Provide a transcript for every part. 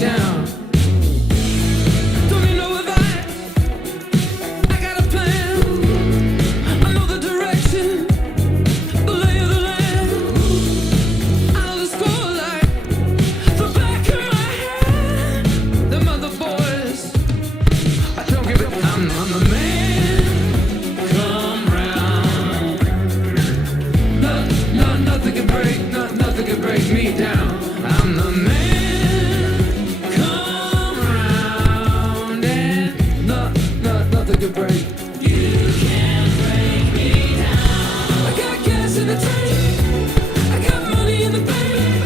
down. Don't need no advice, I got a plan. I know the direction, the lay of the land. I know the score like the back of my hand. Them other boys, I don't give it. I'm the man. Come round. Nothing can break, nothing can break me down. I'm the man. Come round and nothing can break. You can't break me down. I got gas in the tank. I got money in the bank.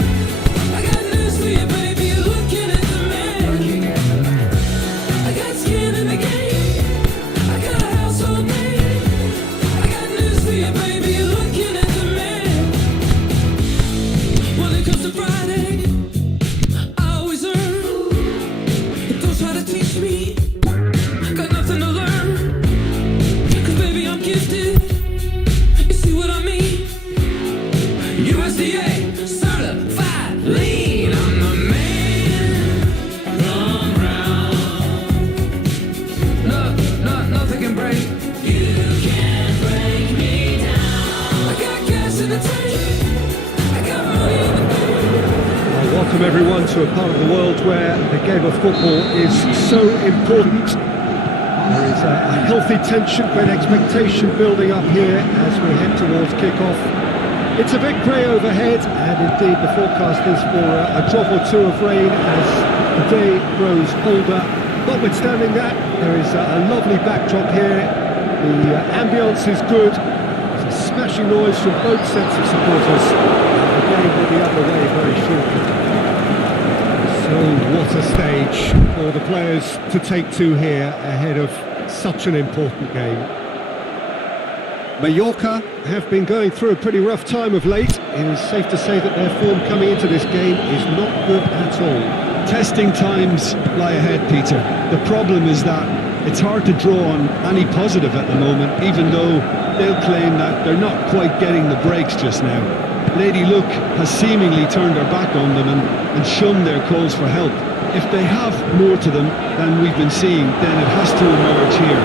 I got news for you, baby. You're looking at the man. I got skin in the game. I got a household name. I got news for you, baby. You're looking at the man. When it comes to Friday, I always earn. But don't try to teach me. Got nothing to learn. 'Cause baby, I'm gifted. You see what I mean? USDA certified lean. I'm the man. Come round. Nothing can break. You can't break me down. I got gas in the tank. I got money in the bank. Welcome everyone to a part of the world where the game of football is so important. There is a healthy tension, great expectation building up here as we head towards kick-off. It's a bit grey overhead, and indeed the forecast is for a drop or two of rain as the day grows older. Notwithstanding that, there is a lovely backdrop here. The ambience is good. There's a smashing noise from both sets of supporters. The game will be underway very shortly. So what a stage for the players to take to here ahead of such an important game. Mallorca have been going through a pretty rough time of late. It is safe to say that their form coming into this game is not good at all. Testing times lie ahead, Peter. The problem is that it's hard to draw on any positive at the moment, even though they'll claim that they're not quite getting the breaks just now. Lady Luck has seemingly turned her back on them and shunned their calls for help. If they have more to them than we've been seeing, then it has to emerge here.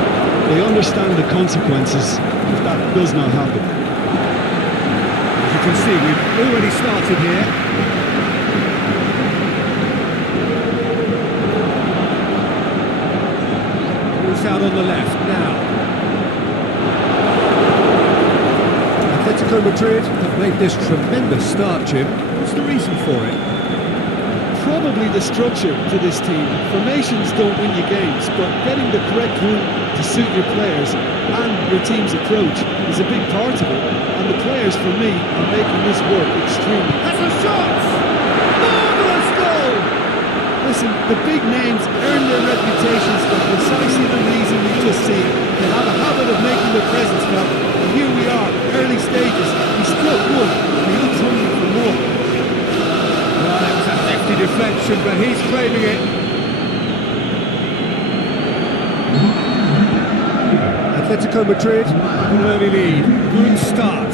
They understand the consequences if that does not happen. As you can see, we've already started here. It's out on the left now. Atletico Madrid have made this tremendous start, Jim. What's the reason for it? Probably the structure to this team. Formations don't win you games, but getting the correct route to suit your players and your team's approach is a big part of it. And the players, for me, are making this work extremely. That's a shot! Marvellous goal! Listen, the big names earn their reputations for precisely the reason we just seen. They have a habit of making their presence felt, and here we are, early stages. He struck one, and he looks hungry for more. Well, that was a hefty deflection, but he's claiming it. Atletico Madrid, an early lead. Good start.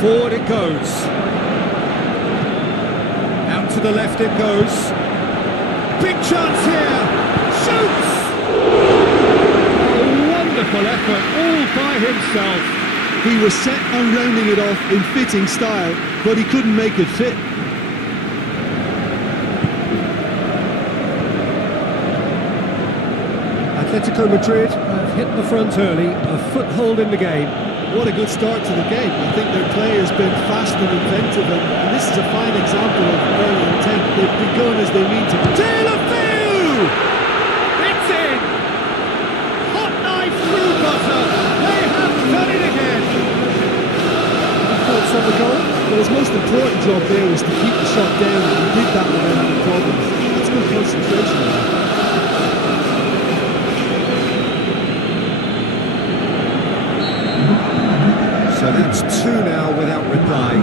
Forward it goes. Out to the left it goes. Big chance here. Shoots! A wonderful effort all by himself. He was set on rounding it off in fitting style, but he couldn't make it fit. Atletico Madrid have hit the front early, a foothold in the game. What a good start to the game. I think their play has been fast and inventive, and this is a fine example of early intent. They've begun as they mean to. Taylor-Few! It's in! Hot knife through butter. They have done it again. Thoughts on the goal? Well, his most important job there was to keep the shot down, and he did that without any problems. That's good concentration. So that's two now without reply.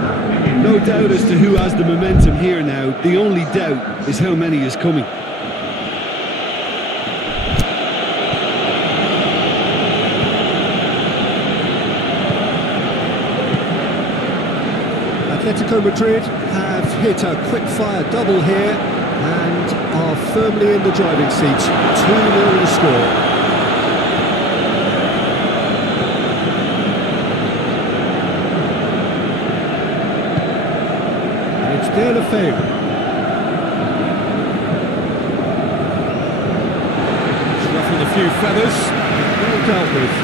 No doubt as to who has the momentum here now. The only doubt is how many is coming. Atletico Madrid have hit a quick-fire double here and are firmly in the driving seat. 2-0 the score. And it's De La Feu. It's ruffled a few feathers. Well dealt with.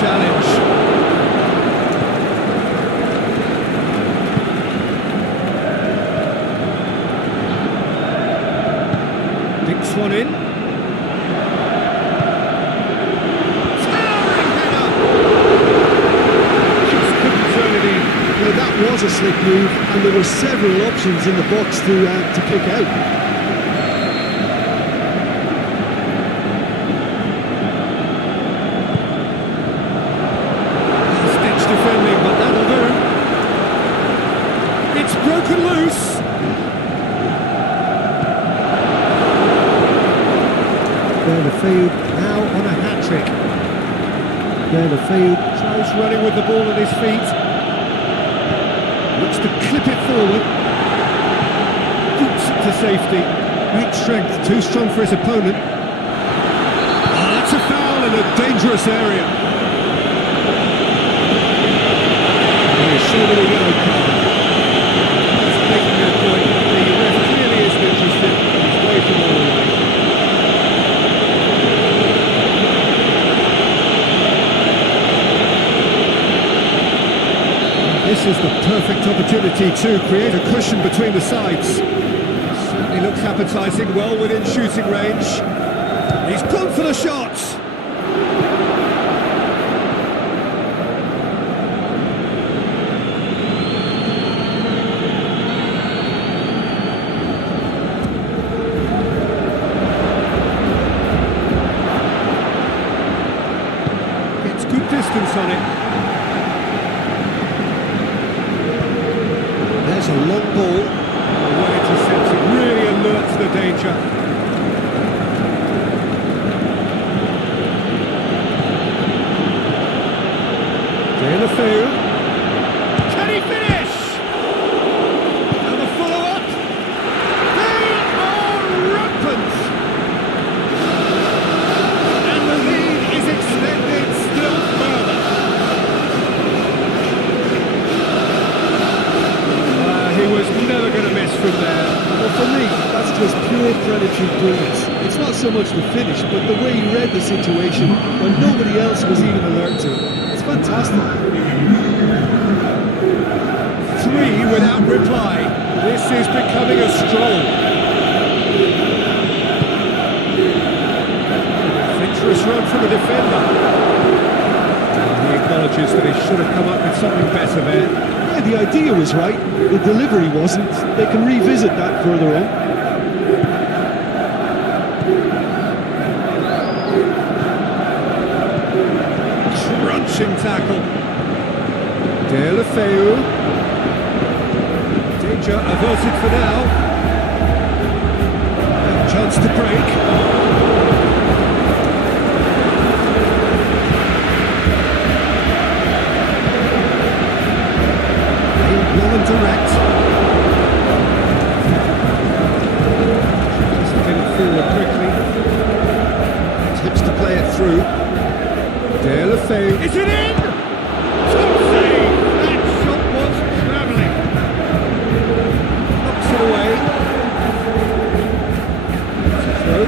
Challenge. Dinks one in. Towering header. Just couldn't turn it in. Well, that was a slick move, and there were several options in the box to kick out. Broken loose. De La Feu now on a hat-trick. De La Feu tries running with the ball at his feet. Looks to clip it forward. Boots it to safety. Great strength, too strong for his opponent. Oh, that's a foul in a dangerous area. Oh, he's shown a yellow card. Making their point, the ref clearly isn't interested, he's waving all away. This is the perfect opportunity to create a cushion between the sides. Certainly looks appetising, well within shooting range. He's gone for the shot! Good distance on it. There's a long ball. Well intercepted, really alerts the danger. De La Feu. Can he finish? And the follow-up. They are rampant. And the lead is extended still further. He was never going to miss from there. Well, for me, that's just pure predatory brilliance. It's not so much the finish, but the way he read the situation when nobody else was even alert to it. It's fantastic. 3 without reply. This is becoming a stroll. Adventurous run from the defender. He acknowledges that he should have come up with something better there. Yeah, the idea was right, the delivery wasn't. They can revisit that further on. Crunching tackle. De La Feu. Danger averted for now. Chance to break. Well and direct. Just to get it forward quickly. Tips to play it through. De La Feu. Is it in? Top save! That shot was travelling. Knocks it away. It's a throw.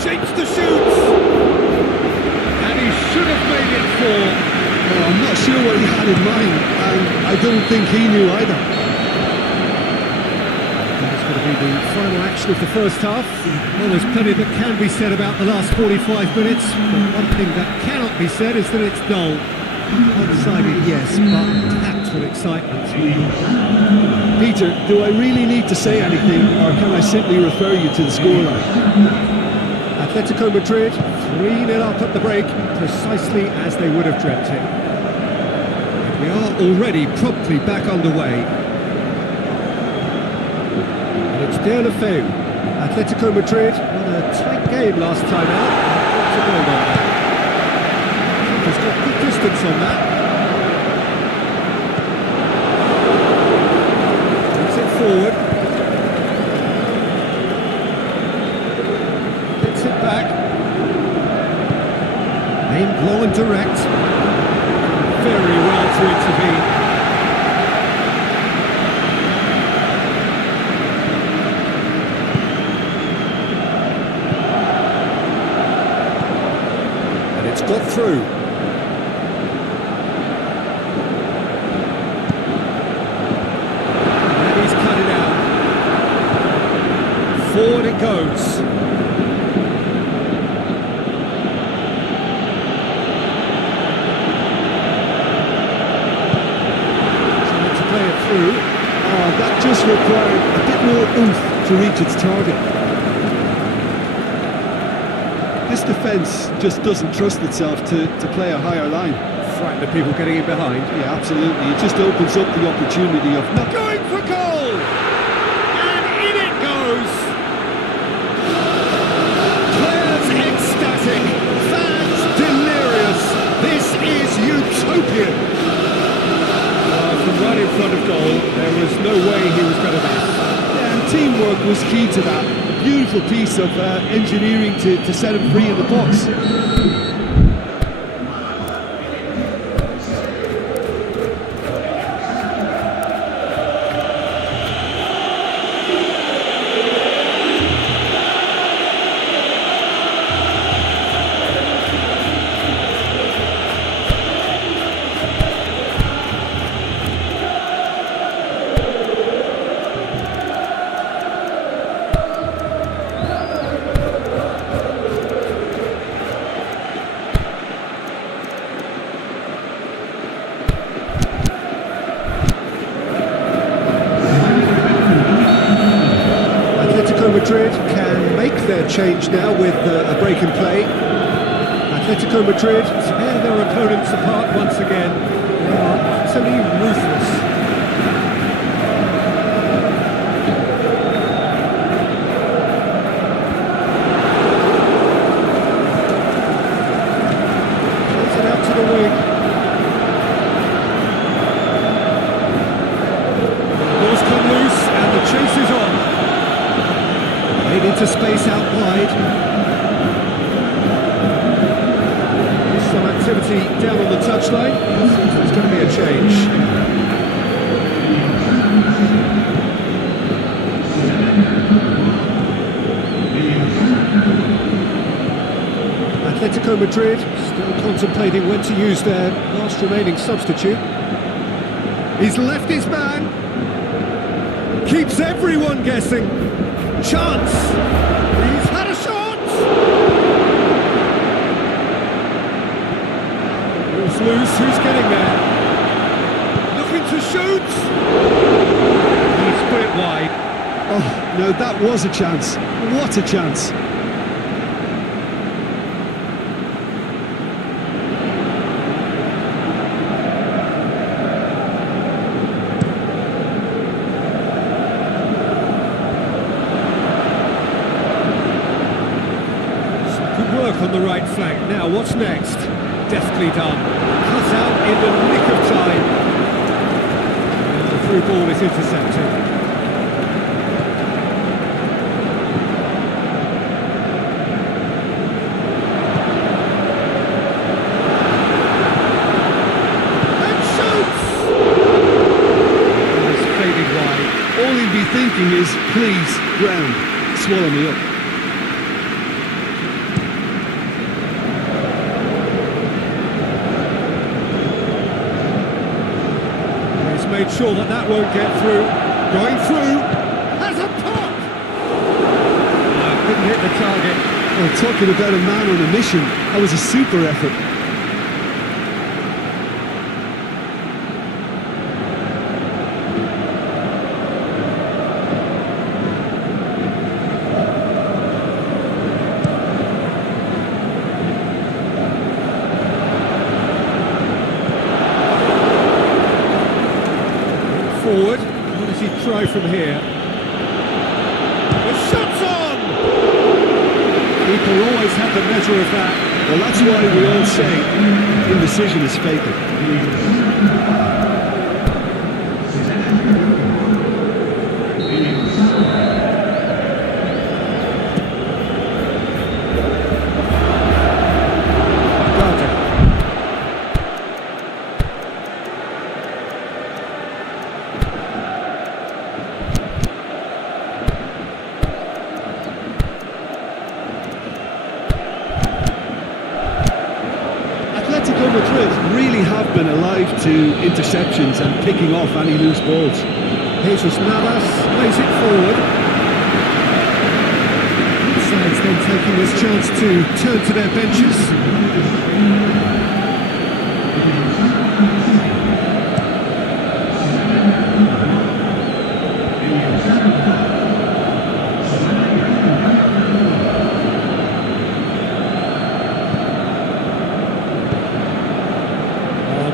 Shapes the shoots, and he should have made it 4. Well, I'm not sure what he had in mind, and I don't think he knew either. That's going to be the final action of the first half. Well, there's plenty that can be said about the last 45 minutes, but one thing that cannot be said is that it's dull. One-sided, yes, but packed with excitement. Peter, do I really need to say anything, or can I simply refer you to the scoreline? Atletico Madrid 3-0 up at the break, precisely as they would have dreamt it. And we are already promptly back underway. And it's Deulofeu. Atletico Madrid won a tight game last time out. What's a goal on that? He's got good distance on that. Brings it forward. Hits it back. Aimed low and direct. Very well to intervene. And it's got through. Forward it goes. Trying to play it through. Oh, that just required a bit more oomph to reach its target. This defence just doesn't trust itself to play a higher line. Frighten the people getting in behind. Yeah, absolutely. It just opens up the opportunity of not Going for goal! And in it goes! Ecstatic, fans delirious. This is utopian. From right in front of goal, there was no way he was going to miss. Yeah, and teamwork was key to that. A beautiful piece of engineering to set him free in the box. Madrid can make their change now with a break in play. Atletico Madrid tear their opponents apart once again. They are utterly ruthless. Plays it out to the wing. Ball's come loose and the chase is on. Made into space out wide. There's some activity down on the touchline. Seems there's going to be a change. Atletico Madrid still contemplating when to use their last remaining substitute. He's left his man. Keeps everyone guessing. Chance! He's had a shot! Ball's loose, who's getting there? Looking to shoot! He's put it wide. Oh, no, that was a chance. What a chance. On the right flank. Now, what's next? Deftly done. Cut out in the nick of time. And the through ball is intercepted. And shoots! And it's faded wide. All he'd be thinking is, please, ground, swallow me up. Made sure that won't get through. Going through. Has a pop! Couldn't hit the target. Oh, talking about a man on a mission. That was a super effort. try from here. The shot's on! Keeper always had the measure of that. Well, that's why we all say indecision is fatal. Atletico Madrid really have been alive to interceptions and picking off any loose balls. Jesus Navas plays it forward. Sides then taking this chance to turn to their benches.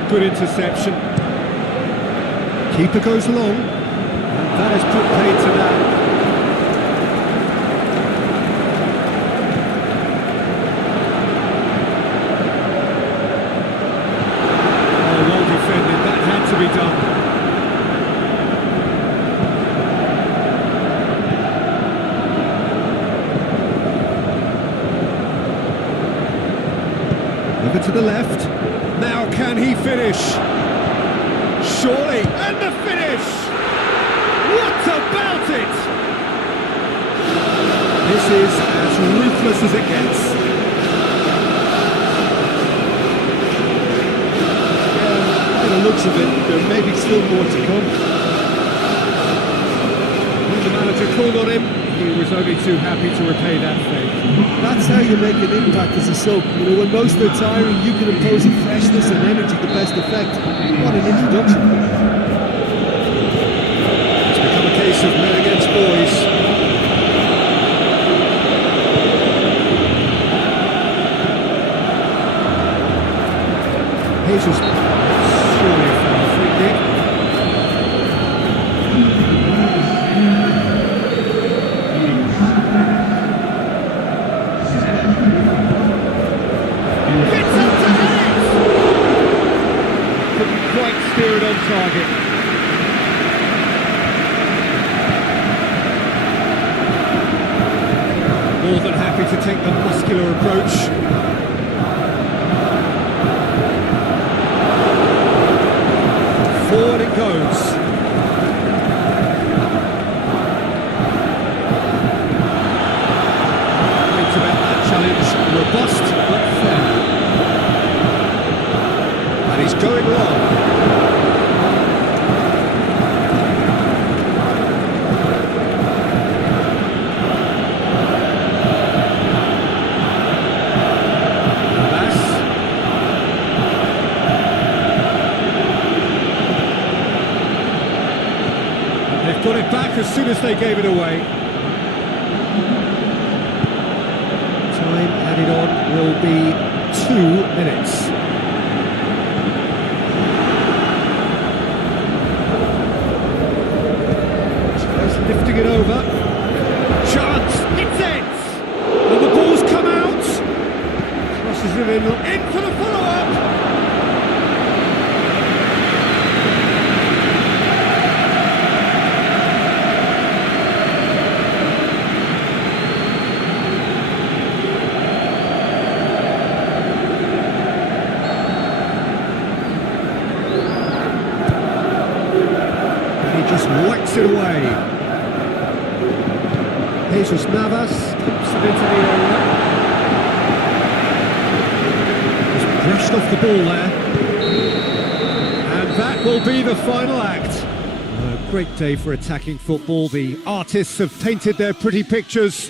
Good interception. Keeper goes long. And that has put paid to that. Oh, well defended. That had to be done. Over to the left. Now can he finish? Surely, and the finish! What about it? This is as ruthless as it gets. Yeah, by the looks of it, there may be still more to come. When the manager called on him, he was only too happy to repay that favour. That's how you make an impact as a sub. You know, when most are tiring, you can impose a freshness and energy to best effect. What an introduction. It's become a case of men against boys. Jesus, surely a foul free kick. Steer it on target. More than happy to take the muscular approach. Forward it goes. Thinks about that challenge. Robust but fair. And he's going long. They've got it back as soon as they gave it away. Time added on will be 2 minutes. Just lifting it over. Chance! Hits it! And the ball's come out! Crosses it in for the follow-up! Just whacks it away. Jesus Navas taps it into the area. Just brushed off the ball there. And that will be the final act. A great day for attacking football. The artists have painted their pretty pictures.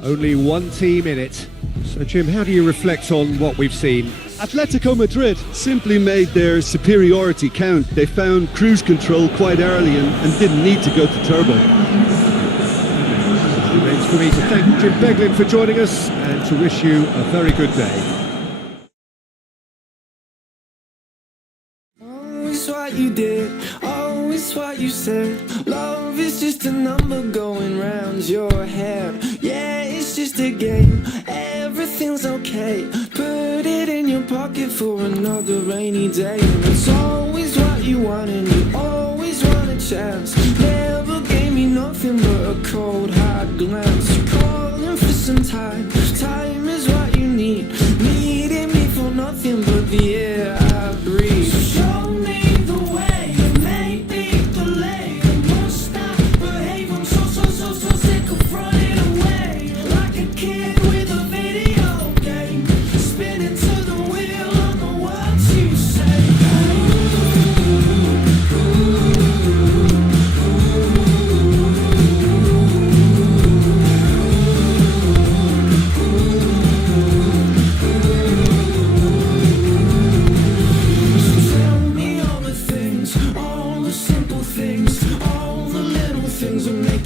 Only one team in it. So Jim, how do you reflect on what we've seen? Atletico Madrid simply made their superiority count. They found cruise control quite early and didn't need to go to turbo. It remains for me to thank Jim Beglin for joining us and to wish you a very good day. Always what you did, always always what you said. Love is just a number going round your head. Yeah, it's just a game, everything's okay. Put it in your pocket for another rainy day. And it's always what you want and you always want a chance. Never gave me nothing but a cold hard glance. You're calling for some time, time is what you need. Needing me for nothing but the air I breathe. So show me the way, it may be delayed. I must stop, behave, I'm so sick of running away. Like a kid with a video game, spinning to the wheel on the words you say.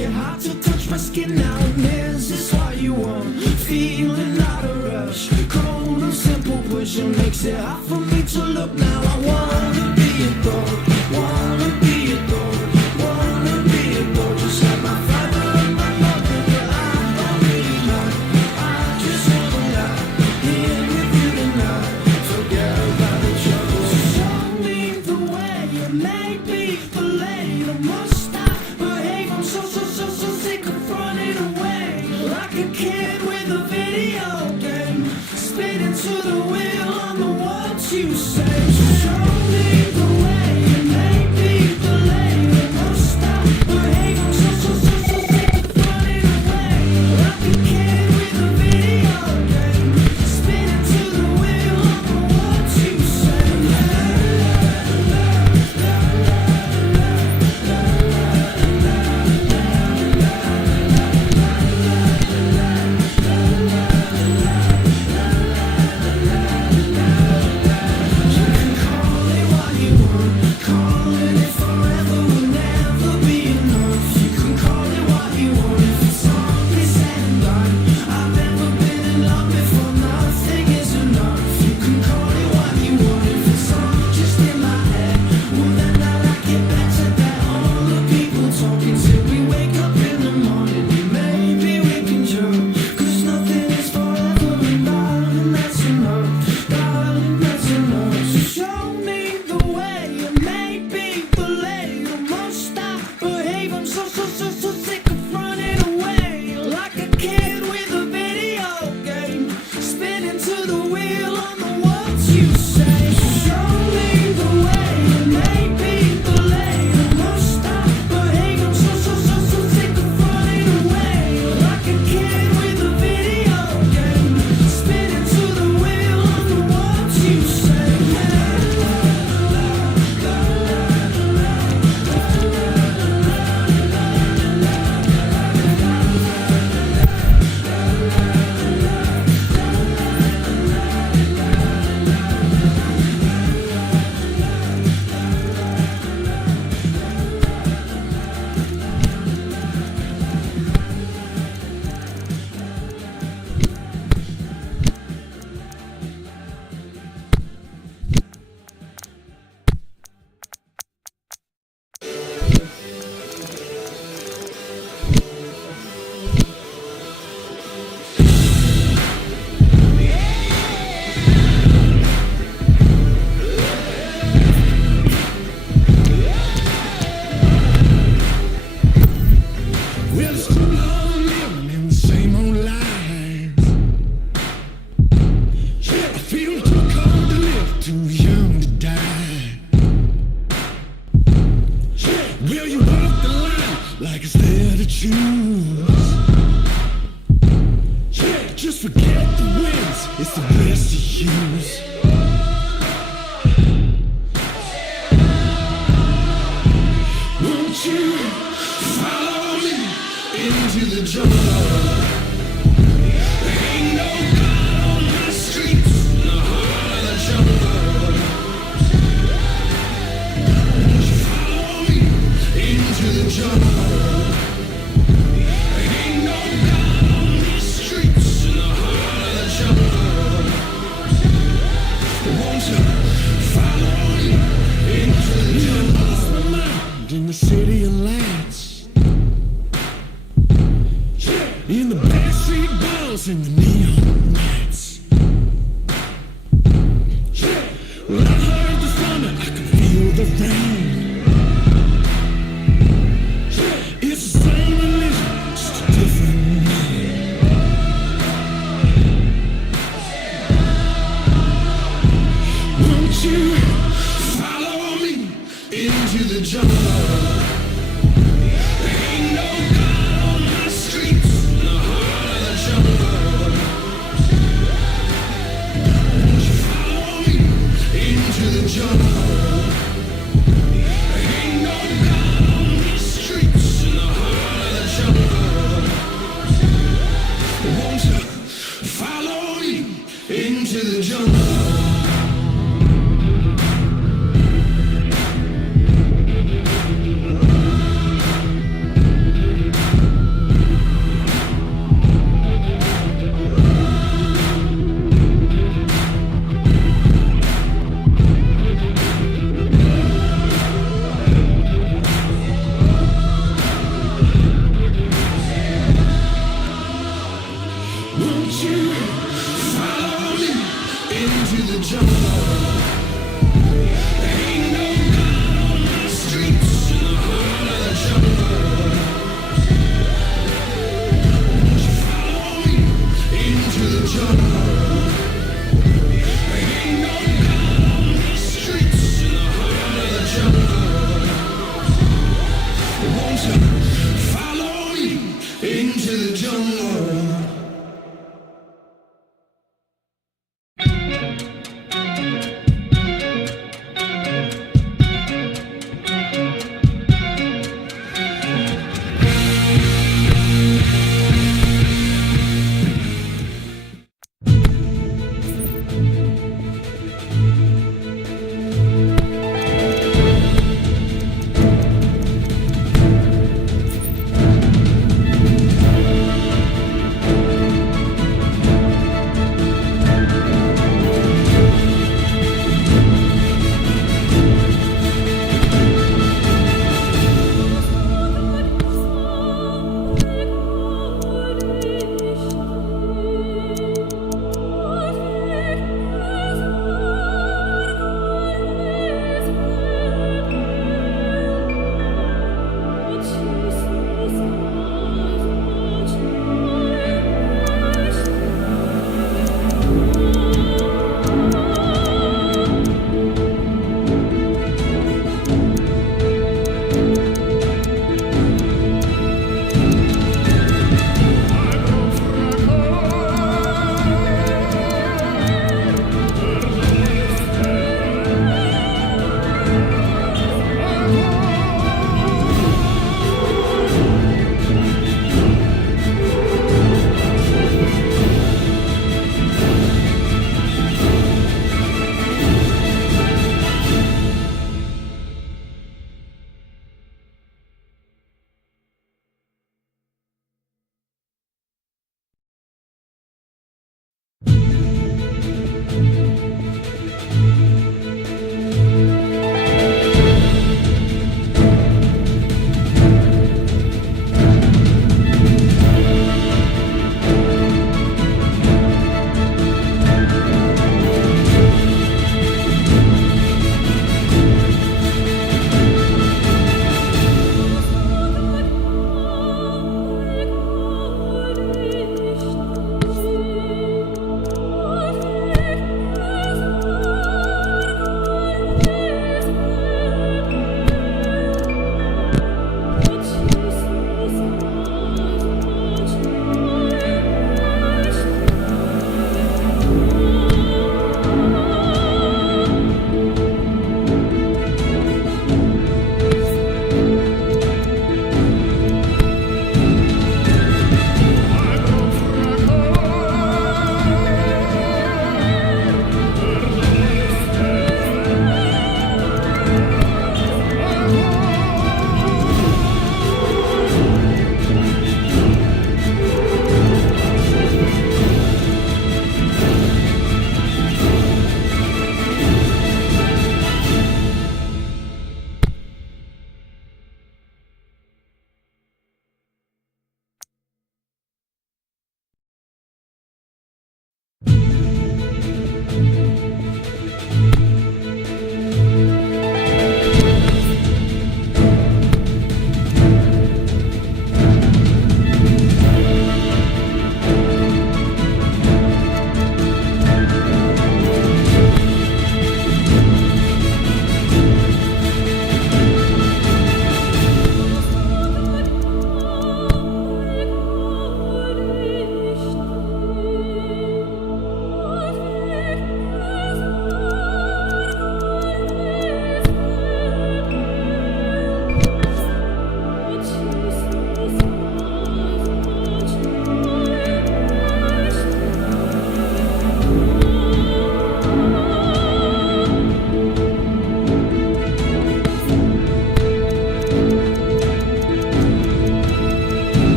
Hard to touch my skin now and is this what you want? Feeling not a rush, cold and simple pressure makes it hard for me to look now. I wanna be adored, wanna be adored, wanna be adored. Just like my father and my mother, but I don't really mind. I just wanna lie here with you tonight. Forget about the trouble. Show me the way, it may be delayed. I must stop, behave, I'm so sick of running away. Like a kid with a video game, spinning to the wheel on the words you say. Show me the way, it may be delayed. I must stop, behave, I'm so sick of running away. Like a kid with a video game, spinning to the wheel on the words you say. brain. It's the same religion, just a different name. Won't you follow me into the jungle? Ain't no God on my streets in the heart of the jungle. Won't you follow me into the jungle? Ain't no God on my streets in the heart of the jungle. Won't you follow me into the jungle?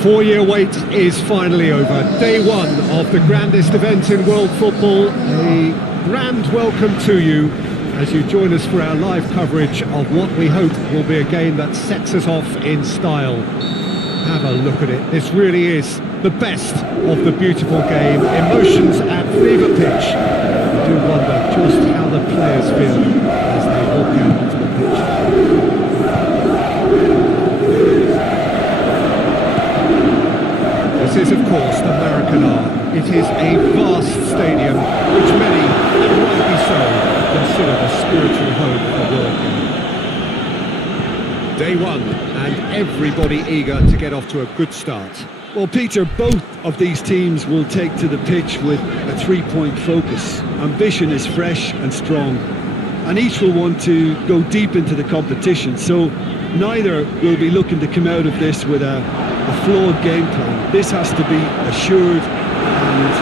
4-year wait is finally over. Day one of the grandest event in world football. A grand welcome to you as you join us for our live coverage of what we hope will be a game that sets us off in style. Have a look at it. This really is the best of the beautiful game. Emotions at fever pitch. I do wonder just how the players feel as they walk out onto the pitch. This is, of course, the Maracanã. It is a vast stadium, which many, and rightly so, consider the spiritual home of the world game. Day one, and everybody eager to get off to a good start. Well, Peter, both of these teams will take to the pitch with a three-point focus. Ambition is fresh and strong, and each will want to go deep into the competition, so neither will be looking to come out of this with a flawed game plan. This has to be assured and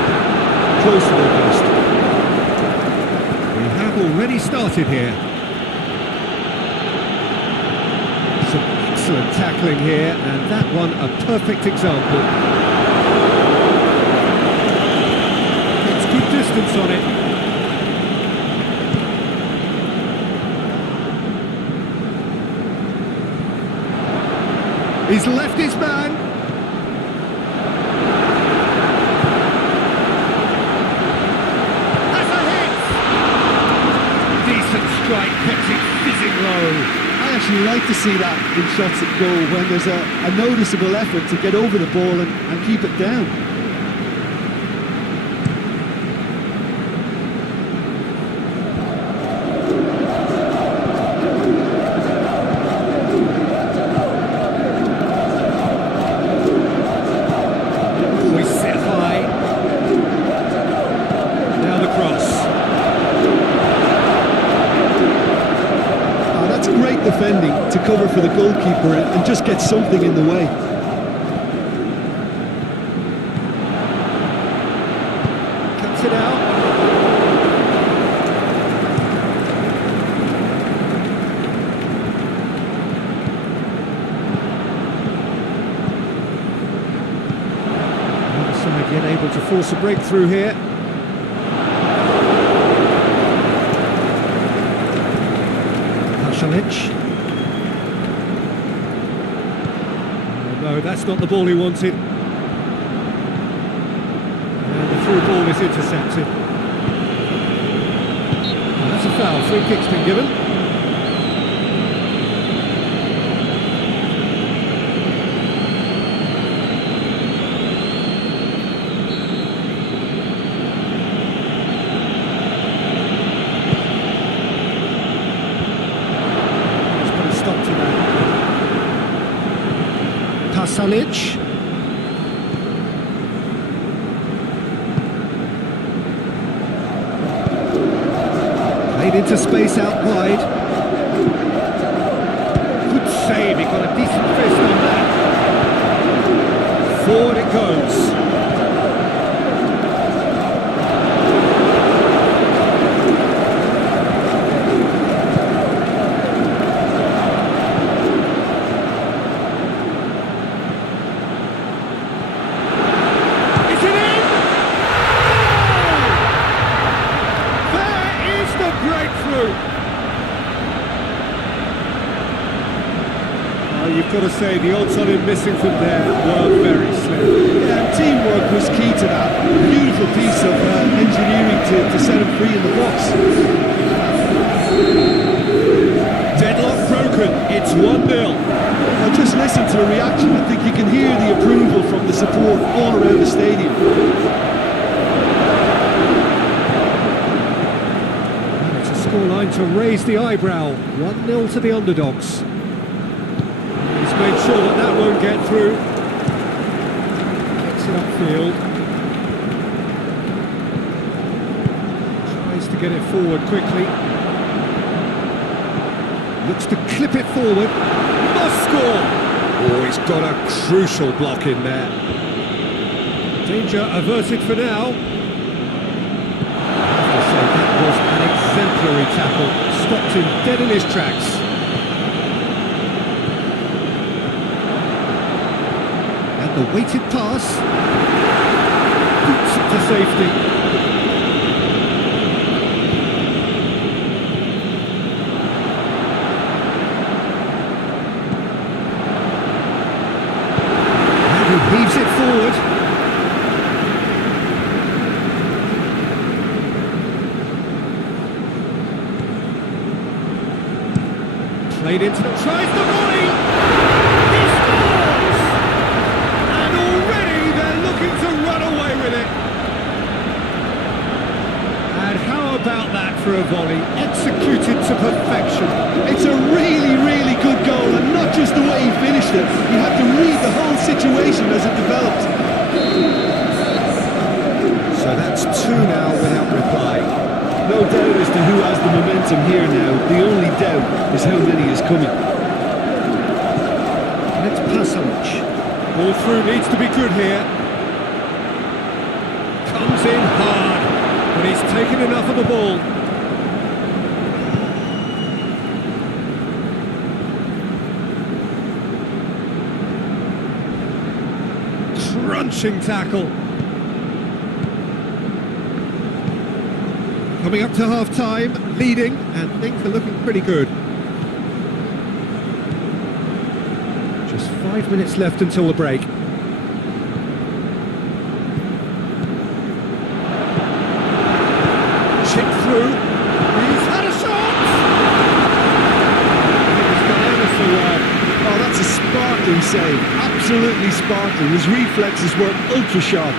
close to their best. We have already started here. Some excellent tackling here, and that one a perfect example. Gets good distance on it. He's left his man. That's a hit! Decent strike, kept it fizzing low. I actually like to see that in shots at goal when there's a noticeable effort to get over the ball and keep it down. We set high. Now the cross. That's great defending to cover for the goalkeeper and just get something in the way. Cuts it out. Other side yet able to force a breakthrough here. Oh, no, that's not the ball he wanted. And the through ball is intercepted. And that's a foul. Free kick's been given. Pasalic. Played into space out wide. Good save, he got a decent fist on that. Forward it goes. You've got to say, the odds on him missing from there were very slim. Yeah, teamwork was key to that. Beautiful piece of engineering to set him free in the box. Deadlock broken, it's 1-0. Now just listen to the reaction. I think you can hear the approval from the support all around the stadium. And it's a scoreline to raise the eyebrow. 1-0 to the underdogs. Made sure that won't get through. Gets it upfield. Tries to get it forward quickly. Looks to clip it forward. Must score! Oh, he's got a crucial block in there. Danger averted for now. I have to say, that was an exemplary tackle. Stopped him dead in his tracks. The weighted pass. Boots it to safety. Heaves it forward. Played into the... Tries the volley! He scores! And already they're looking to run away with it. And how about that for a volley? Executed to perfection. It's a really, really good goal, and not just the way he finished it. You have to read the whole situation as it developed. So that's two now without reply. No doubt as to who has the momentum here now. The only doubt is how many is coming. And it's Pasalic. Ball through needs to be good here. Comes in hard, but he's taken enough of the ball. Crunching tackle. Coming up to half-time, leading, and things are looking pretty good. Just 5 minutes left until the break. Chip through. He's had a shot! He's gone ever so well. Oh, that's a sparkling save. Absolutely sparkling. His reflexes were ultra sharp.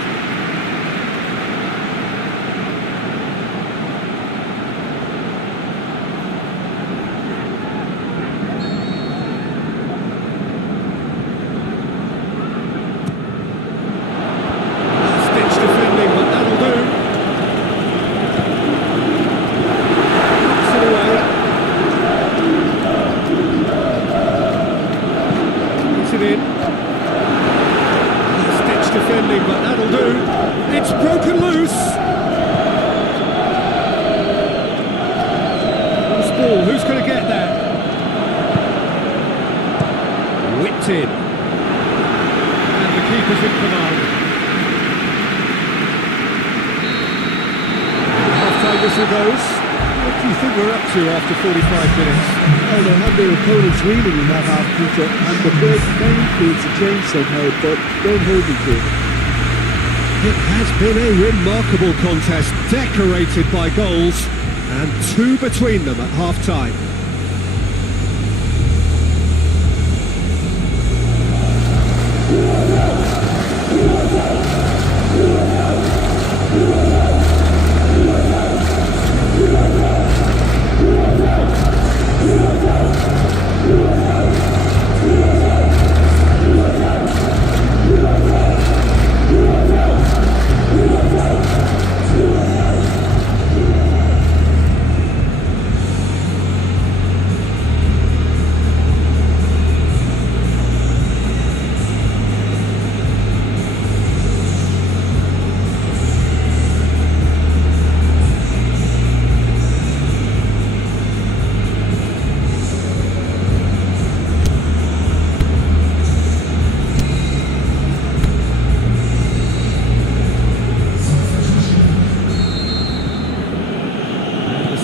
Defending, but that'll do. It's broken loose. Loose ball, who's going to get that? Whipped in. And the keeper's in command. Half-time whistle goes. What do you think we're up to after 45 minutes? Well, they have their opponents reeling in that half, Peter, and the break may need to change somehow, but don't hold me to it. It has been a remarkable contest, decorated by goals, and two between them at half-time.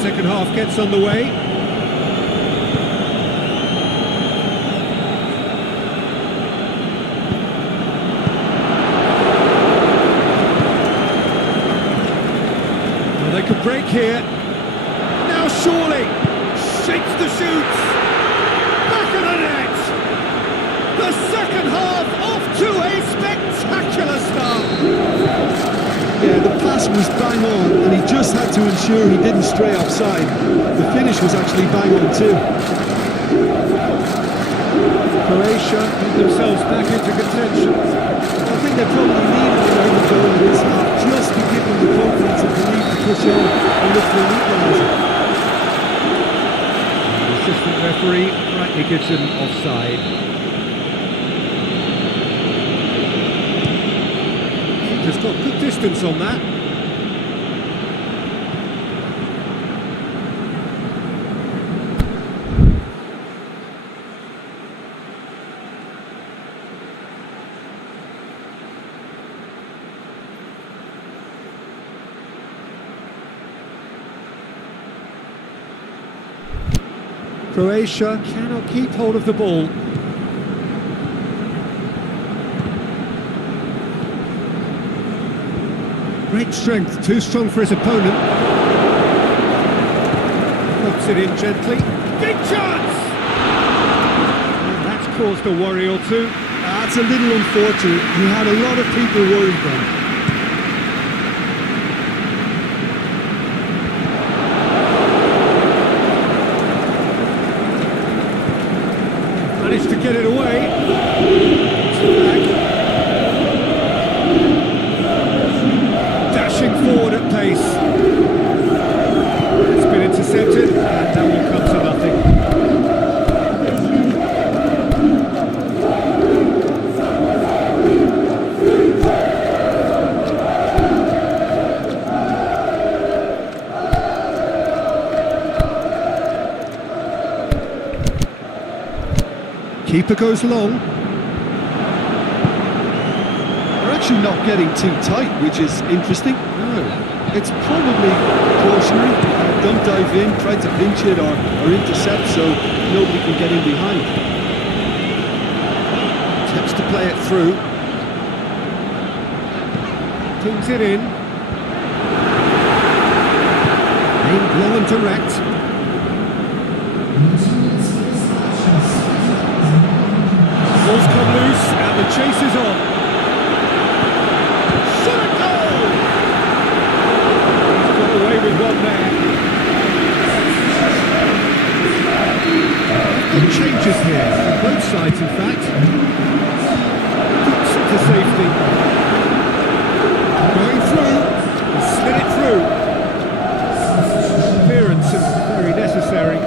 Second half gets underway. Well, they could break here. Now surely shakes the shoots. Back of the net. The second half off to a spectacular start. Yeah, the pass was bang on, and he just had to ensure he didn't stray offside. The finish was actually bang on too. Croatia put themselves back into contention. I think they probably needed another goal in this half just to give them the confidence and belief to push on and look for an equaliser. The assistant referee rightly gives him offside. Just got good distance on that. Croatia cannot keep hold of the ball. Great strength, too strong for his opponent. Puts it in gently. Big chance! And that's caused a worry or two. That's a little unfortunate. He had a lot of people worried then. Managed to get it away. Dashing forward at pace. It's been intercepted, and that will come to nothing. Keeper goes long. They're actually not getting too tight, which is interesting. No. It's probably cautionary. Don't dive in, try to pinch it or intercept so nobody can get in behind. Attempts to play it through. Pings it in. Aimed long and direct. Ball's come loose and the chase is on. Shot and goal! He's got away with one there. Good changes here, on both sides in fact. Puts it to safety. Going through, he slid it through. Clearance and very necessary.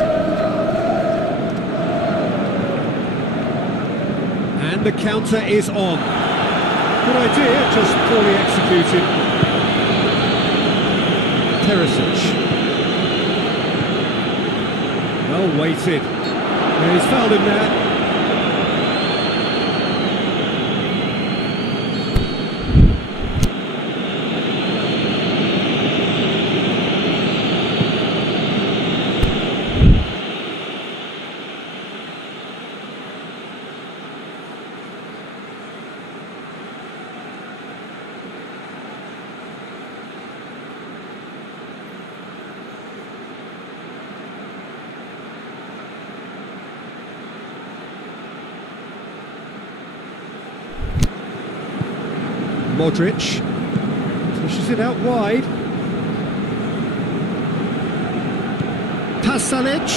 And the counter is on. Good idea, just poorly executed. Perisic. Well weighted. Yeah, he's fouled him there. Modric pushes it out wide. Pasalic.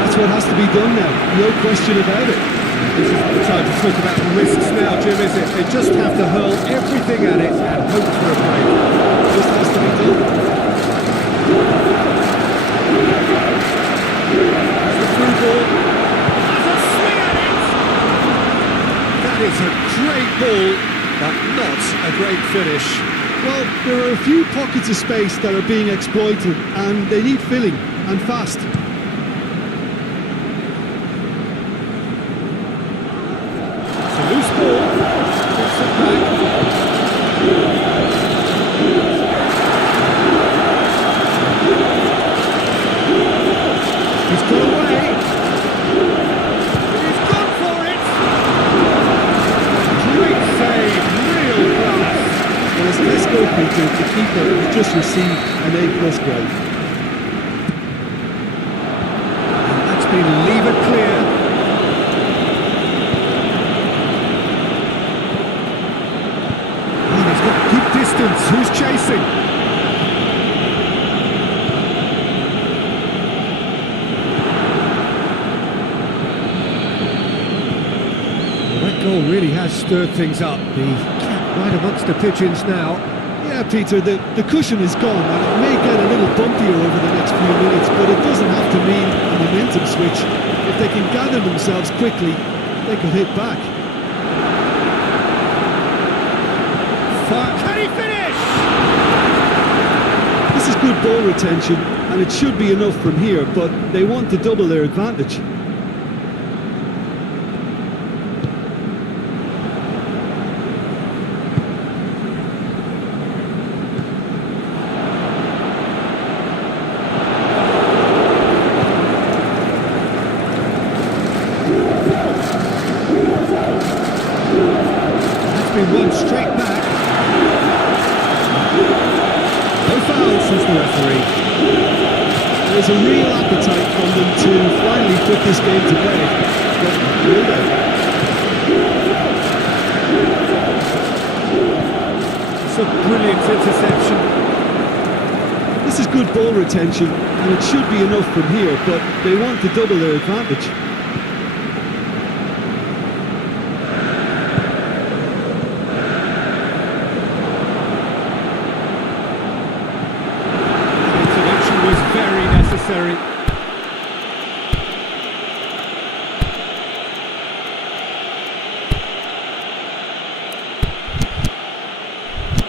That's what has to be done now, no question about it. This isn't the time to talk about the risks now, Jim, is it? They just have to hurl everything at it and hope for a break. It just has to be done. The through ball. It's a great ball, but not a great finish. Well, there are a few pockets of space that are being exploited and they need filling, and fast. It's a loose ball. Gets it back. He's got away. He's gone for it. Great save, real class. Well, as let's go, Peter, the keeper has just received an A+ grade. And that's been levered clear. Oh, he's got good distance. Who's chasing? That goal really has stirred things up. The cat right amongst the pigeons now. Yeah, Peter, the cushion is gone and it may get a little bumpier over the next few minutes, but it doesn't have to mean a momentum switch. If they can gather themselves quickly, they could hit back. Fire. Can he finish? This is good ball retention and it should be enough from here, but they want to double their advantage. been won straight back. No foul, says the referee. There's a real appetite from them to finally put this game to bed. But will they? It's a brilliant interception. This is good ball retention, and it should be enough from here, but they want to double their advantage. Intervention was very necessary.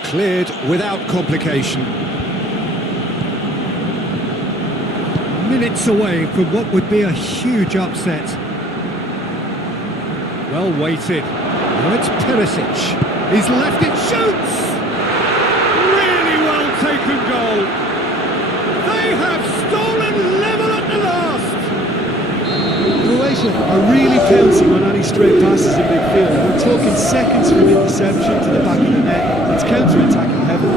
Cleared without complication. Minutes away from what would be a huge upset. Well weighted. Now it's Perisic. He's left it, shoots! Really well taken goal. They have stolen level at the last. Croatia are really pouncing on any straight passes in midfield. We're talking seconds from interception to the back of the net. It's counter-attacking heaven.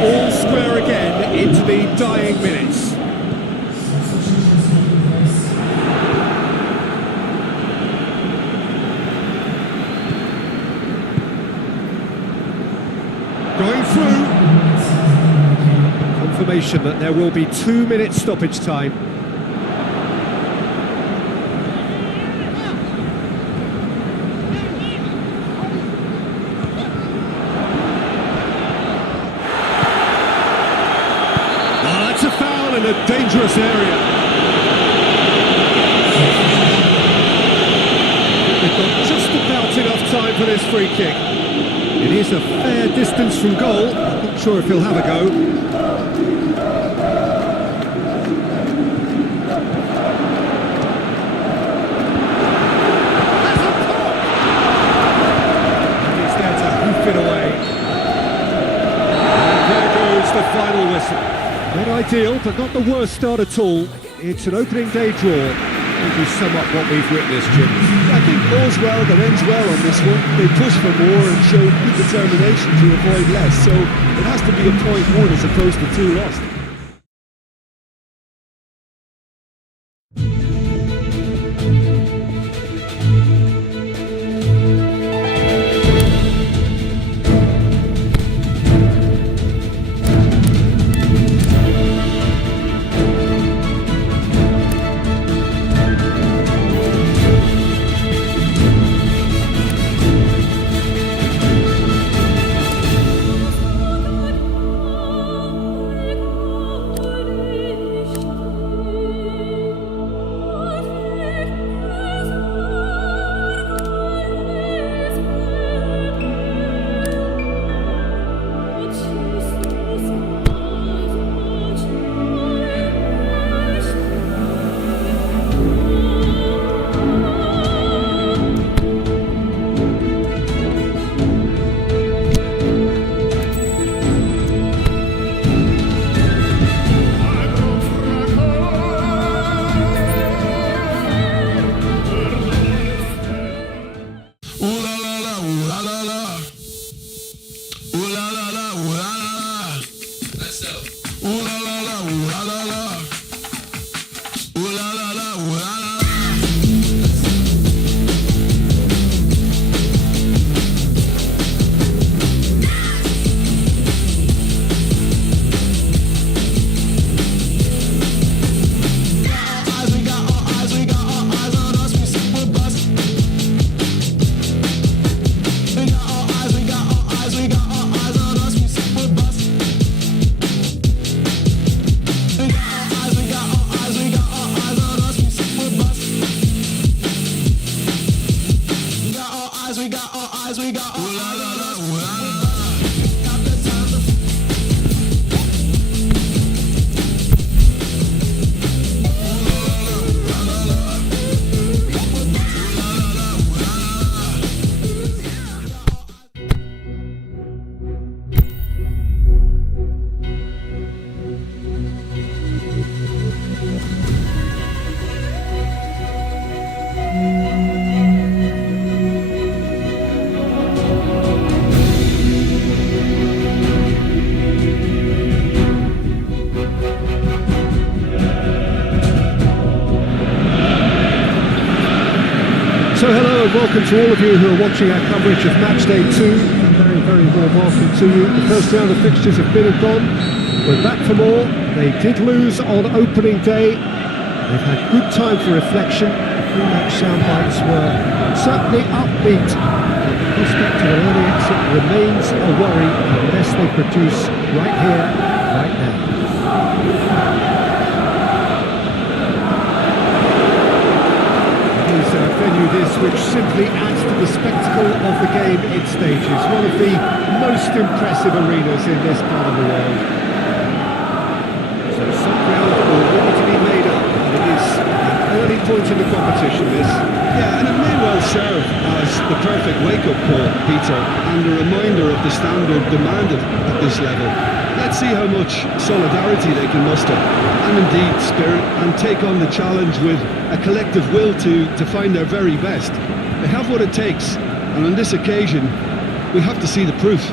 All square again into the dying minutes. Going through. Confirmation that there will be 2 minutes stoppage time. That's a foul in a dangerous area. They've got just about enough time for this free kick. It is a fair distance from goal. I'm not sure if he'll have a go. That's a pop! And he's there to hoof it away. And there goes the final whistle. Not ideal, but not the worst start at all. It's an opening day draw. Maybe sum up what we've witnessed, Jim. I think all's well that ends well on this one. They push for more and show good determination to avoid less, so it has to be a point won as opposed to 2 lost. welcome to all of you who are watching our coverage of Match Day 2. A very, very warm welcome to you. The first round of fixtures have been and gone. We're back for more. They did lose on opening day. They've had good time for reflection. The pre-match soundbites were certainly upbeat. The prospect of an early exit remains a worry unless they produce right here, right now. Venue this, which simply adds to the spectacle of the game it stages. One of the most impressive arenas in this part of the world. So some ground already to be made up, and it is an early point in the competition, this. Yeah, and it may well serve as the perfect wake-up call, Peter, and a reminder of the standard demanded at this level. Let's see how much solidarity they can muster, and indeed spirit, and take on the challenge with a collective will to find their very best. They have what it takes, and on this occasion, we have to see the proof.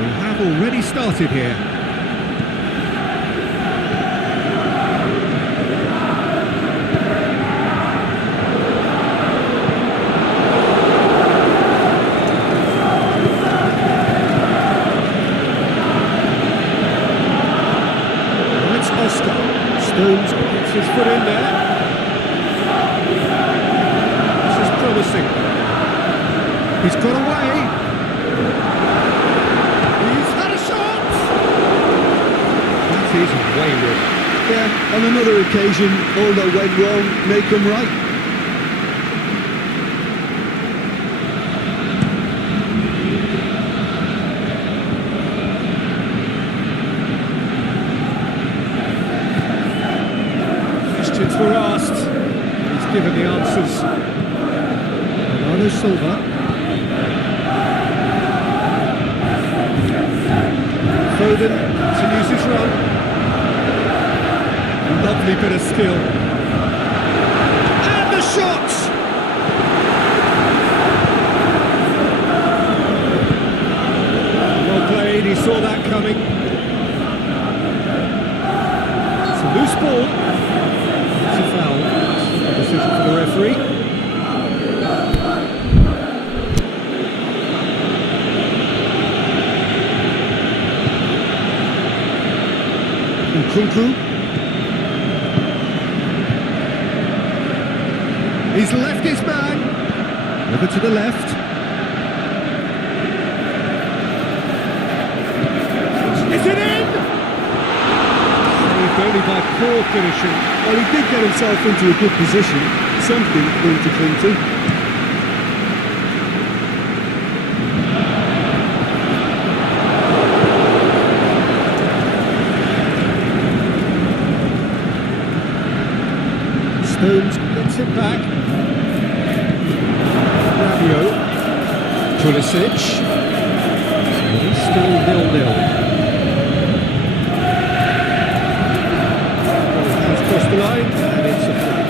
We have already started here. Stones gets his foot in there. This is promising. He's got away. He's had a shot. That is wayward. Yeah, on another occasion, all that went wrong may come right. Were asked, he's given the answers. Bernardo Silva. Foden continues his run. Lovely bit of skill. And the shot! Well played, he saw that coming. It's a loose ball. It's a foul. Decision for the referee. Nkunku. He's left his man. Over to the left. Is it in? Saved only by poor finishing. Well, he did get himself into a good position, something for him to cling to. Stones gets it back. Rabiot. Pulisic. And he's still 0-0. Across the line, and it's a flag.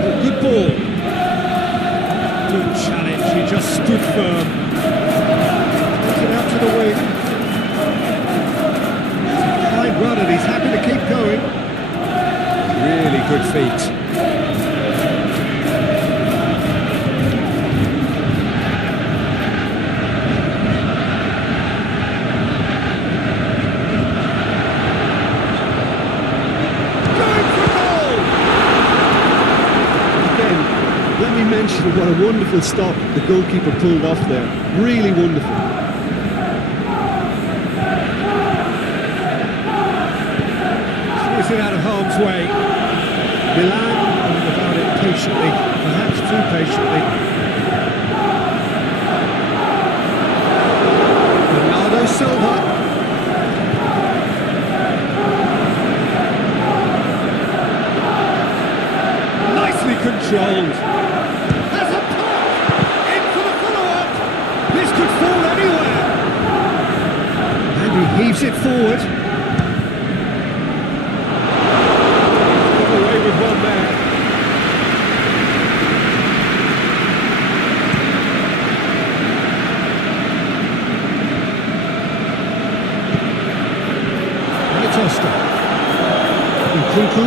Oh, good ball. Good challenge, he just stood firm. Puts it out to the wing. It's a fine run and he's happy to keep going. Really good feet. Mention what a wonderful stop the goalkeeper pulled off there. Really wonderful. Is it out of harm's way? Milan going about it patiently, perhaps too patiently. Bernardo Silva. Nicely controlled. He heaves it forward. Got away with one there. And it's Oscar. Nkunku.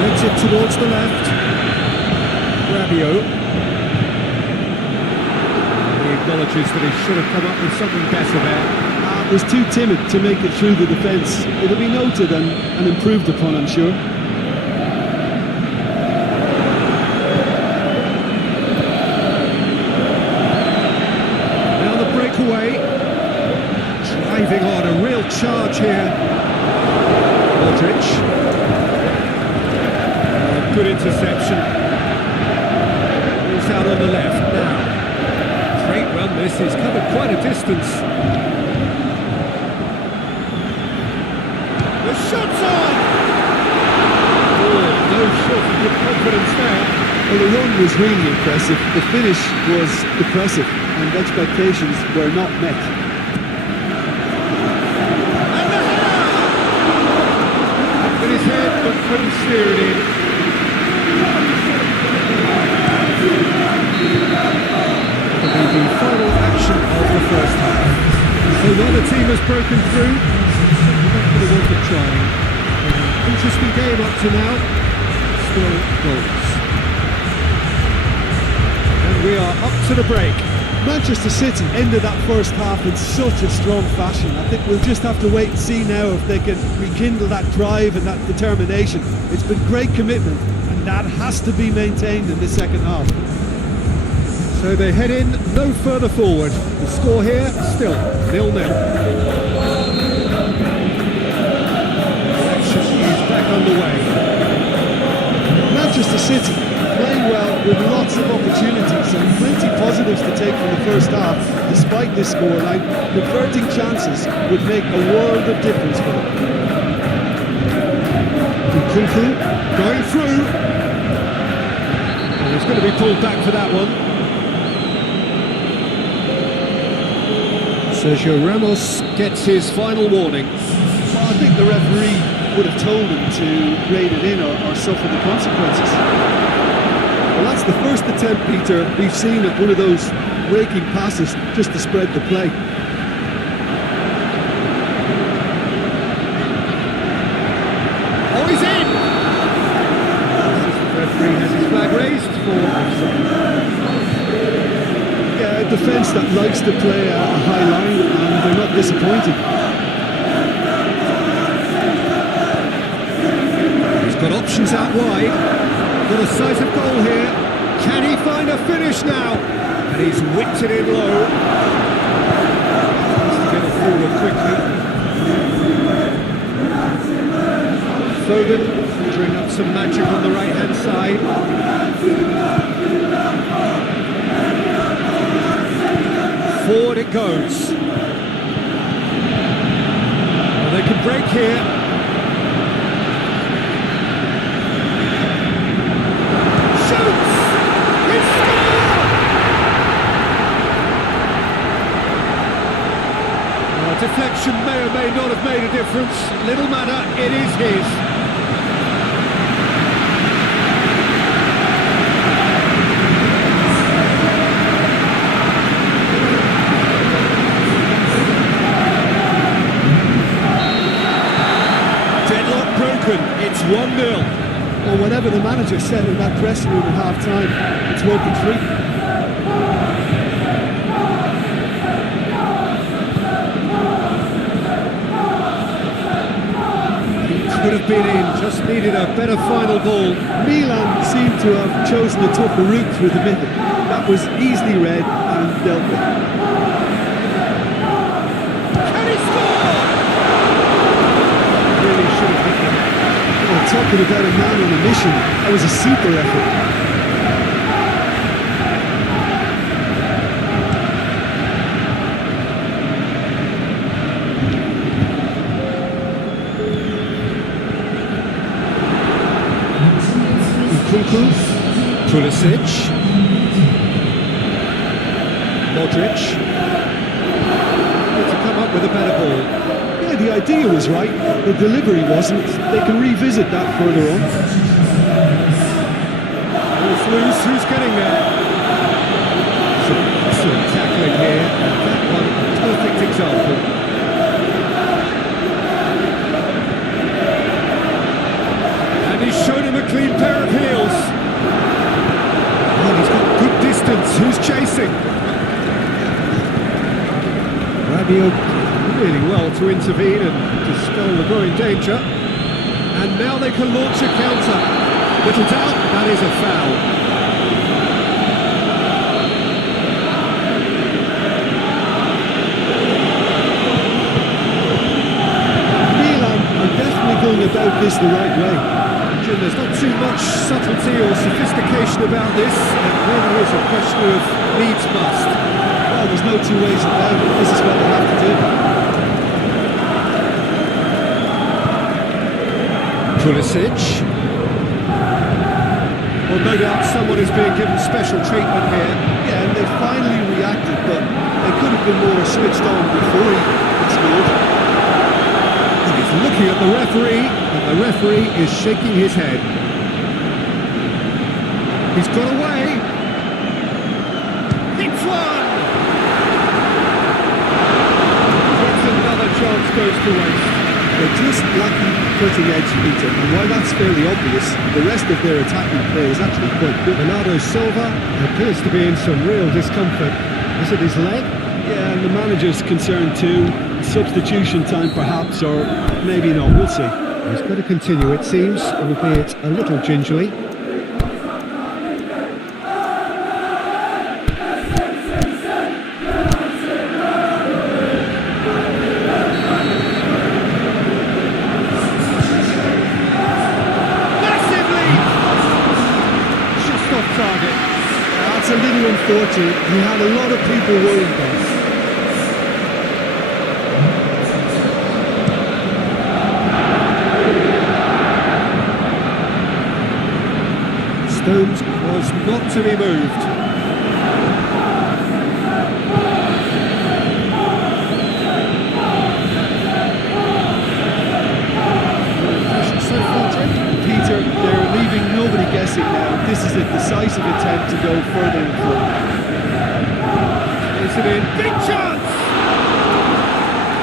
Brings it towards the left. Rabiot. He acknowledges that he should have come up with something better there. Was too timid to make it through the defence. It'll be noted and improved upon, I'm sure. Now the breakaway. Driving on, a real charge here. Modric. Good interception. He's out on the left now. Great run this, he's covered quite a distance. The shot's on! Oh, no shortage of confidence there. Well, the run was really impressive. The finish was depressive, and expectations were not met. And the header! With his head, but couldn't steer it in. That'll be the final action of the first half. So neither team has broken through. Not for the want of trying. Interesting game up to now. Still goals. And we are up to the break. Manchester City ended that first half in such a strong fashion. I think we'll just have to wait and see now if they can rekindle that drive and that determination. It's been great commitment, and that has to be maintained in the second half. So they head in no further forward. The score here still 0-0. Action is back underway. Manchester City playing well with lots of opportunities and plenty positives to take from the first half. Despite this scoreline, converting chances would make a world of difference for them. Nkunku going through. And he's going to be pulled back for that one. Sergio Ramos gets his final warning. Well, I think the referee would have told him to rein it in or suffer the consequences. Well, that's the first attempt, Peter, we've seen at one of those raking passes just to spread the play. Oh, he's in! The referee has his flag raised for offside. Yeah, a defence that likes to play a high line, and they're not disappointing. He's got options out wide. Got a sight of goal here. Can he find a finish now? And he's whipped it in low. Needs to get it forward quickly. Foden conjuring up some magic on the right-hand side. Forward it goes. Well, they can break here. Shoots! It's scored! Well, deflection may or may not have made a difference. Little matter, it is his. It's 1-0. Well, whatever the manager said in that dressing room at half-time, it's working free. He could have been in, just needed a better final ball. Milan seemed to have chosen a tougher route through the middle. That was easily read and dealt with. Can he score? Really should have hit him. Well, talking about a man on a mission, that was a super effort. Nkunku, Pulisic, Modric. Need to come up with a better ball. Yeah, the idea was right, the delivery wasn't. They can revisit that further on. Ball's loose, who's getting there? Some excellent tackling here, and that one a perfect example. And he's shown him a clean pair of heels. Oh, he's got good distance. Who's chasing? Rabiot really well to intervene and dispel the growing danger. And now they can launch a counter. Little doubt, that is a foul. Milan are definitely going about this the right way. Jim, there's not too much subtlety or sophistication about this. It really is a question of needs must. Well, there's no two ways about it. This is what they have to do. Pulisic. Well, no doubt someone is being given special treatment here. Yeah, and they finally reacted, but they could have been more switched on before he scored. He's looking at the referee, and the referee is shaking his head. He's got away. Hits one! Yet another chance goes to waste. They're just lacking cutting edge, Peter, and while that's fairly obvious, the rest of their attacking play is actually quite good. Bernardo Silva appears to be in some real discomfort. Is it his leg? Yeah, and the manager's concerned too. Substitution time perhaps, or maybe not, we'll see. He's got to continue, it seems, albeit a little gingerly. That's a little unfortunate. He had a lot of people worried about. Stones was not to be moved. So far, Jim? Peter, they're leaving nobody guessing now. This is a decisive attempt to go further in front. Is it in? Big chance!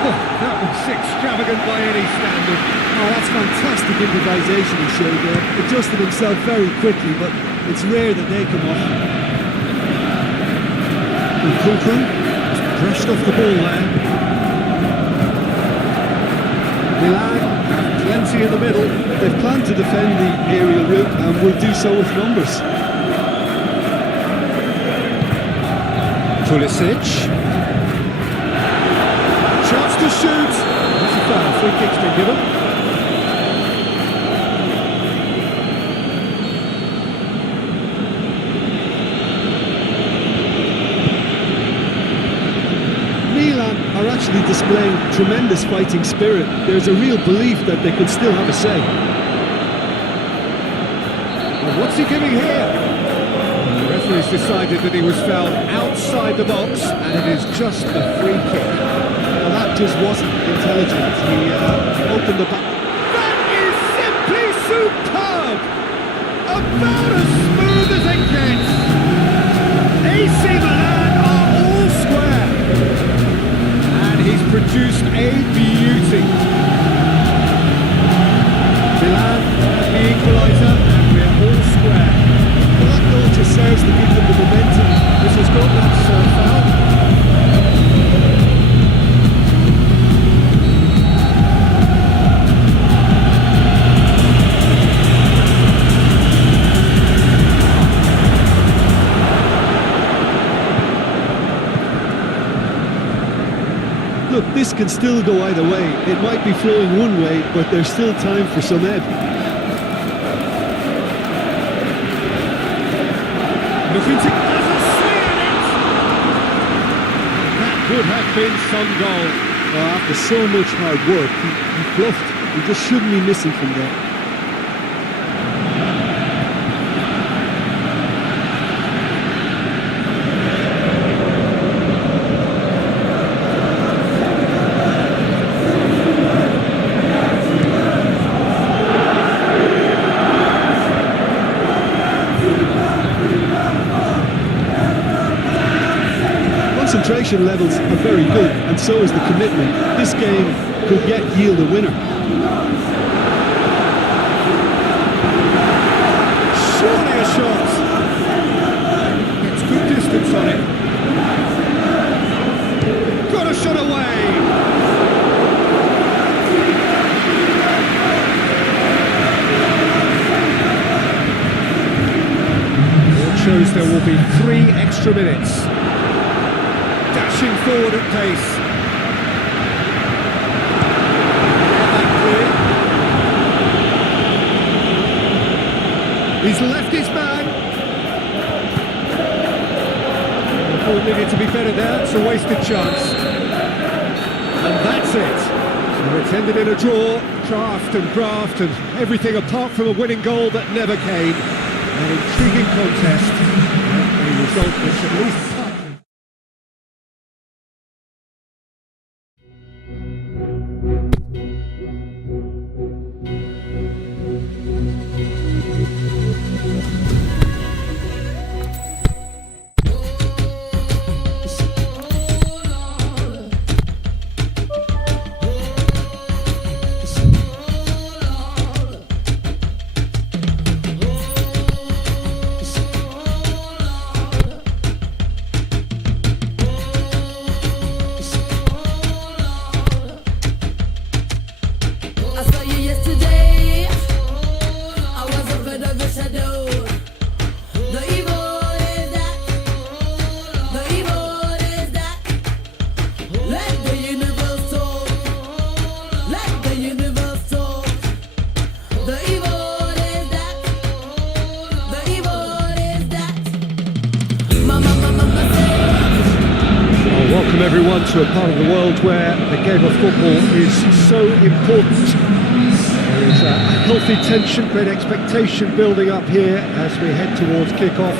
Oh, that was extravagant by any standard. Oh, that's fantastic improvisation he showed there. Adjusted himself very quickly, but it's rare that they come off. Nkunku brushed off the ball there. Milan have plenty in the middle. They've planned to defend the aerial route and will do so with numbers. Pulisic. Chance to shoot. That's a foul. Free kick's been given. Milan are actually displaying tremendous fighting spirit. There's a real belief that they could still have a say. And what's he giving here? The referee's decided that he was fouled outside the box, and it is just a free kick. Well, that just wasn't intelligent. He opened the back. That is simply superb! About as smooth as it gets. AC Milan are all square. And he's produced a beauty. Milan has the equaliser, and we're all square. Well, that goal just serves to give them the momentum. This has got that foul. Look, this can still go either way. It might be flowing one way, but there's still time for some ebb. Looking to... There's a swing at it! That could have been some goal. After so much hard work, he bluffed. He just shouldn't be missing from there. Concentration levels are very good, and so is the commitment. This game could yet yield a winner. shows there will be 3 extra minutes. Dashing forward at pace. He's left his man. The ball needed to be better there, it's a wasted chance. And that's it. So it's ended in a draw, draft and graft and everything apart from a winning goal that never came. An intriguing contest, a result which at least... Welcome everyone to a part of the world where the game of football is so important. There is a healthy tension, great expectation building up here as we head towards kick-off.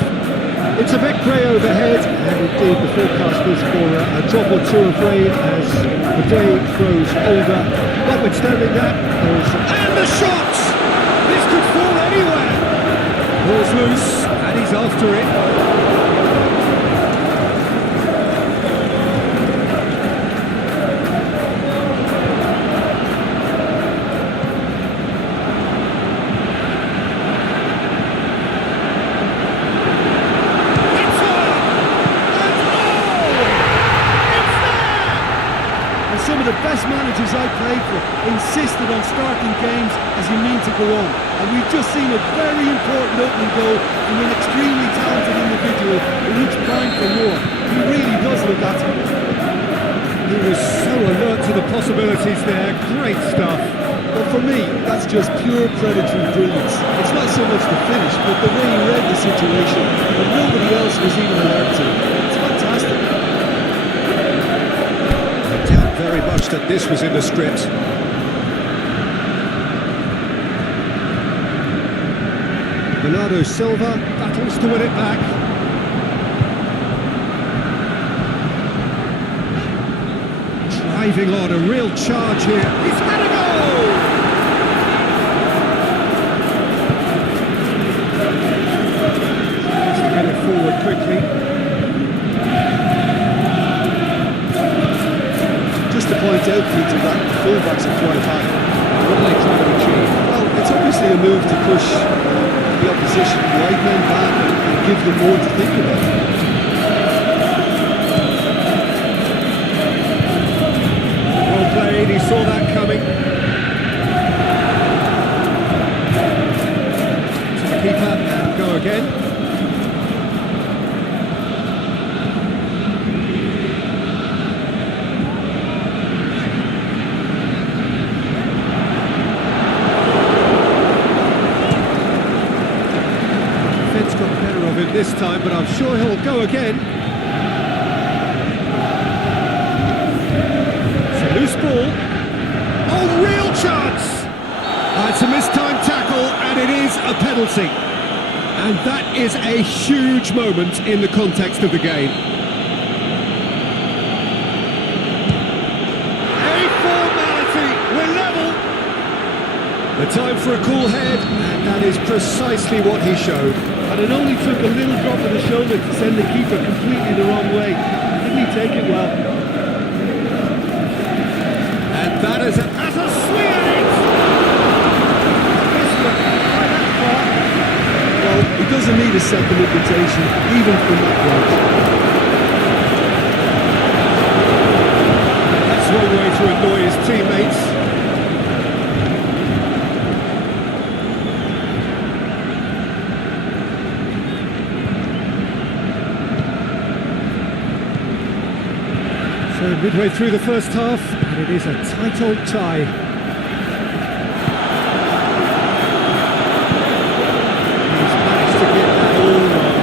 It's a bit grey overhead, and indeed the forecast is for a drop or two of rain as the day grows older. Notwithstanding that, there's... And the shot! This could fall anywhere! Ball's loose, and he's after it. Some of the best managers I played for insisted on starting games as you mean to go on. And we've just seen a very important opening goal from an extremely talented individual who looks primed for more. He really does look at it. He was so alert to the possibilities there. Great stuff. But for me, that's just pure predatory brilliance. It's not so much the finish, but the way he read the situation that nobody else was even alert to. It's fantastic. Very much that this was in the script. Bernardo Silva battles to win it back. Driving on, a real charge here. He's had a goal! Needs to get it forward quickly. To point out, Peter, that the fullbacks are quite high. What are they trying to achieve? Well, it's obviously a move to push the opposition wide men back and give them more to think about. Well played, he saw that coming. To the keeper, and go again. This time, but I'm sure he'll go again. It's a loose ball. Oh, real chance! It's a mistimed tackle, and it is a penalty. And that is a huge moment in the context of the game. A formality, we're level. The time for a cool head, and that is precisely what he showed. And it only took a little drop of the shoulder to send the keeper completely the wrong way. Didn't he take it well? And that is a swing at it! Well, he doesn't need a second invitation, even from that range. That's one way to annoy his teammates. We're midway through the first half, and it is a tight old tie. He's managed to get that all wrong.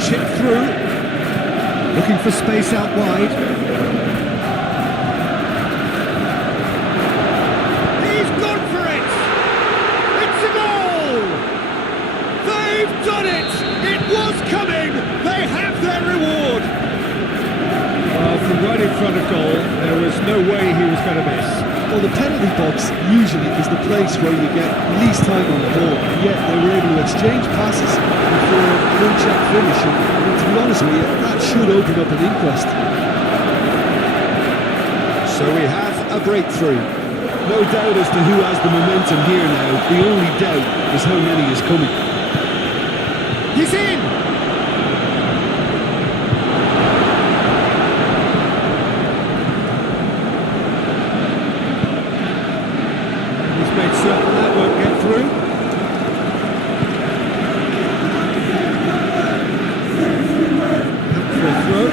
Chip through, looking for space out wide. He's gone for it! It's a goal! They've done it! It was coming! They have their reward! Well, from right in front of goal, there was no way he was going to miss. Well, the penalty box usually is the place where you get least time on the ball, and yet they were able to exchange passes before an unchecked finish, and to be honest with you, that should open up an inquest. So we have a breakthrough. No doubt as to who has the momentum here now. The only doubt is how many is coming. He's in! He's made certain that won't get through. Out for a throw.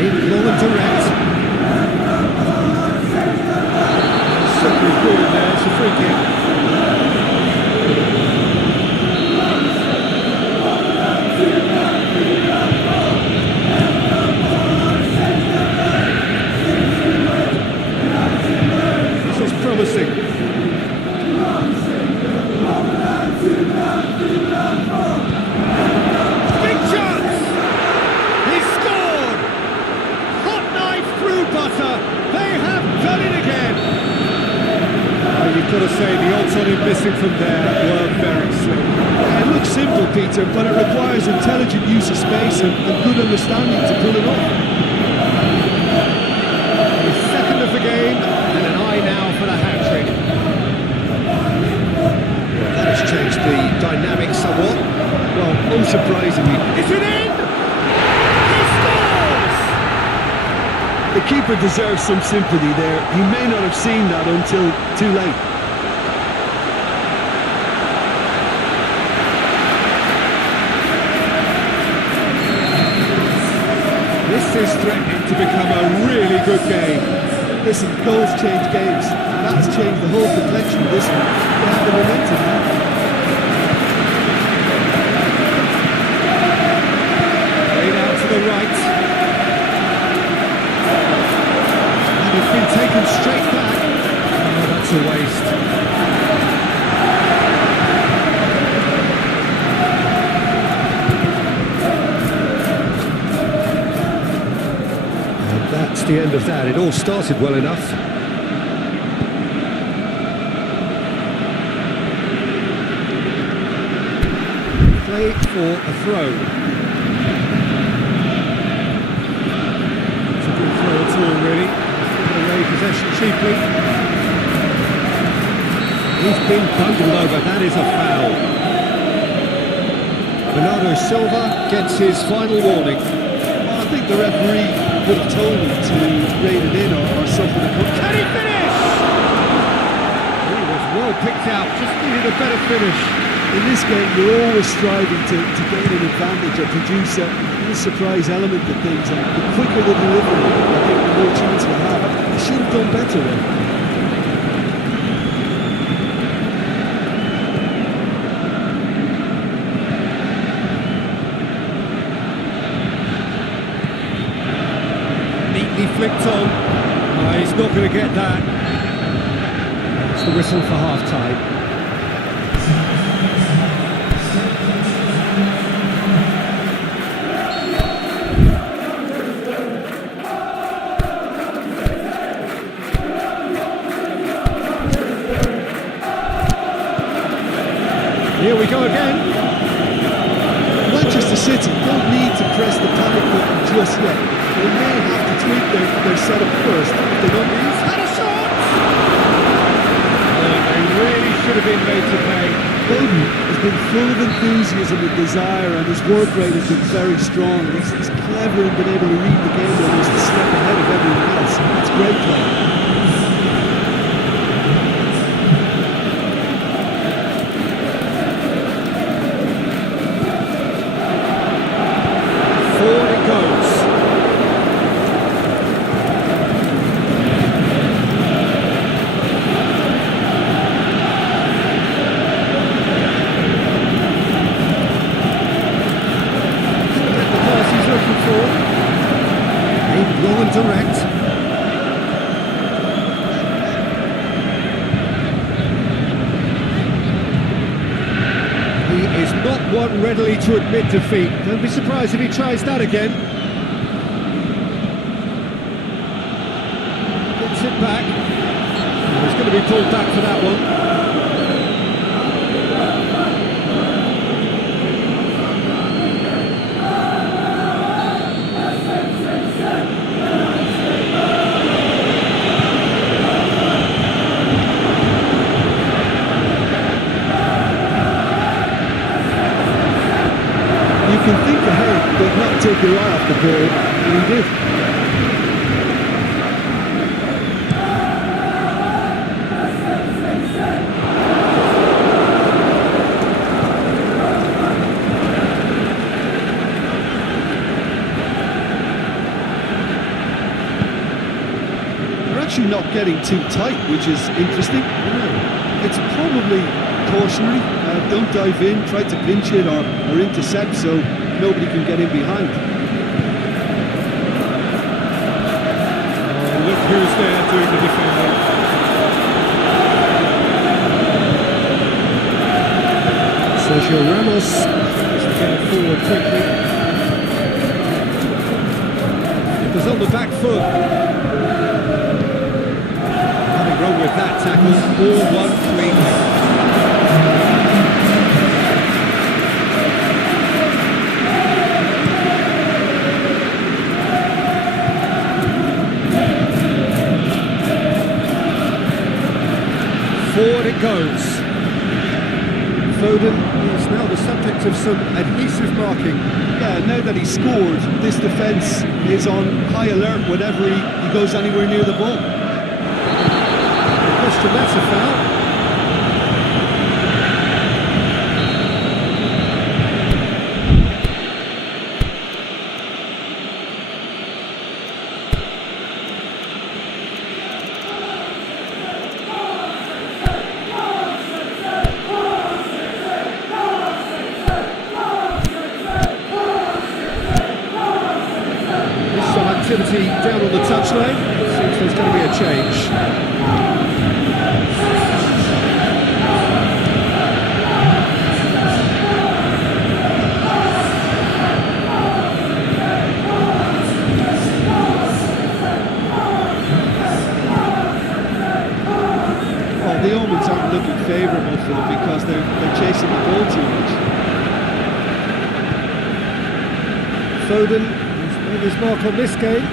Aimed long and direct. Certainly good in there, it's a free kick. This is promising. Big chance! He scored! Hot knife through butter. They have done it again. You've got to say the odds on him missing from there were very slim. It looks simple, Peter, but it requires intelligent use of space and good understanding to pull it off. His second of the game, and an eye now for the hat-trick. Well, that has changed the dynamic somewhat. Well, unsurprisingly, Is it in? He scores! the keeper deserves some sympathy there. He may not have seen that until too late. This is threatening to become a really good game. Listen, goals change games. That's changed the whole complexion of this one. They have the momentum now. Played out to the right. And it's been taken straight back. Oh, that's a waste. And that's the end of that. It all started well enough. Play for a throw. It's a good throw at all, really. Giving away possession cheaply. He's been bundled over. That is a foul. Bernardo Silva gets his final warning. Well, I think the referee would have told him to rein it in or something. Can he finish? He was well picked out. Just needed a better finish. In this game, you're always striving to gain an advantage or produce a little surprise element to things, and the quicker the delivery, I think the more chance you have. They should have done better there. Neatly flicked on. He's not going to get that. It's the whistle for half-time. Here we go again. Manchester City don't need to press the panic button just yet. They may have to tweak their setup first. If they don't He's had a shot! Oh, they really should have been made to pay. Bowden has He's been full of enthusiasm and desire, and his work rate has been very strong. He's clever and been able to read the game almost a step ahead of everyone else. It's great play. Forward it goes. Get the pass he's looking for. Aimed long and direct. He is not one readily to admit defeat. Don't be surprised if he tries that again. Gets it back. Oh, he's going to be pulled back for that one. You can think ahead, but not take your eye off the ball, and he did. They're actually not getting too tight, which is interesting. It's probably cautionary. Don't dive in, try to pinch it or intercept so nobody can get in behind. Oh, look who's there doing the defending. Sergio Ramos is getting forward quickly. It was on the back foot. Nothing wrong with that tackle. All one cleanly. Forward it goes. Foden is now the subject of some adhesive marking. Yeah, now that he's scored, this defence is on high alert whenever he goes anywhere near the ball. Question, that's a foul. Activity down on the touchline. Seems there's going to be a change. Well, the omens aren't looking favourable for them because they're chasing the ball too much. Foden made his mark on this game.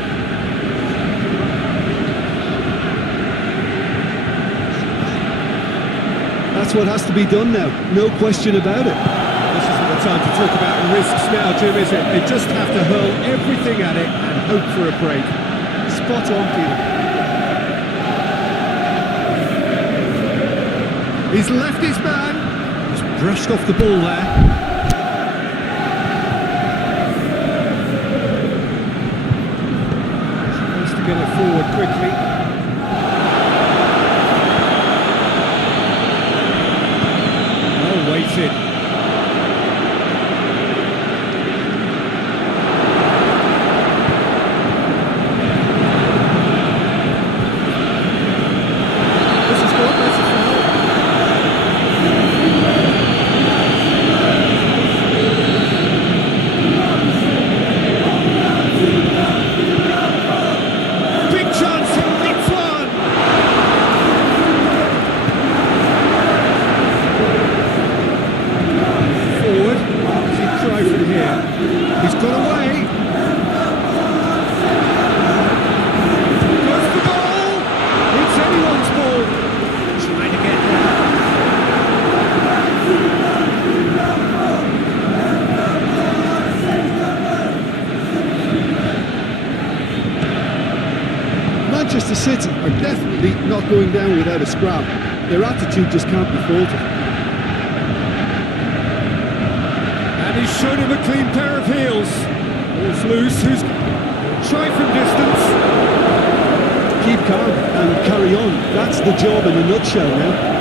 That's what has to be done now, no question about it. This isn't the time to talk about risks now, Jim, is it? They just have to hurl everything at it and hope for a break. Spot on, Peter. He's left his man. He's brushed off the ball there. To get it forward quickly. Well waited. This is good, that's a foul. Big chance here. City are definitely not going down without a scrap. Their attitude just can't be faulted. And he's shown him a clean pair of heels. Ball's loose, who's try from distance. Keep calm and carry on. That's the job in a nutshell now.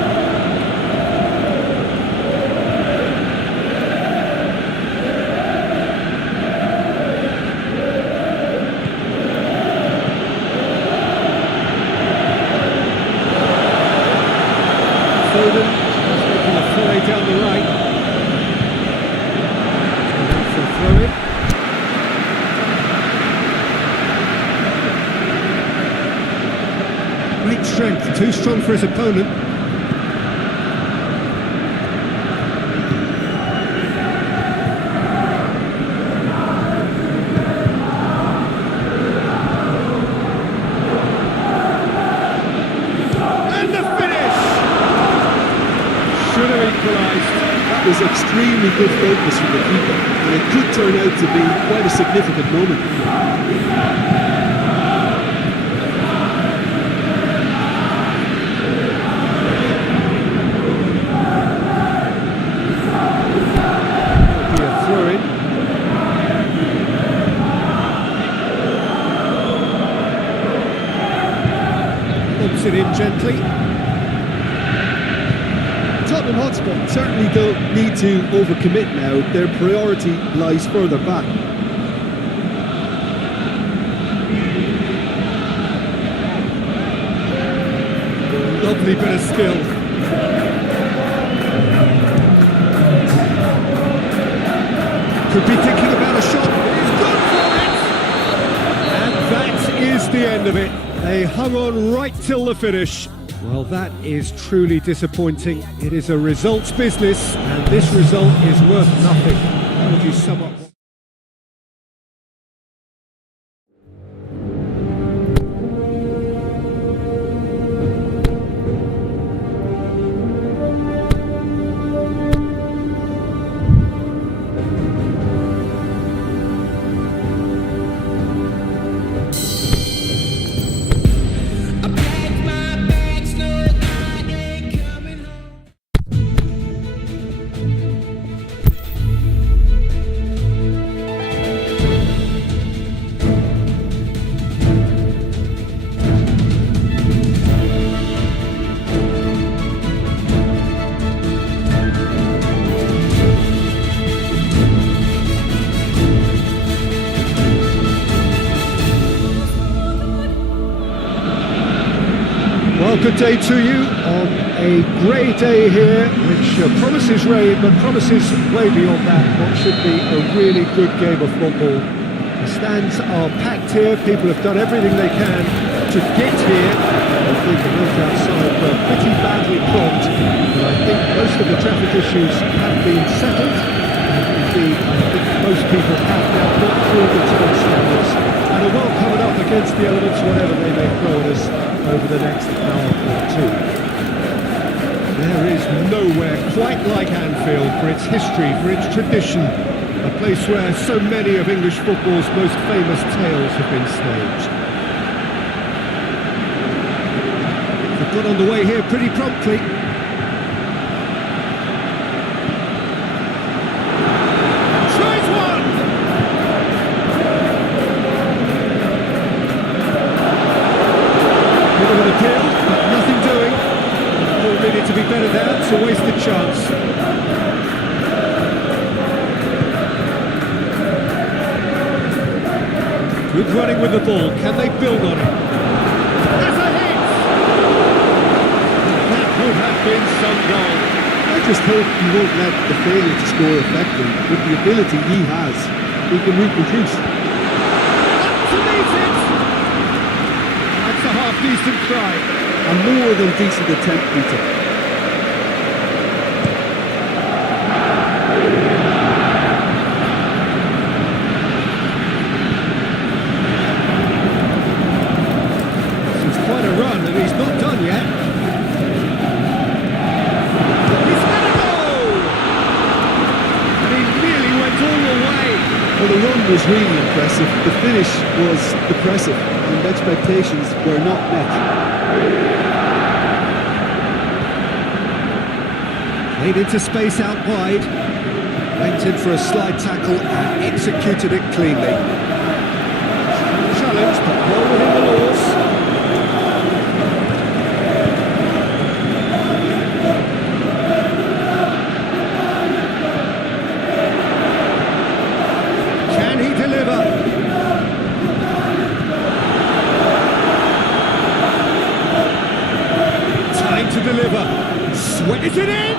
Foden making a foray down the right. For a throw-in. Great strength, too strong for his opponent. And the finish! Should have equalised. That was extremely good focus from the keeper, and it could turn out to be quite a significant moment. It in gently. Tottenham Hotspur certainly don't need to overcommit now. Their priority lies further back. Lovely bit of skill. Could be thinking about a shot. He's gone for it! And that is the end of it. They hung on right till the finish. Well, that is truly disappointing. It is a results business, and this result is worth nothing. How would you sum up? Well, good day to you on a grey day here, which promises rain, but promises way beyond that what should be a really good game of football. The stands are packed here, people have done everything they can to get here. I think the roads outside were pretty badly clogged, but I think most of the traffic issues have been settled, and indeed I think most people have now got through the turnstiles and are well covered up against the elements, whatever they may throw at us over the next hour or two. There is nowhere quite like Anfield for its history, for its tradition, a place where so many of English football's most famous tales have been staged. They've got underway here pretty promptly. Tries one! Bit of an appeal, but nothing doing. All needed to be better there, it's a wasted chance. Good running with the ball, can they build on it? There's a hit! That would have been some goal. I just hope he won't let the failure to score affect him. With the ability he has, he can reproduce. Up to meet it! That's a half-decent try. A more than decent attempt, Peter. It's quite a run, and he's not done yet. He's had a goal! And he nearly went all the way. Well, the run was really impressive. The finish was depressive, and expectations were not met. Played into space out wide. Went in for a slide tackle and executed it cleanly. Challenge, but well within the laws. Can he deliver? Time to deliver. Sweated it in!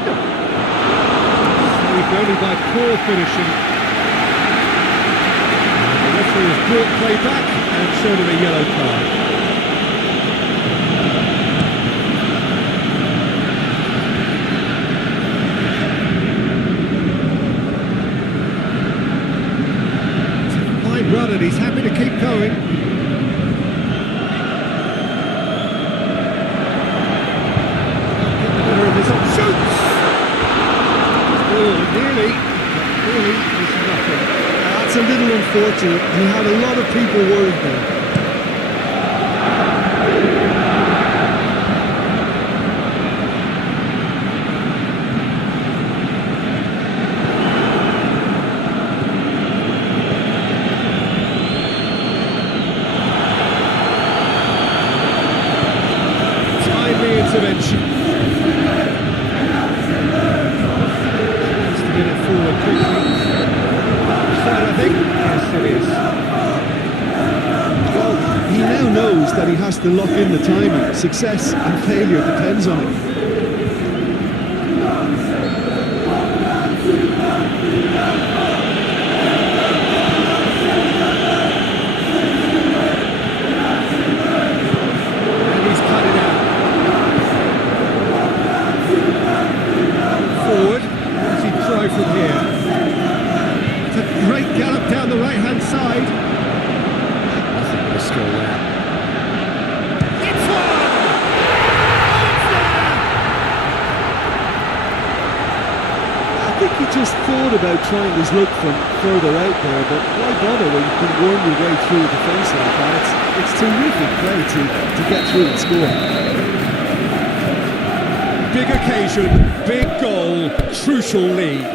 Saved only by poor finishing. The referee has brought play back and shown him a yellow card. Fine run and he's happy to keep going. Shoots! Oh, nearly, but really is nothing. That's a little unfortunate. He had a lot of people worried there. Timely intervention. Forward quickly. Offside, I think. Yes, it is. Well, he now knows that he has to lock in the timing. Success and failure depends on it. And he's cut it out. Forward. As he drive from here. It's a great gallop down the right-hand side. Nothing but a score there. It's one! It's there! I think he just thought about trying his luck from further out there, but why bother when you can worm your way through a defence like that? It's terrific play to get through and score. Big occasion, big goal, crucial lead.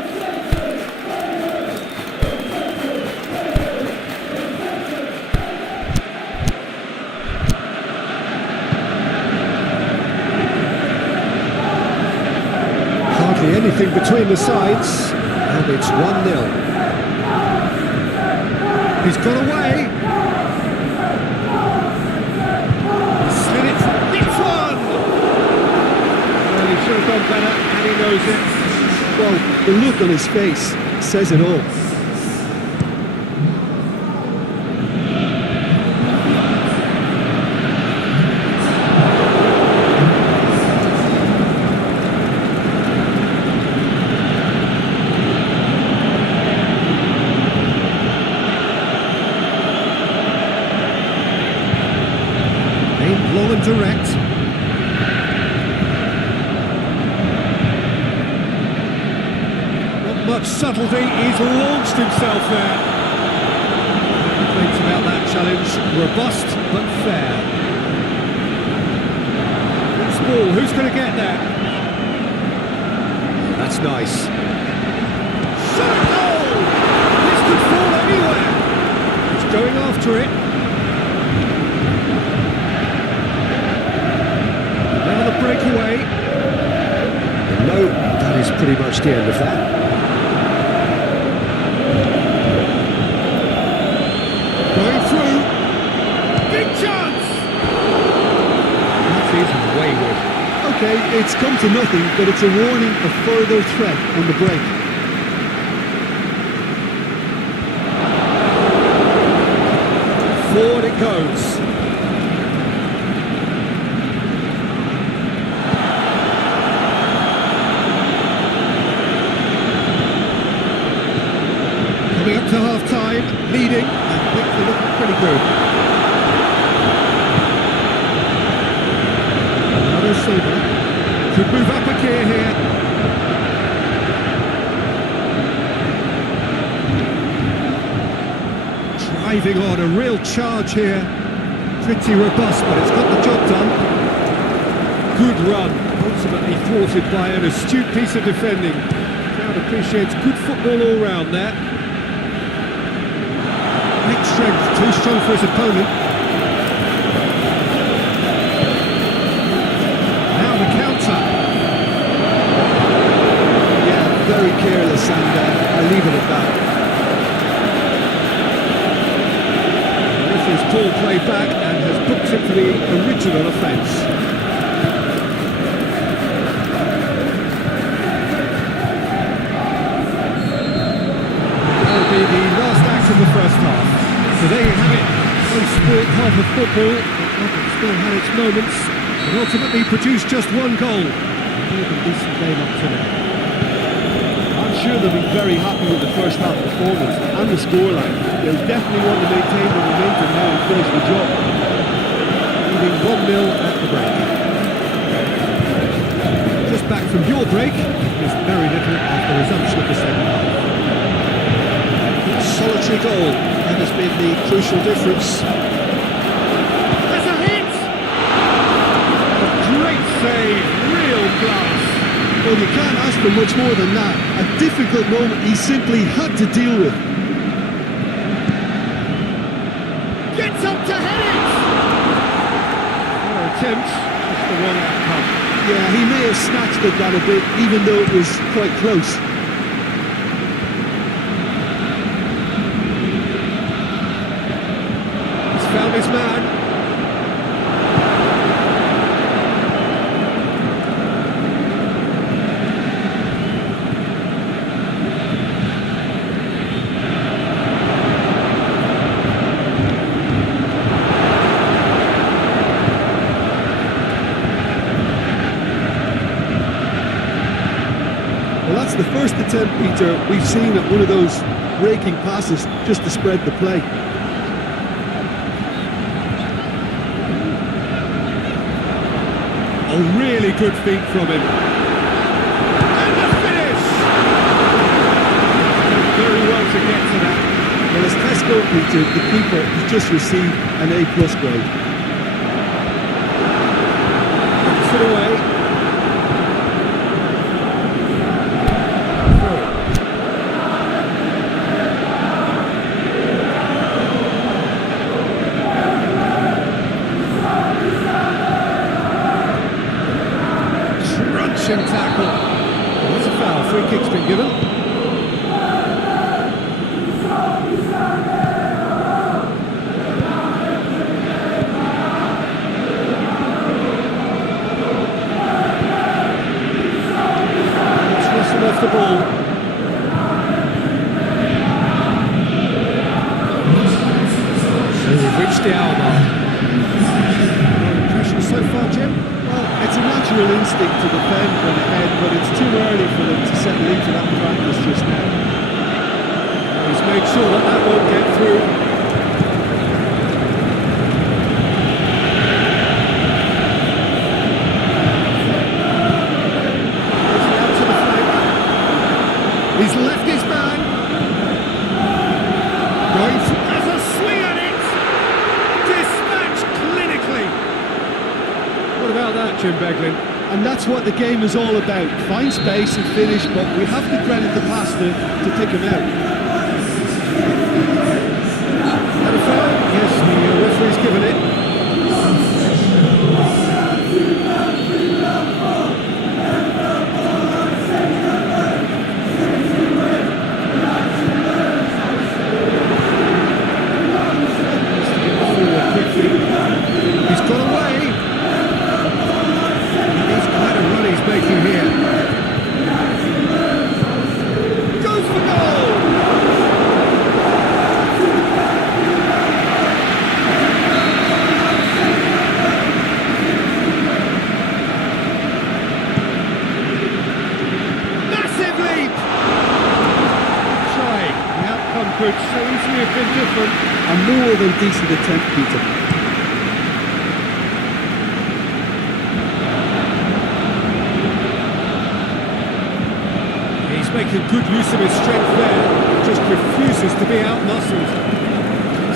Hardly anything between the sides, and it's 1-0. He's got away. Slid it. It's one! Well, he should have done better, and he knows it. Well, the look on his face says it all. Aimed low and direct. Much subtlety, he's launched himself there. Thinks about that challenge, robust but fair. It's ball, who's going to get there? That's nice. Shot a goal! This could fall anywhere. He's going after it. Now the breakaway. No, that is pretty much the end of that. Going through. Big chance! That is wayward. Okay, it's come to nothing, but it's a warning of further threat on the break. Forward it goes. Coming up to half-time, leading, and things are looking pretty good. Another saver. Could move up a gear here. driving on, a real charge here. Pretty robust, but it's got the job done. Good run, ultimately thwarted by an astute piece of defending. Crowd appreciates good football all round there. Great strength, too strong for his opponent. Now the counter. Yeah, very careless, and I'll leave it at that. Referee's ball play back and has booked it for the original offence. That'll be the last act of the first half. So there you have it. Post-sport half of football. It still had its moments, but ultimately produced just one goal. More than decent game up to now. I'm sure they'll be very happy with the first half performance and the scoreline. They'll definitely want to maintain the momentum now and finish the job. Leaving 1-0 at the break. Just back from your break, there's very little after resumption of the second half. Solitary goal, that has been the crucial difference. There's a hit! A great save, real class. Well, you can't ask for much more than that. A difficult moment he simply had to deal with. Gets up to head it! Attempt, just the wrong outcome. Yeah, he may have snatched at that a bit, even though it was quite close. He's found his man. Well, that's the first attempt, Peter, we've seen at one of those raking passes just to spread the play. A really good feat from him. And the finish! Very well to get to that. Well, as Tesco, Peter, the keeper has just received an A+ grade. Puts it away. Tackle. That's a foul. Free kick's been given. Let's wrestle off the ball. So we've reached the hour mark. No impressions so far, Jim? Well, it's a natural instinct to defend when ahead, but it's too early for them to settle into that practice just now. He's made sure that that won't get through. Out to the flank. He's left his man. Going as a swing at it. Dispatched clinically. What about that, Jim Beglin? And that's what the game is all about. Find space and finish, but we have to credit the passer to pick him out. Had a foul? Yes, the referee's given it. Forward quickly. He's got away. He's quite a run he's making here. Goes for goal! Massive leap! Try. The outcome could so easily have been different. A more than decent attempt, Peter. He's making good use of his strength there, just refuses to be outmuscled.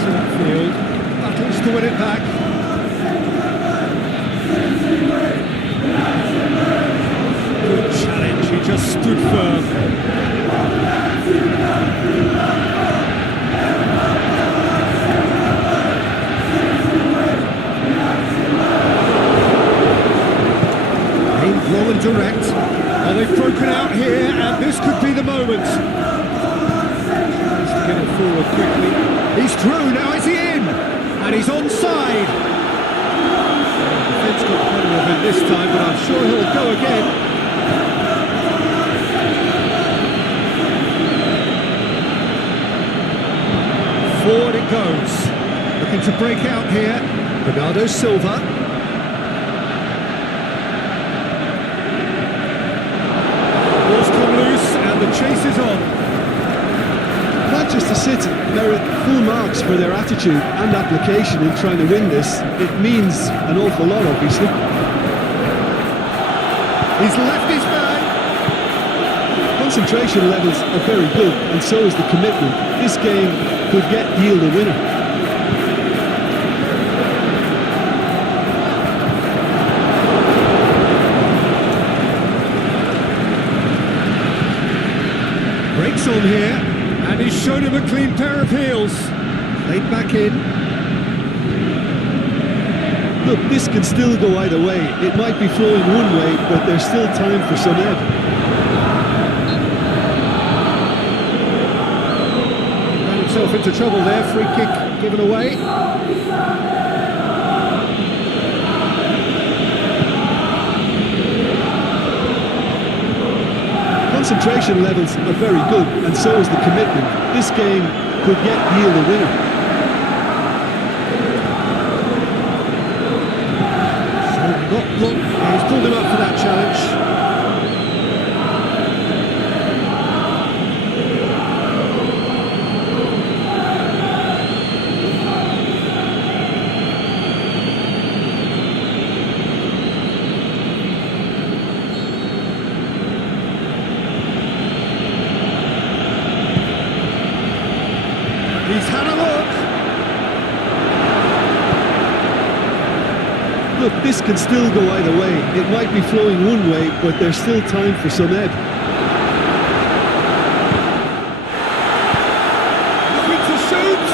excellent field, battles to win it back. Good challenge, he just stood firm. Aimed low and direct. Oh, they've broken out here, and this could be the moment. Tries to get it forward quickly. He's through, now is he in? And he's onside. The defence got the better of him this time, but I'm sure he'll go again. Forward it goes. Looking to break out here. Bernardo Silva. Ball's come loose and the chase is on. Manchester City merit full marks for their attitude and application in trying to win this. It means an awful lot, obviously. He's left his man. Concentration levels are very good, and so is the commitment. This game could yet yield a winner. Breaks on here, and he's shown him a clean pair of heels. Played back in. Look, this can still go either way. It might be flowing one way, but there's still time for some ebb. Ran himself into trouble there, free kick given away. Concentration levels are very good, and so is the commitment. This game could yet yield a winner. So not long. Yeah, he's pulled him up for that challenge. He's had a look. Look, this can still go either way. It might be flowing one way, but there's still time for some ebb. Looking to shoot.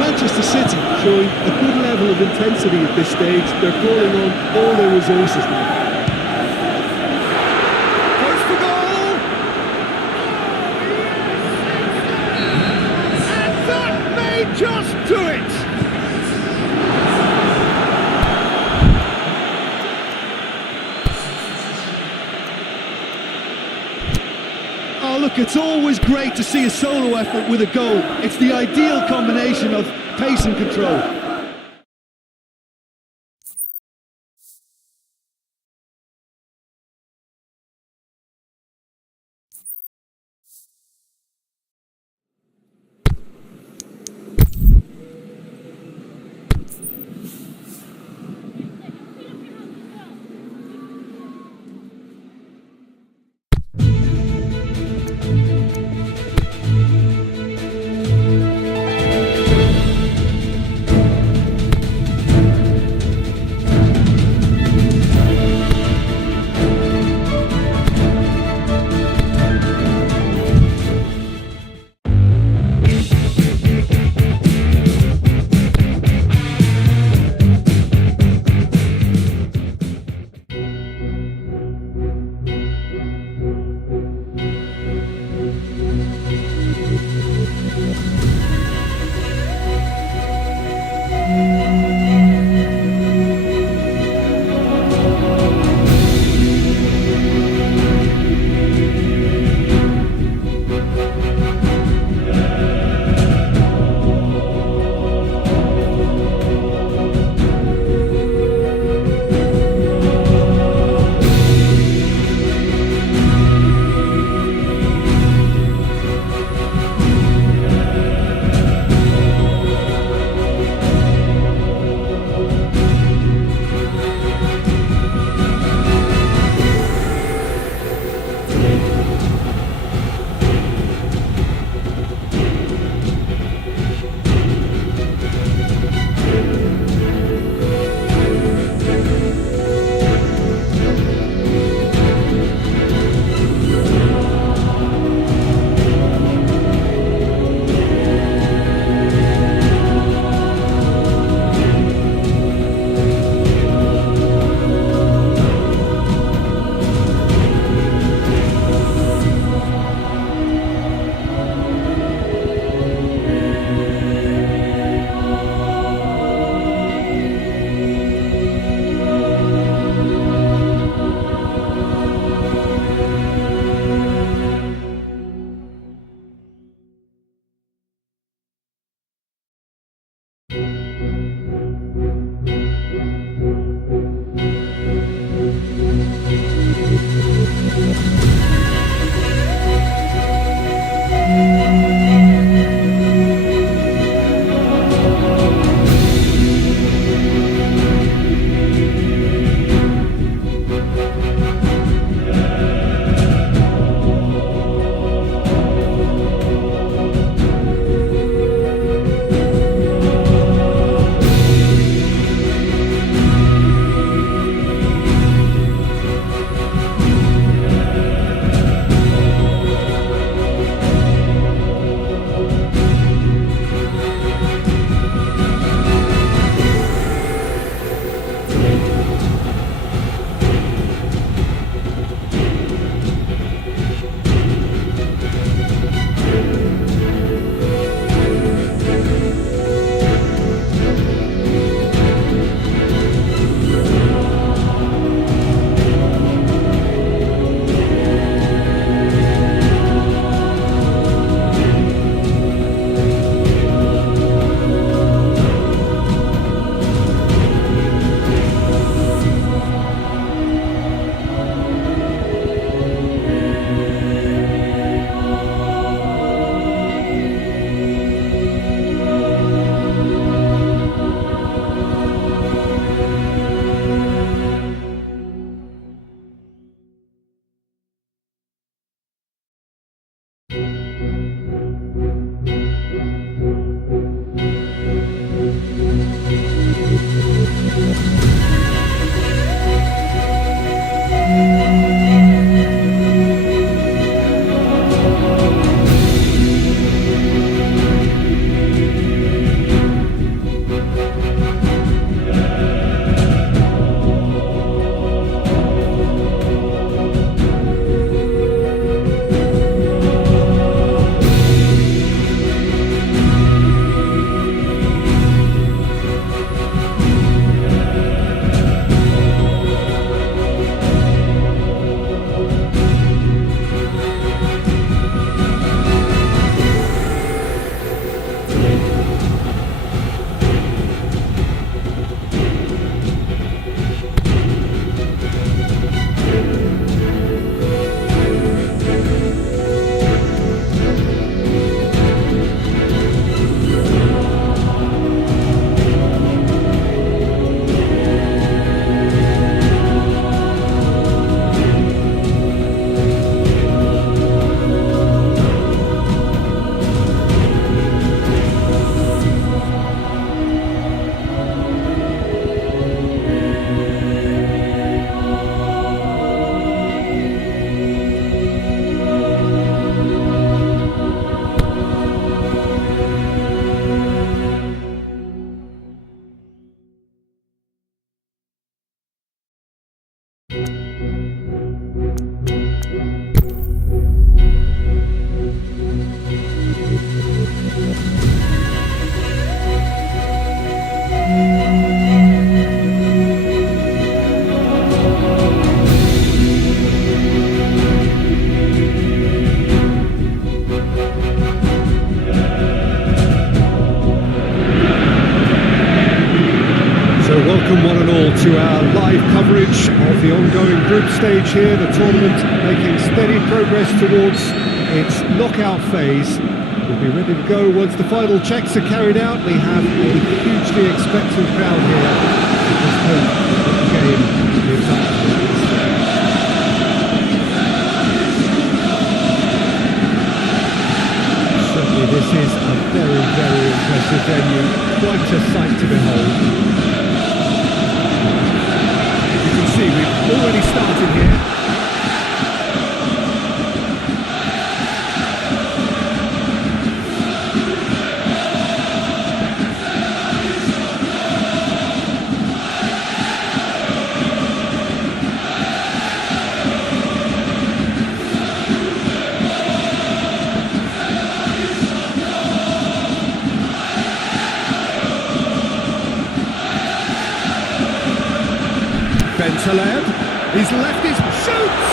Manchester City showing a good level of intensity at this stage. They're calling on all their resources now. Goes for goal. And that may just do it. Oh, look, it's always great to see a solo effort with a goal. It's the ideal combination of pace and control. to our live coverage of the ongoing group stage here, the tournament making steady progress towards its knockout phase. We'll be ready to go once the final checks are carried out. We have a hugely expectant crowd here. Let's hope that the game lives up to its Certainly this is a very, very impressive venue. Quite a sight to behold. See, we've already started here. He's left his shoots!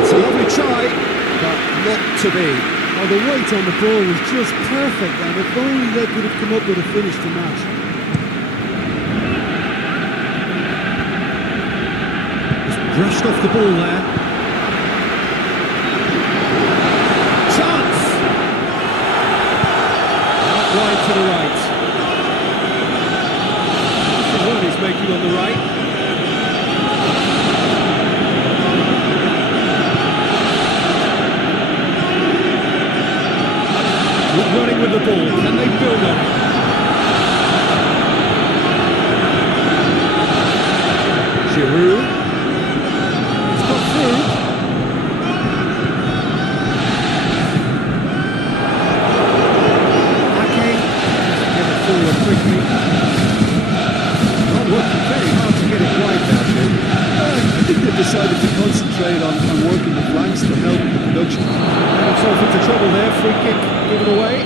It's a lovely try, but not to be. Oh, the weight on the ball was just perfect, and if only they could have come up with a finish to match. Just brushed off the ball there. Chance! Out wide to the right. The run he's making on the right. Running with the ball, can they build on it? Giroud. It's got through. Ake. Get it forward quickly. Not working very hard to get it wide now, Jim. I think they decided to concentrate on working the flanks to help the production. Himself into trouble there, free kick given away.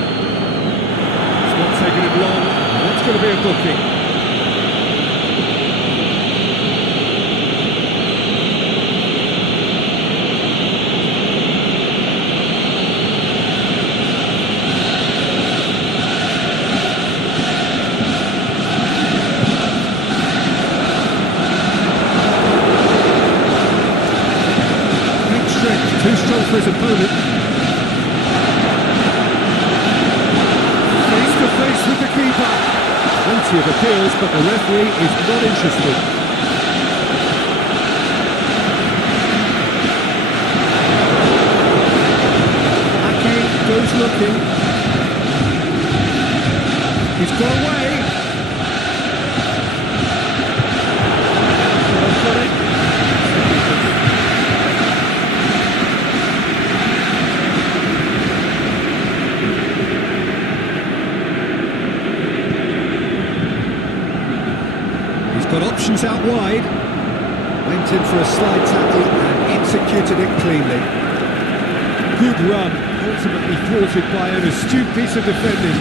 It's not taking it long, that's going to be a booking. Great strength, too strong for his opponent. Face with the keeper. Plenty of appeals, but the referee is not interested. Ake goes looking. He's got away. Got it. Got options out wide. Went in for a slide tackle and executed it cleanly. Good run, ultimately thwarted by an astute piece of defending.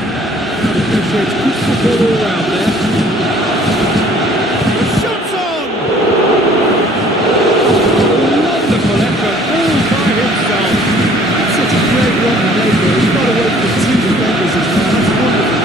Appreciates good football all round there. The shot's on! Wonderful effort, all by himself. Such a great run to make there. He's got away from two defenders as well. That's wonderful.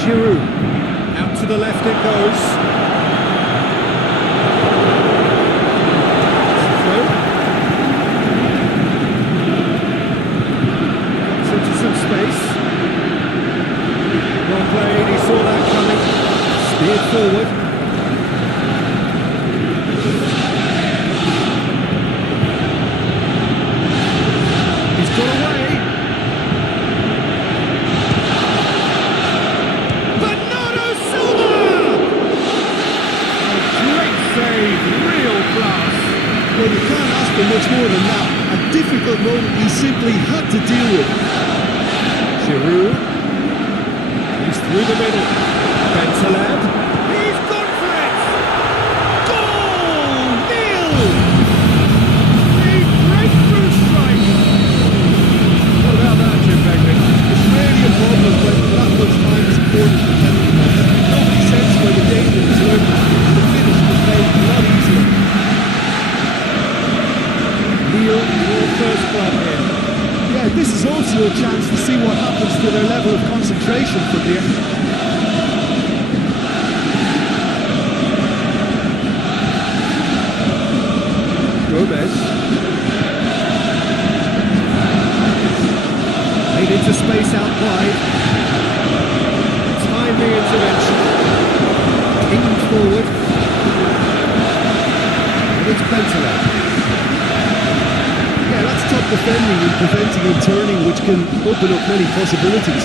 Giroud. Out to the left it goes. Through. Gets into some space. Well played, he saw that coming. Steered forward. He's got away. Well, you can't ask for much more than that. A difficult moment he simply had to deal with. Giroud. He's through the middle. Bentaleb. He's gone for it! Goal! Nil! A breakthrough strike! What about that, Jim Begley? first club here. Yeah, this is also a chance to see what happens to their level of concentration from here. Gomez. Made into space out wide. Timely intervention. Pinged forward. And it's Piala. Yeah, that's top defending and preventing and turning, which can open up many possibilities.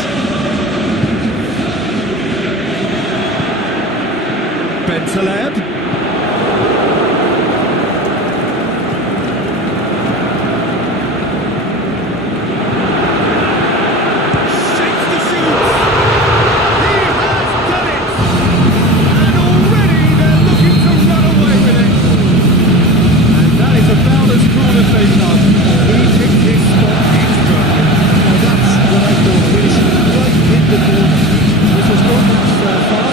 Bentaleb. Shakes the shoots. He has done it. And already they're looking to run away with it. And that is about as cool as they come. He picked his spot extra. Now that's what I call finishing right in the ball, which was not much so far.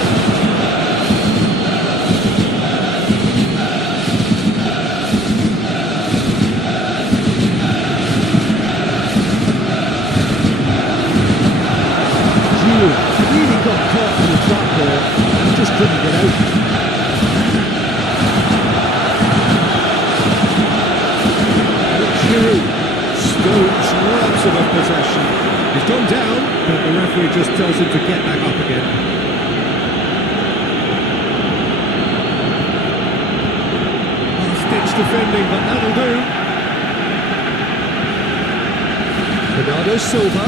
Really got caught in the trap there and just couldn't get out. Giroud. Stones robs him of possession. He's gone down, but the referee just tells him to get back up again. Last-ditch defending, but that'll do. Bernardo Silva.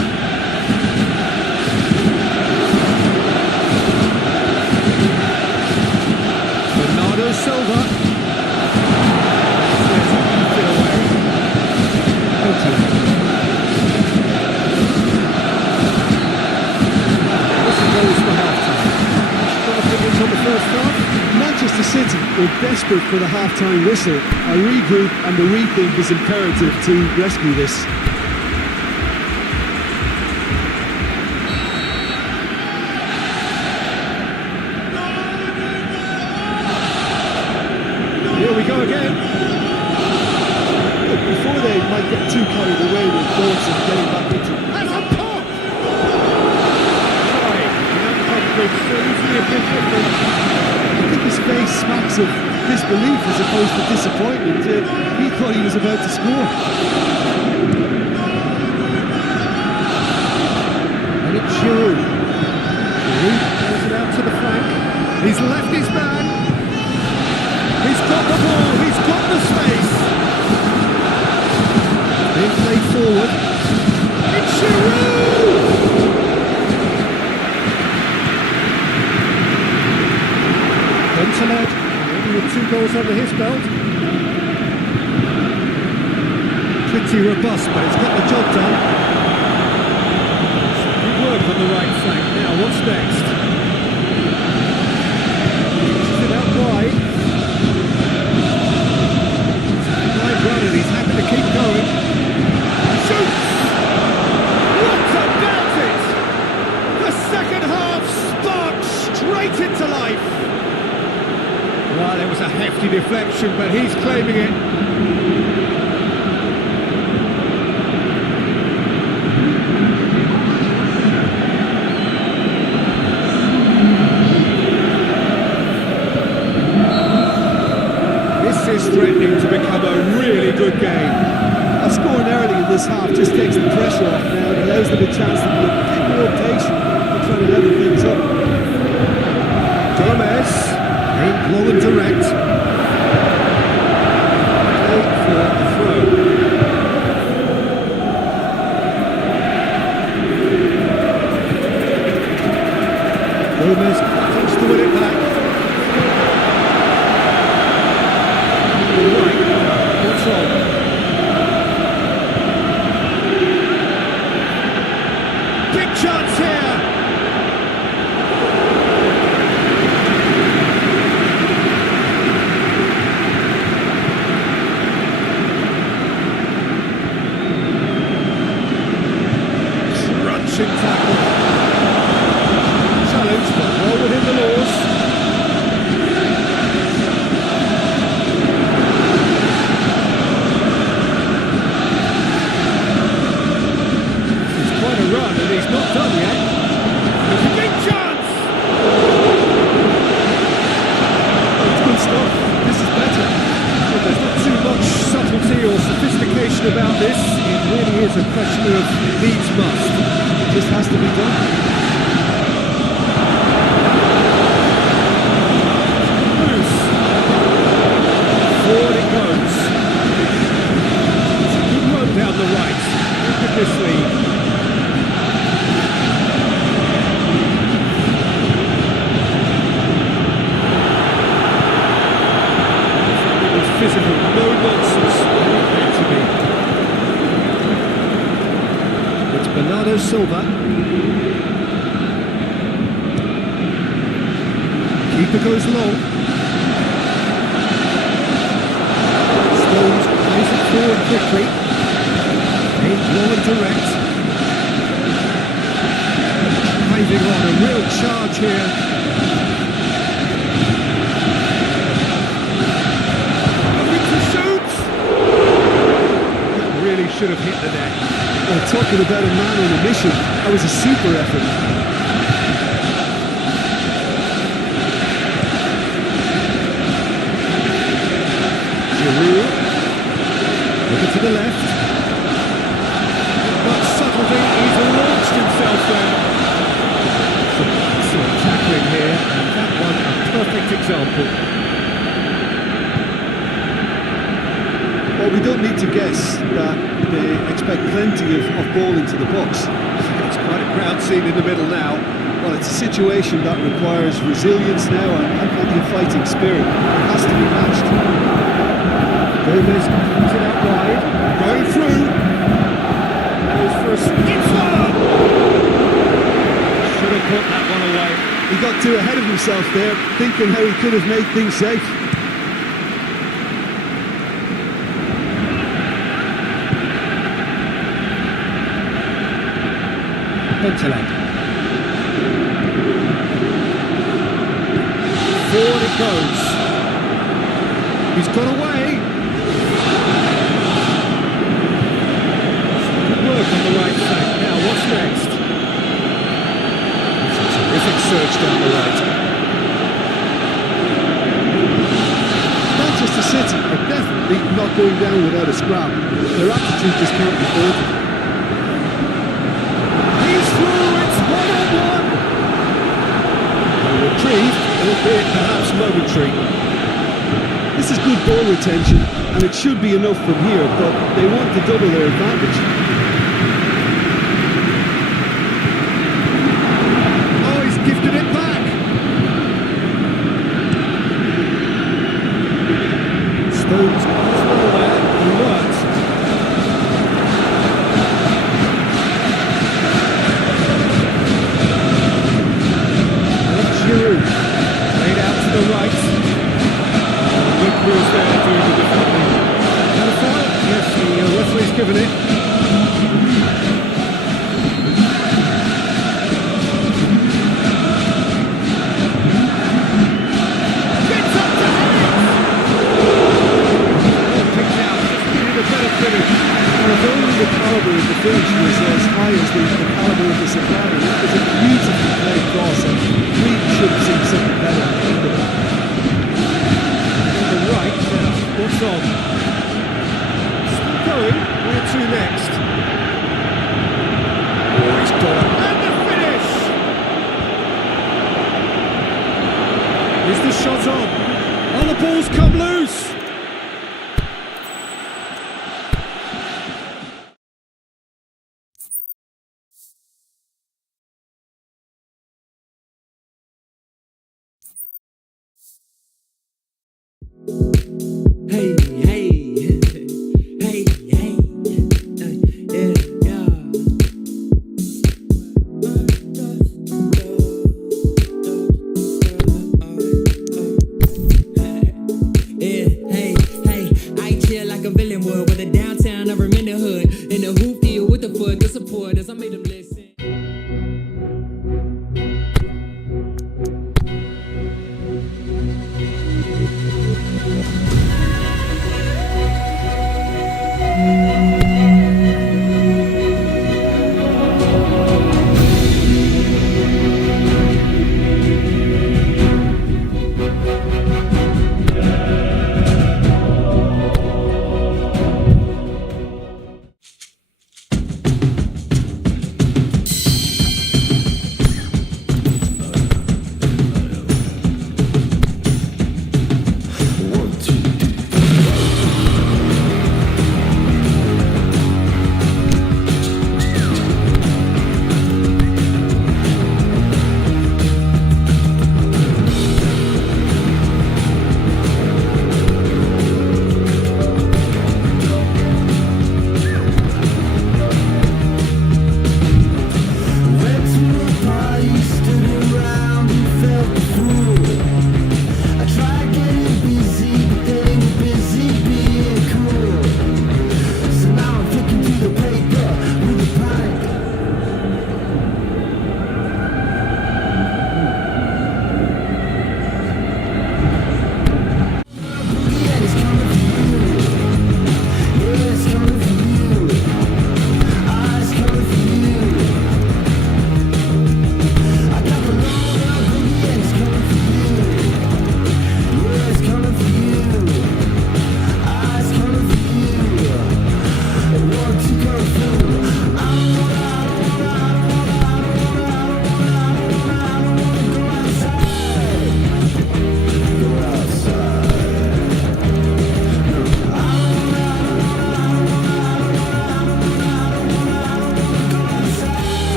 Bernardo Silva. There's a good away. Whistle goes for half-time. Strong opinions on the first half? Manchester City were desperate for the half-time whistle. A regroup and a rethink is imperative to rescue this. Here we go again. Look, before they might get too carried away with thoughts of getting back into it. That's a pop! Trying. That pop could so easily have been different. I think his face smacks of disbelief as opposed to disappointment. He thought he was about to score. And it's Giroud. Giroud throws it out to the flank. He's left his man. He's got the ball. He's got the space. Being played forward. It's Giroud! Bentaleb, already with 2 goals under his belt. Pretty robust, but it's got the job done. Good work on the right flank. Now, what's next? Pushes it out wide. Wide running, he's happy to keep going. Shoots! What about it? The second half sparks straight into life. Well, there was a hefty deflection, but he's claiming it. This is threatening to become a really good game. Scoring early in this half just takes the pressure off now and allows them a chance to be a bit more patient and try to level things up. Gomez, aimed low and direct. Played for a throw. Gomez tries to win it back. Right, what's on? Big chance here! question about this. It really is a question of needs must. It just has to be done. Loose. Forward it goes. It's a good run down the right. Look at this lead. It was physical, no nonsense. Meant to be. It's Bernardo Silva. Keeper goes long. Stones plays it forward quickly. Aimed long and direct. Driving on, a real charge here. Looking to shoot! That really should have hit the net. Well, talking about a man on a mission, that was a super effort. Giroud. Looking to the left. Much subtlety, he's launched himself there. Some excellent tackling here, and that one a perfect example. Well, we don't need to guess that they expect plenty of ball into the box. It's quite a crowd scene in the middle now. Well, it's a situation that requires resilience now and plenty of fighting spirit. It has to be matched. Gomez comes it out wide, going through. Goes for a skipper. Should have put that one away. He got too ahead of himself there, thinking how he could have made things safe. Penteland. Forward it goes. He's got away. Good work on the right side. Now, what's next? It's a terrific surge down the right. Manchester City are definitely not going down without a scrap. Their attitude just can't be altered. He's through. It's 1-on-1. A reprieve, albeit perhaps momentary. This is good ball retention, and it should be enough from here, but they want to double their advantage. Oh, he's gifted it back. Stones as well there, alert. Giroud, laid out to the right. Look who's there doing the defending. And a foul? Yes, the referee's given it. Gets up to head! Picked out, just needed a better finish. And if only the calibre of the finish was as high as the calibre of the supplier, that was a beautifully played cross, and we should have seen something better. The right now, what's on? Still going, where to next? Oh, he's got it. And the finish! Is the shot on? And the ball's come loose! Hey, hey, hey, hey, yeah, yeah. Yeah, hey, hey, I chill like a villain would with a downtown over in the hood. In the hoop deal with the foot, the supporters, I made them listen.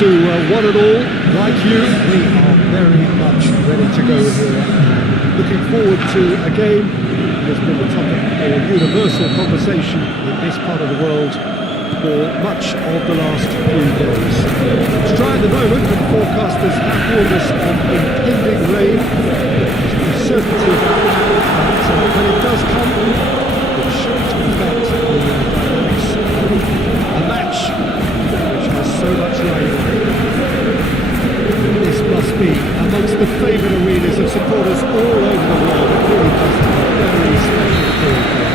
to one and all. Like you, we are very much ready to go here. Looking forward to a game that has been the topic of universal conversation in this part of the world for much of the last few days. It's dry at the moment, but forecasters have warned us of impending rain. There's certainty about that, but when it does come, it shouldn't affect the dynamics of a match which has so much rain. This must be amongst the favourite arenas of supporters all over the world. It really does have a very special feel here.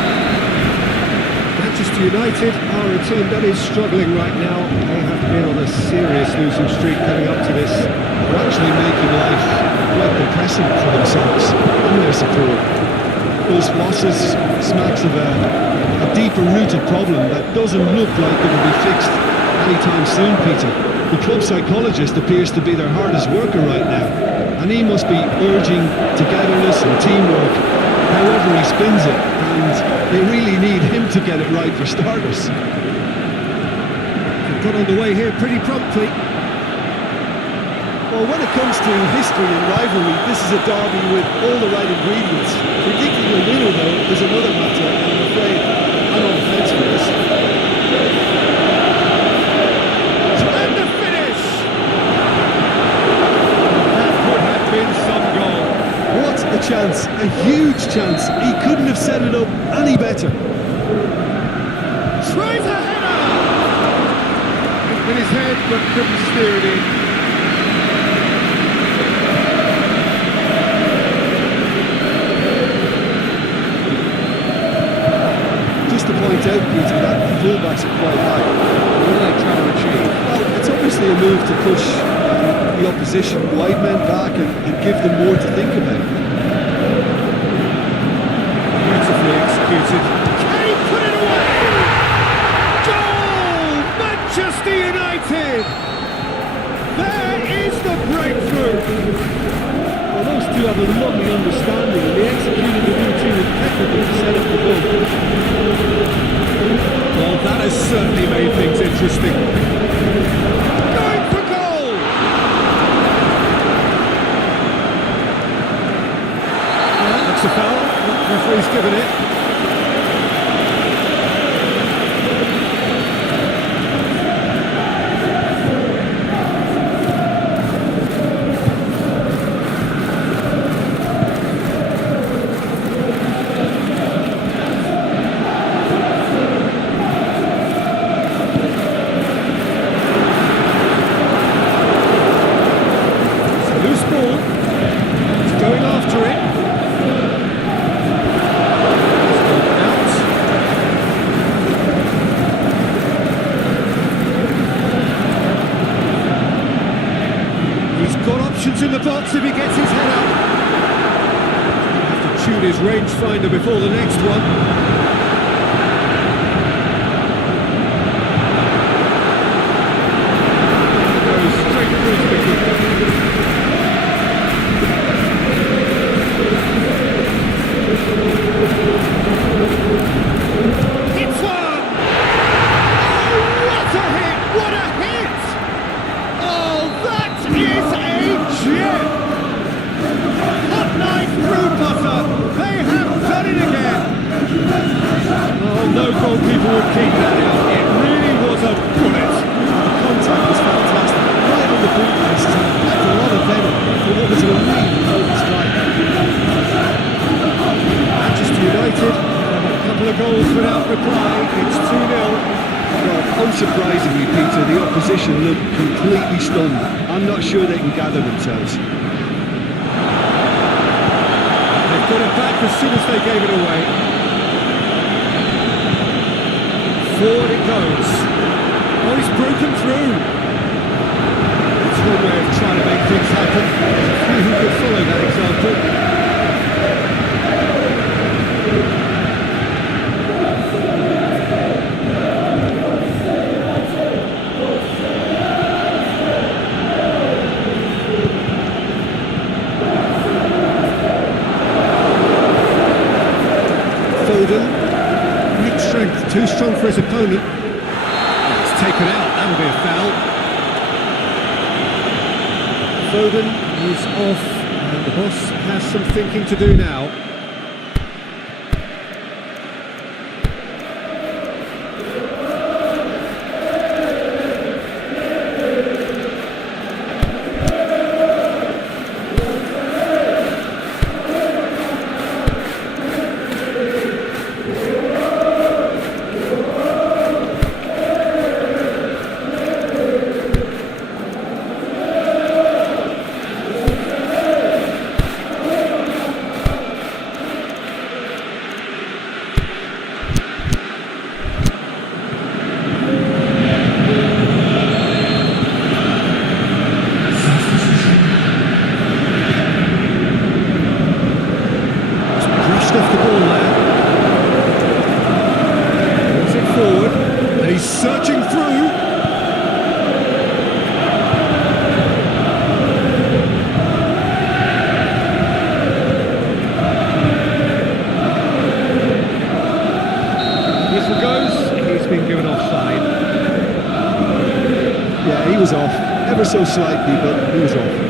Manchester United are a team that is struggling right now. They have been on a serious losing streak coming up to this. They're actually making life quite depressing for themselves and their support. Those losses smacks of a deeper rooted problem that doesn't look like it will be fixed anytime soon, Peter. The club psychologist appears to be their hardest worker right now, and he must be urging togetherness and teamwork however he spins it, and they really need him to get it right for starters. They've got underway here pretty promptly. Well, when it comes to history and rivalry, this is a derby with all the right ingredients. Predicting a winner, though, is another matter, and I'm afraid I'm on the fence for this. What a chance, a huge chance. He couldn't have set it up any better. Tries a header! In his head, but couldn't steer it in. Just to point out, Peter, that the fullbacks are quite high. What are they trying to achieve? Well, it's obviously a move to push the opposition wide men back and give them more to think about. Beautifully executed. Can he put it away? Goal! Manchester United! There is the breakthrough! Well, those two have a lovely understanding and they executed the routine impeccably to set up the goal. Well, that has certainly made things interesting. Going for goal! That's a foul. Referee's given it. It's a loose ball. He's going after it. In the box if he gets his head up. He'll have to tune his rangefinder before the next one. Goes straight through to the keeper. It's one! Oh, what a hit! What a hit! Oh, that is a gem! Hot knife through butter! They have done it again! Oh, no goalkeeper would keep that out. It really was a bullet. The contact was fantastic, right on the boot laces, and packed a lot of venom for what was a really potent strike. Manchester United have a couple of goals without reply. It's 2-0. Well, unsurprisingly, Peter, the opposition look completely stunned. I'm not sure they can gather themselves. They've got it back as soon as they gave it away. Forward it goes. Oh, he's broken through. It's one way of trying to make things happen. There's a few who could follow that example. Great strength, too strong for his opponent. It's taken out, that'll be a foul. Foden is off, and the boss has some thinking to do now. Off the ball there. Pulls it forward, and he's searching through. Whistle goes, he's been given offside. Yeah, he was off, ever so slightly, but he was off.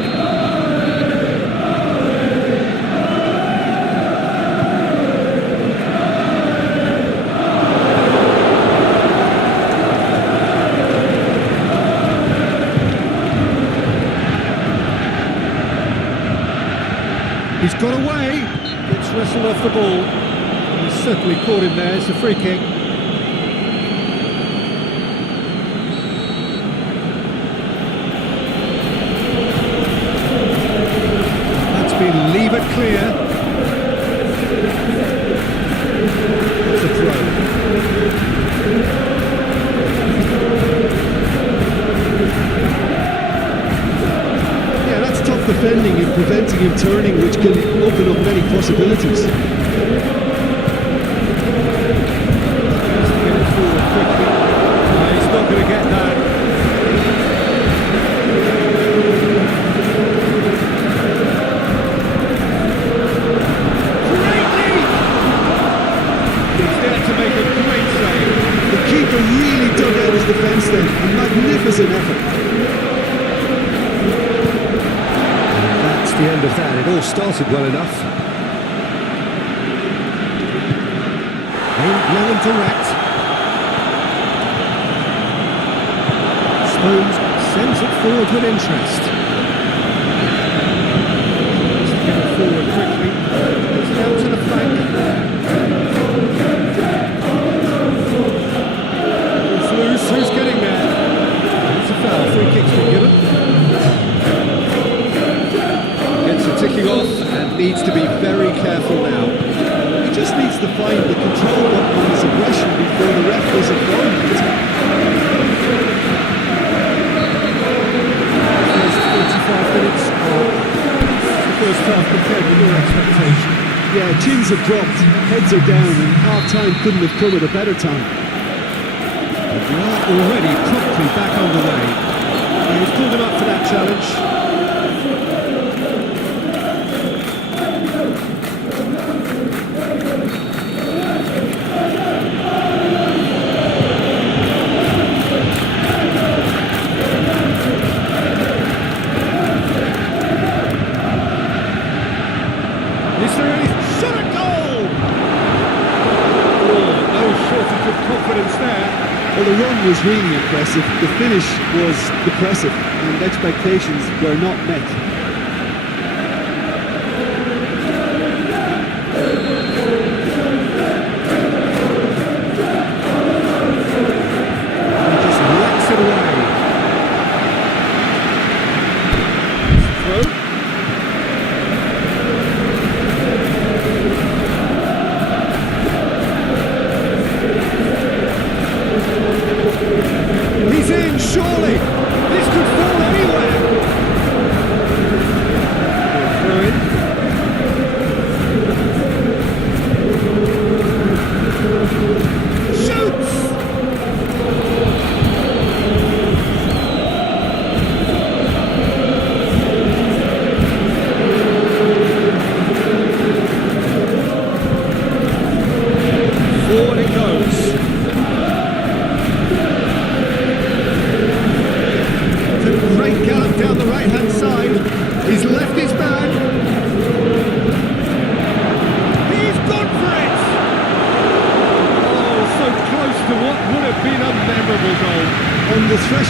He's got away, gets wrestled off the ball. He's certainly caught him there, it's a free kick. That's been levered clear. It's a throw. Defending and preventing him turning, which can open up many possibilities. Get it forward quickly. No, he's not going to get that. Greatly! He's there to make a great save. The keeper really dug out his defence then. A magnificent effort. The end of that, it all started well enough. Aimed low and direct. Stones sends it forward with interest. Tries to get it forward quickly. It's down to the flank. It's loose, who's getting there? It's a foul, free kick's been given. Ticking off and needs to be very careful now. He just needs to find the control button on his aggression before the ref does it for him. First 45 minutes of the first half compared with your expectation. Yeah, chins have dropped, heads are down, and half-time couldn't have come at a better time. We are already promptly back underway. He's pulled him up for that challenge. Is there any shot at goal? Oh, no shortage of confidence there. Well, the run was really impressive, the finish was depressive, and expectations were not met. He just wrecks it away. Throw. He's in, surely! This could fall anywhere!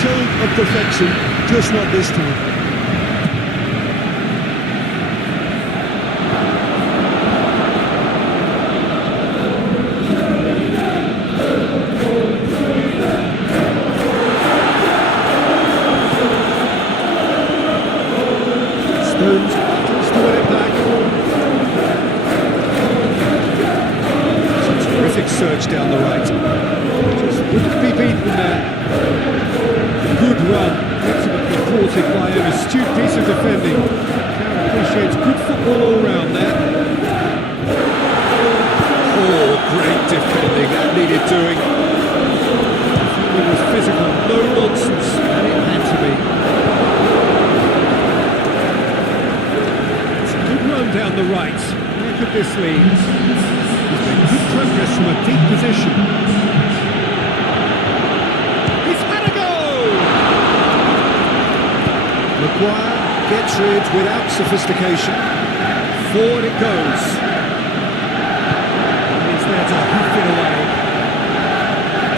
showed of perfection, just not this time. Stones battles to win it back. Some terrific surge down the right. Just wouldn't be beaten there. Good run, ultimately thwarted by an astute piece of defending. Can appreciates good football all round there. Oh, great defending, that needed doing. Defending was physical, no nonsense, and it had to be. Down the right. Where could this lead? He's made good progress from a deep position. He's had a go! Maguire gets rid without sophistication. Forward it goes. And he's there to hoof it away.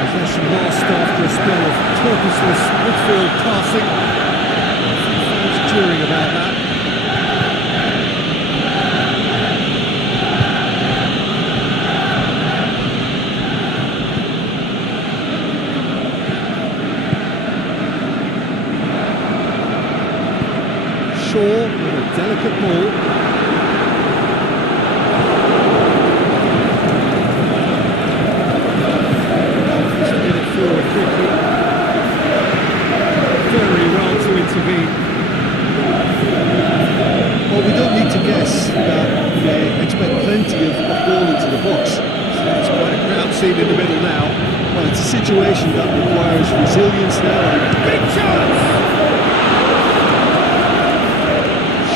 Possession lost after a spell of purposeless midfield passing. Fans cheering about that. Shaw with a delicate ball. Get it forward quickly. Very well to intervene. Well, we don't need to guess that they expect plenty of ball into the box. It's quite a crowd scene in the middle now. Well, it's a situation that requires resilience now. Big chance!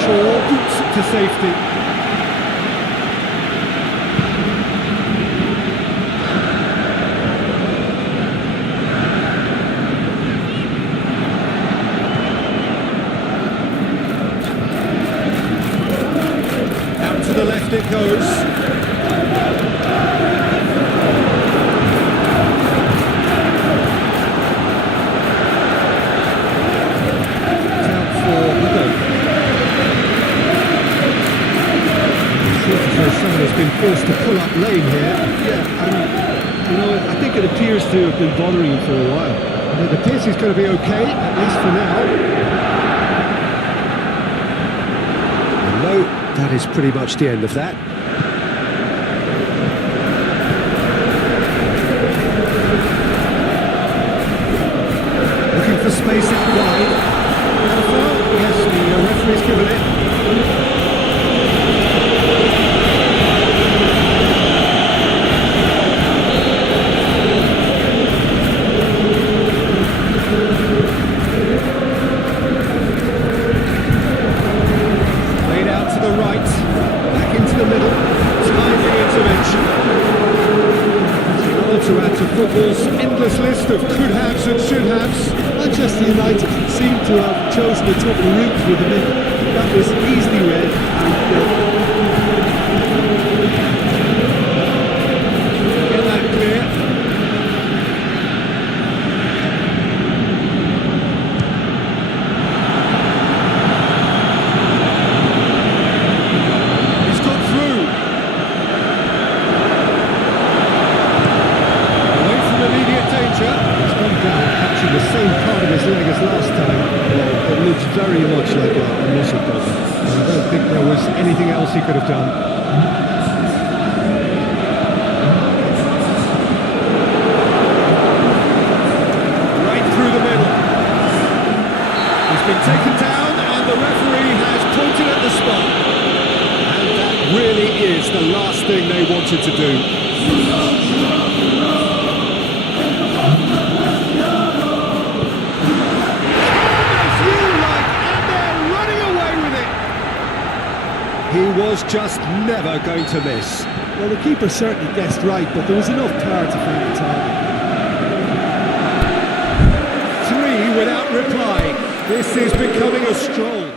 Shaw boots it to safety. Out to the left it goes. Has been forced to pull up lane here. Yeah, and you know, I think it appears to have been bothering him for a while. And it appears he's going to be okay, at least for now. And no, that is pretty much the end of that. Looking for space out wide. Yes, the referee's given it. To add to football's endless list of could-haves and should-haves. Manchester United seem to have chosen a tougher route with the middle. That was easily read and get that clear. He's got through. Immediate danger. He's gone down, catching the same part of his leg as last time. well, it looks very much like a muscle problem. I don't think there was anything else he could have done. Right through the middle. He's been taken down and the referee has pointed at the spot. And that really is the last thing they wanted to do. He was just never going to miss. Well, the keeper certainly guessed right, but there was enough power to find the target. 3 without reply. This is becoming a stroll.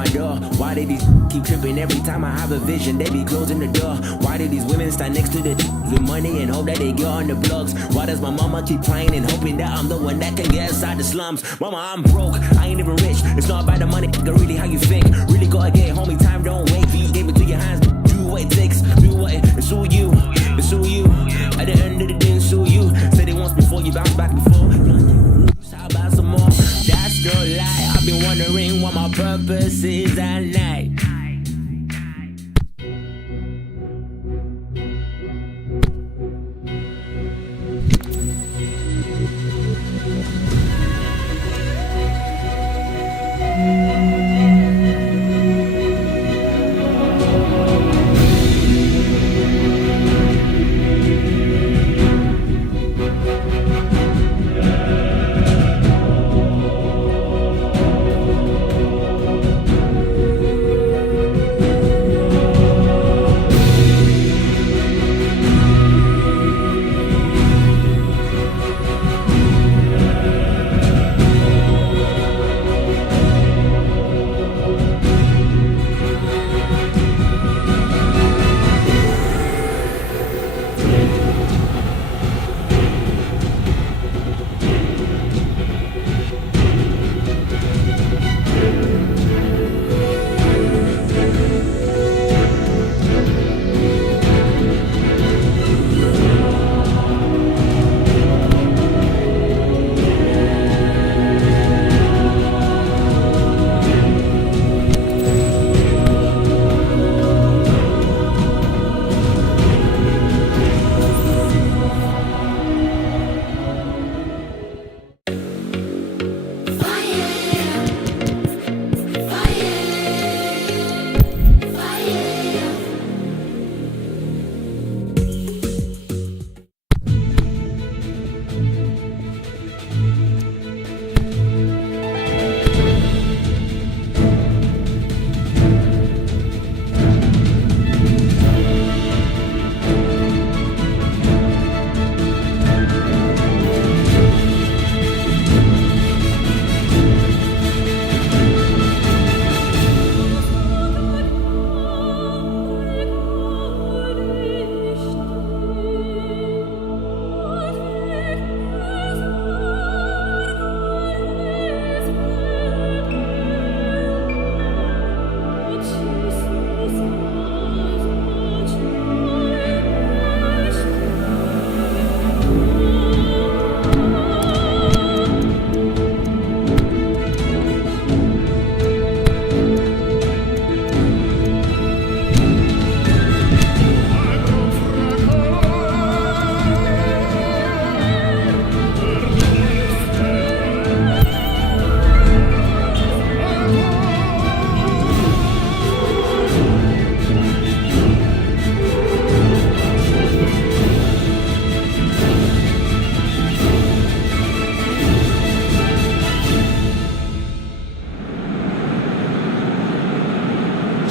my door? Why do these keep tripping every time I have a vision? They be closing the door. Why do these women stand next to the with money and hope that they get on the blogs? Why does my mama keep crying and hoping that I'm the one that can get outside the slums? Mama, I'm broke, I ain't even rich. It's not about the money, really how you think. Really gotta get homie, time don't wait. You gave it to your hands, do what it takes. Do what it's all you, it's all you. At the end of the day, it's all you. Said it once before, you bounce back before. How about some more? That's no lie. I've been wondering what my purpose is at night.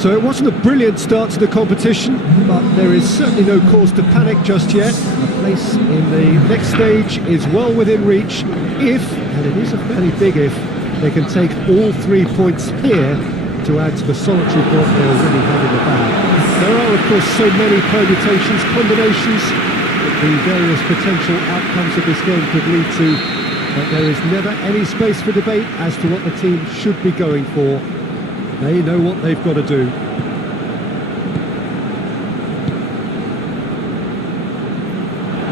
So it wasn't a brilliant start to the competition, but there is certainly no cause to panic just yet. A place in the next stage is well within reach if, and it is a fairly big if, they can take all 3 points here to add to the solitary point they already have in the bag. There are of course so many permutations, combinations that the various potential outcomes of this game could lead to, but there is never any space for debate as to what the team should be going for. They know what they've got to do.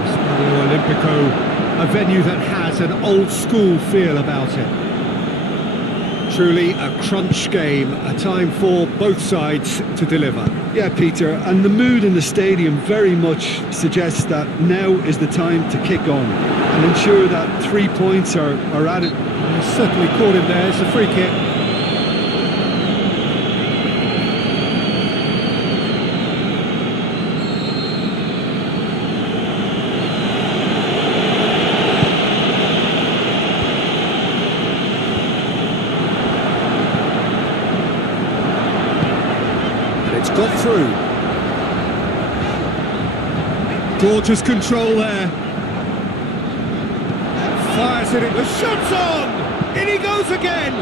Stadio Olimpico, a venue that has an old school feel about it. Truly a crunch game, a time for both sides to deliver. Yeah, Peter, and the mood in the stadium very much suggests that now is the time to kick on and ensure that 3 points are added. He's certainly caught him there, it's a free kick. It's got through. Gorgeous control there. Fires it, the shot's on! In he goes again!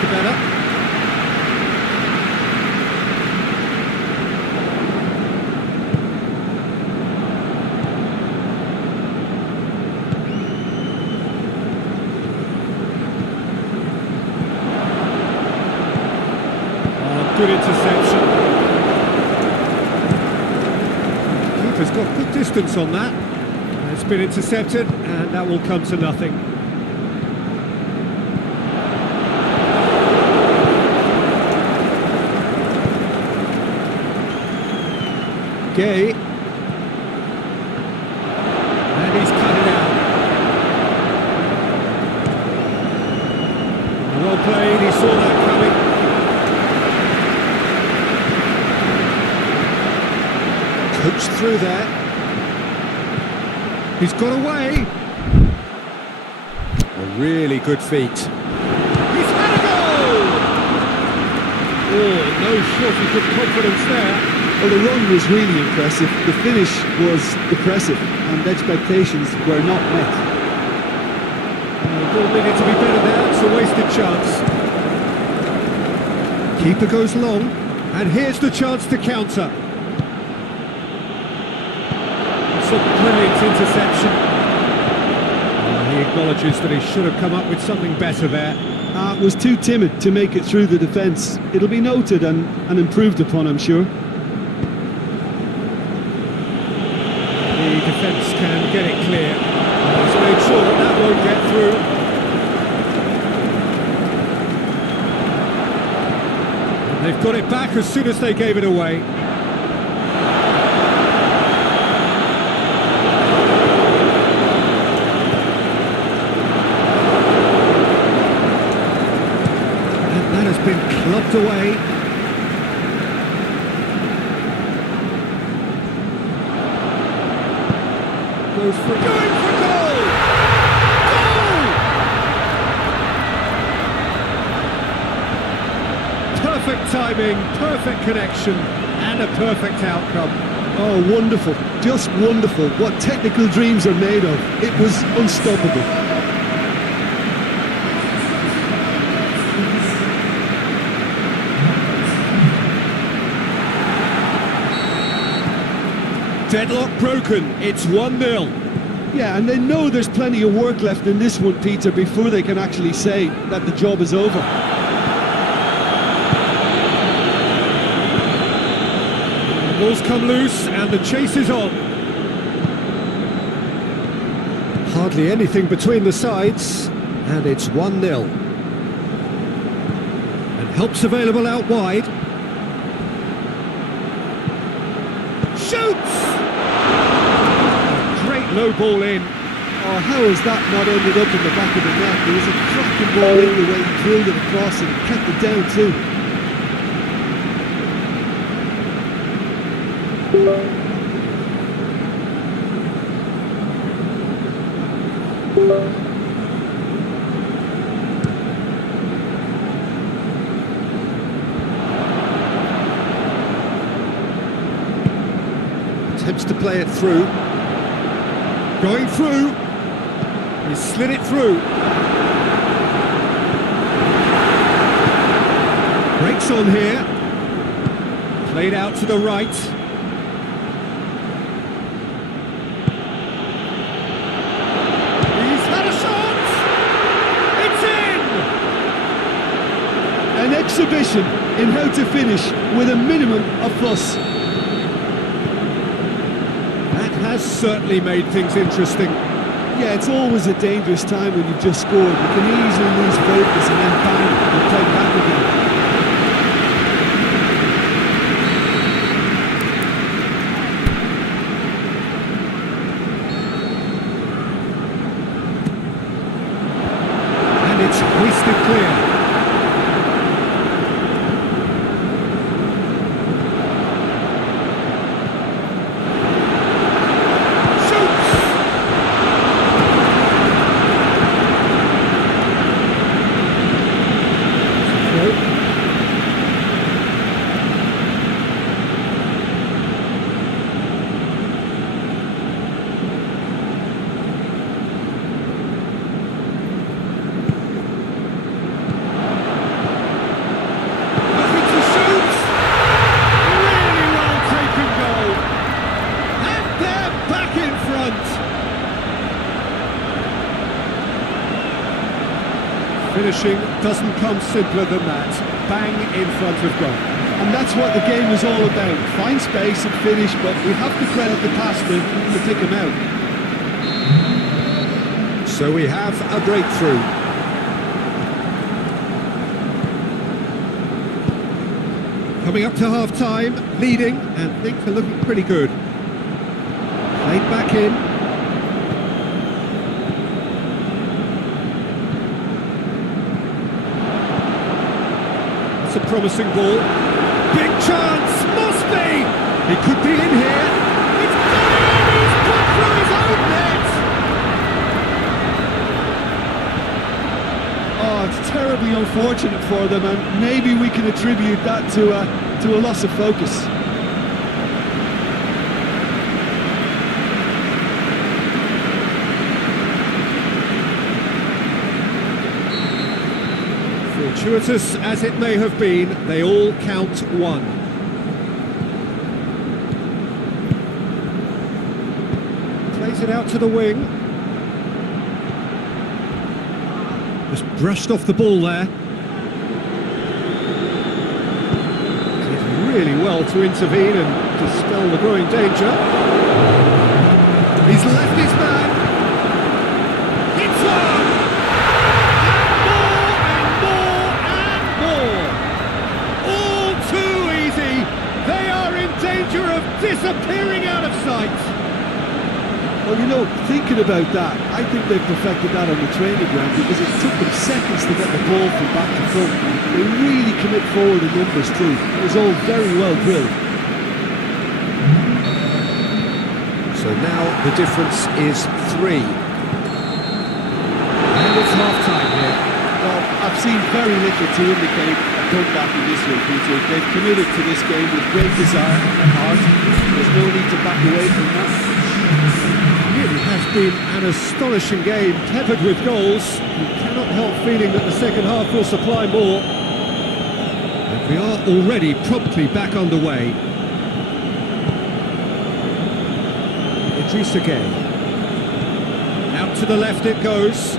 the better. Good interception. Keeper's got good distance on that. It's been intercepted, and that will come to nothing. Gay. And he's cut it out. Well played, he saw that coming. Coached through there. He's got away. A really good feat. He's had a goal! Oh, no shortage of confidence there. Well, the run was really impressive. The finish was depressive, and expectations were not met. The ball needed to be better there. It's a wasted chance. Keeper goes long, and here's the chance to counter. It's a brilliant interception. He acknowledges that he should have come up with something better there. Was too timid to make it through the defence. It'll be noted and improved upon, I'm sure. The defence can get it clear. He's made sure that that won't get through. And they've got it back as soon as they gave it away. Been clubbed away. Goes for going for goal! Goal! Perfect timing, perfect connection, and a perfect outcome. Oh, wonderful, just wonderful. What technical dreams are made of. It was unstoppable. Deadlock broken, it's 1-0. Yeah, and they know there's plenty of work left in this one, Peter, before they can actually say that the job is over. The ball's come loose and the chase is on. Hardly anything between the sides, and it's 1-0. And help's available out wide. Shoots! Low ball in. Oh, how has that not ended up in the back of the net? There was a cracking ball in the way he drilled it across and kept it down too. Attempts to play it through. Going through, he slid it through. Breaks on here. Played out to the right. He's had a shot! It's in! An exhibition in how to finish with a minimum of fuss. Has certainly made things interesting. Yeah, it's always a dangerous time when you've just scored. You can easily lose focus and then bang, you're played back again. And it's hoisted clear. Doesn't come simpler than that. Bang in front of goal. And that's what the game is all about. Find space and finish, but we have to credit the passer to pick him out. So we have a breakthrough. Coming up to half-time, leading, and things are looking pretty good. Played back in. It's a promising ball. Big chance! Must be! He could be in here. It's got in! He's got through his own net! Oh, it's terribly unfortunate for them, and maybe we can attribute that to a loss of focus. Fortuitous as it may have been, they all count one. Plays it out to the wing. Just brushed off the ball there. Did really well to intervene and dispel the growing danger. He's left his man. It's on! All too easy. They are in danger of disappearing out of sight. Well, you know, thinking about that, I think they've perfected that on the training ground because it took them seconds to get the ball from back to front. They really commit forward in numbers too. It was all very well drilled. So now the difference is 3. And it's half-time here. Well, I've seen very little to indicate a comeback in this one, Peter. They've committed to this game with great desire and heart. There's no need to back away from that. It really has been an astonishing game, peppered with goals. You cannot help feeling that the second half will supply more. And we are already promptly back underway. Idris again. Out to the left it goes.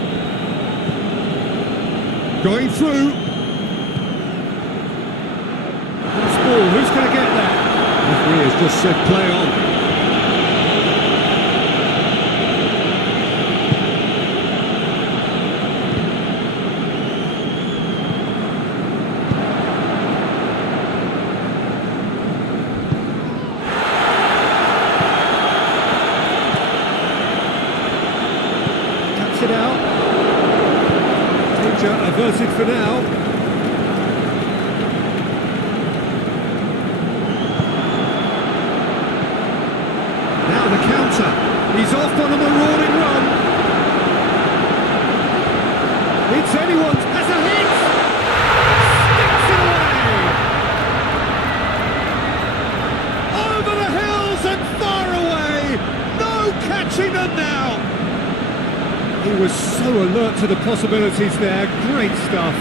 Going through. This ball, who's going to get that? The referee has just said play on. Cuts it out. Danger averted for now. Now the counter. He's off on a marauding run. It's anyone's. Has a hit. Sticks it away. Over the hills and far away. No catching them now. He was so alert to the possibilities there. Great stuff.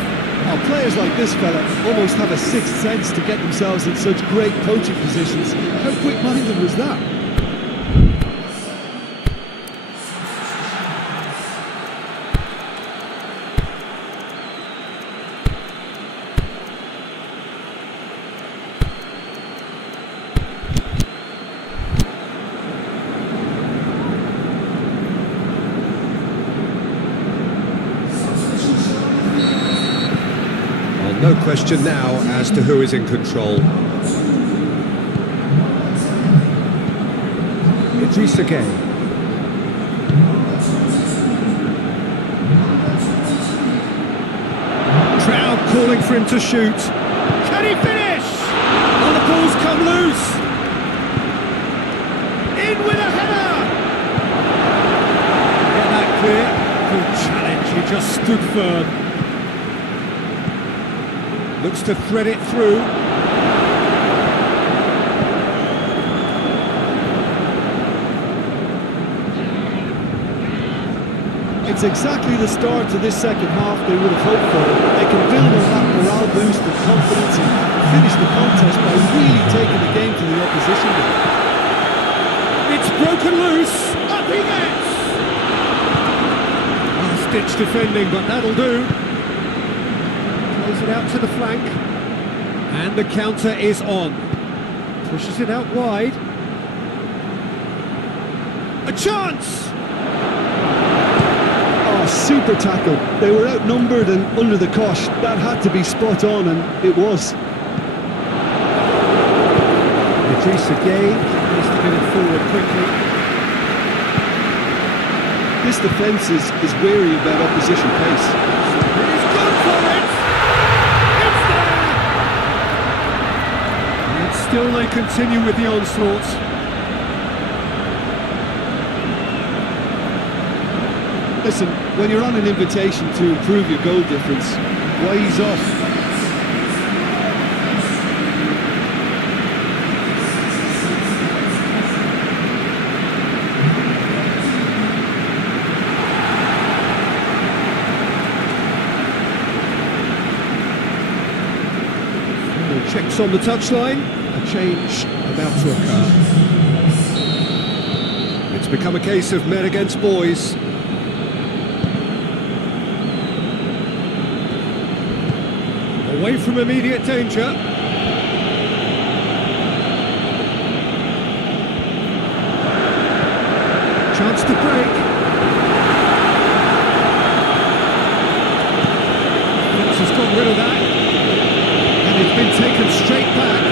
Now, players like this fella almost have a sixth sense to get themselves in such great coaching positions. How quick-minded was that? No question now as to who is in control. Idris again. Crowd calling for him to shoot. Can he finish? Oh, the ball's come loose. In with a header. Get that clear. Good challenge. He just stood firm. Looks to thread it through. It's exactly the start to this second half they would have hoped for. They can build on that morale boost and confidence and finish the contest by really taking the game to the opposition. It's broken loose. Up he gets. Last-ditch defending, but that'll do. Plays it out to the flank. And the counter is on. Pushes it out wide. A chance! Oh, super tackle. They were outnumbered and under the cosh. That had to be spot on, and it was. Idris again needs to get it forward quickly. This defence is wary about opposition pace. He's gone for it! It's there! And still they continue with the onslaught. Listen, when you're on an invitation to improve your goal difference, why ease off? Checks on the touchline, a change about to occur. It's become a case of men against boys. Away from immediate danger. Chance to break. Vince has got rid of that. It's been taken straight back.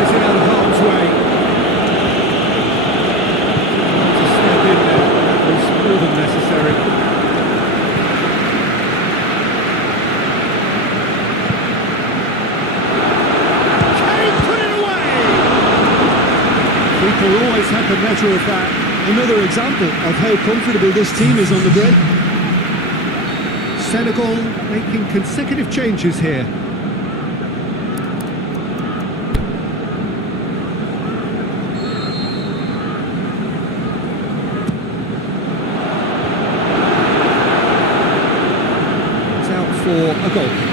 Is it out of harm's way? To step in there, that was more than necessary. Kane put it away! Keeper always had the measure of that. Another example of how comfortable this team is on the break. Senegal making consecutive changes here. It's out for a goal kick.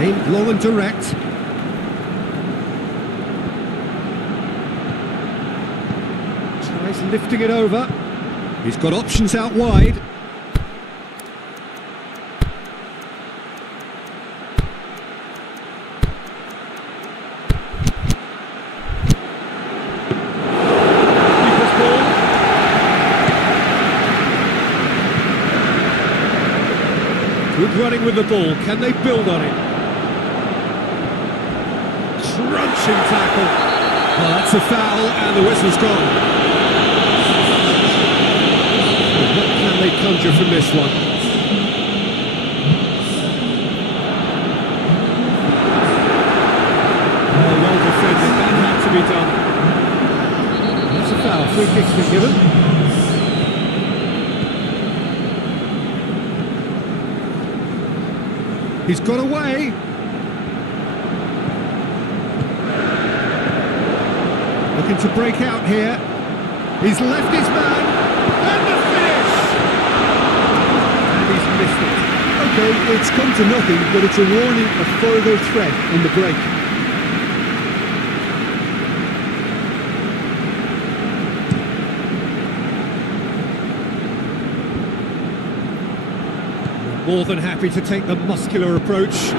Aimed low and direct. Tries lifting it over. He's got options out wide. Keeper's ball. Good running with the ball. Can they build on it? Crunching tackle. Well, that's a foul, and the whistle's gone. What can they conjure from this one? Oh, well defended. That had to be done. That's a foul. Free kick's been given. He's got away. Looking to break out here. He's left his man. And the finish! And he's missed it. Okay, it's come to nothing, but it's a warning of further threat in the break. More than happy to take the muscular approach.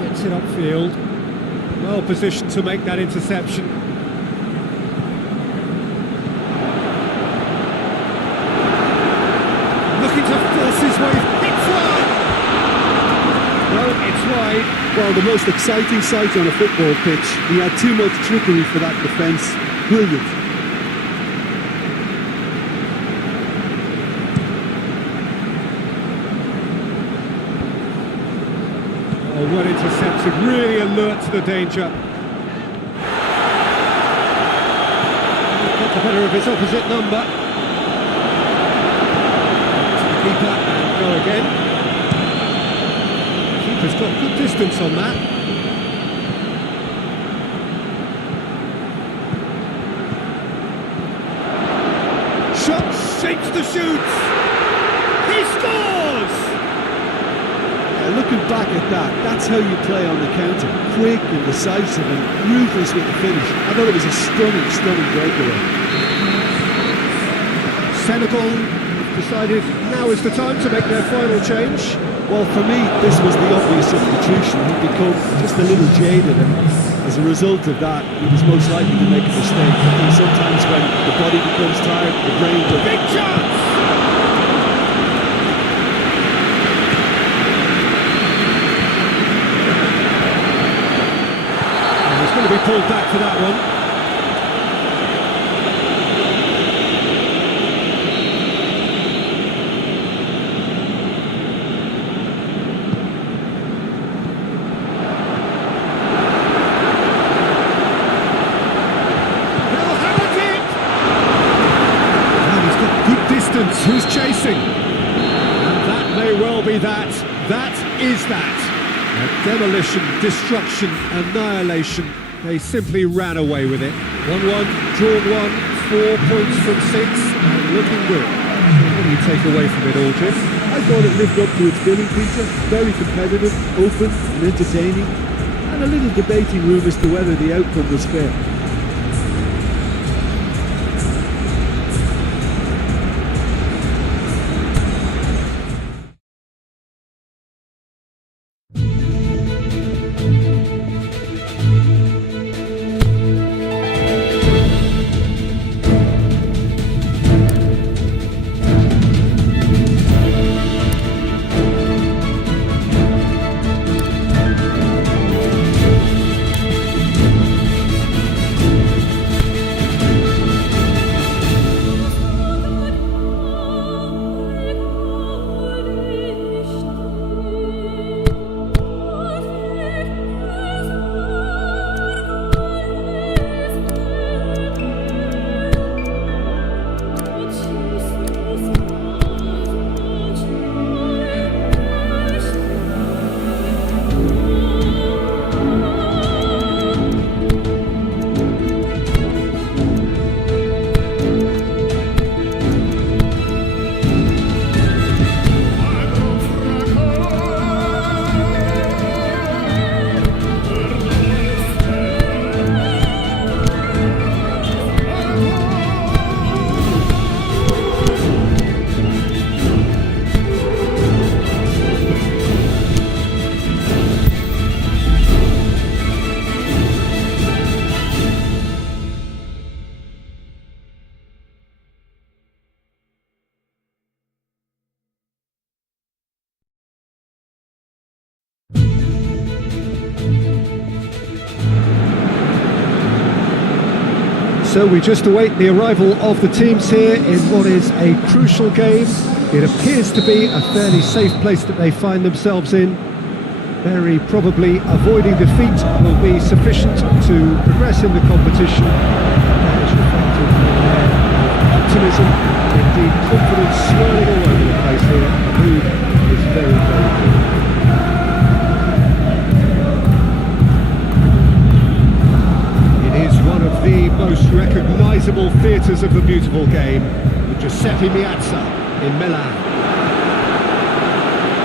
Gets it upfield. Well positioned to make that interception. Looking to force his way. It's wide! No, it's wide. Well, the most exciting sight on a football pitch. He had too much trickery for that defence. Brilliant. Oh, well intercepted, really alert to the danger. Got the better of his opposite number. To the keeper, and go again. Keeps Keeper's got good distance on that. Shot, shapes the shoots. He scores! Yeah, looking back at that, that's how you play on the counter. Quick and decisive and ruthless with the finish. I thought it was a stunning, stunning breakaway. Senegal decided now is the time to make their final change. Well, for me, this was the obvious substitution. He'd become just a little jaded, and as a result of that, he was most likely to make a mistake. I think sometimes when the body becomes tired, the brain does. Big chance! And he's going to be pulled back for that one. Who's chasing? And that may well be that. That is that. A demolition, destruction, annihilation. They simply ran away with it. 1-1, drawn 1, 4 points from 6, and looking good. What do you take away from it all, Jim? I thought it lived up to its billing, Peter. Very competitive, open and entertaining, and a little debating room as to whether the outcome was fair. So we just await the arrival of the teams here in what is a crucial game. It appears to be a fairly safe place that they find themselves in. Very probably avoiding defeat will be sufficient to progress in the competition. That is reflected in their optimism, indeed confidence swirling all over the place here. The mood is very, very good. One of the most recognisable theatres of the beautiful game, Giuseppe Meazza in Milan.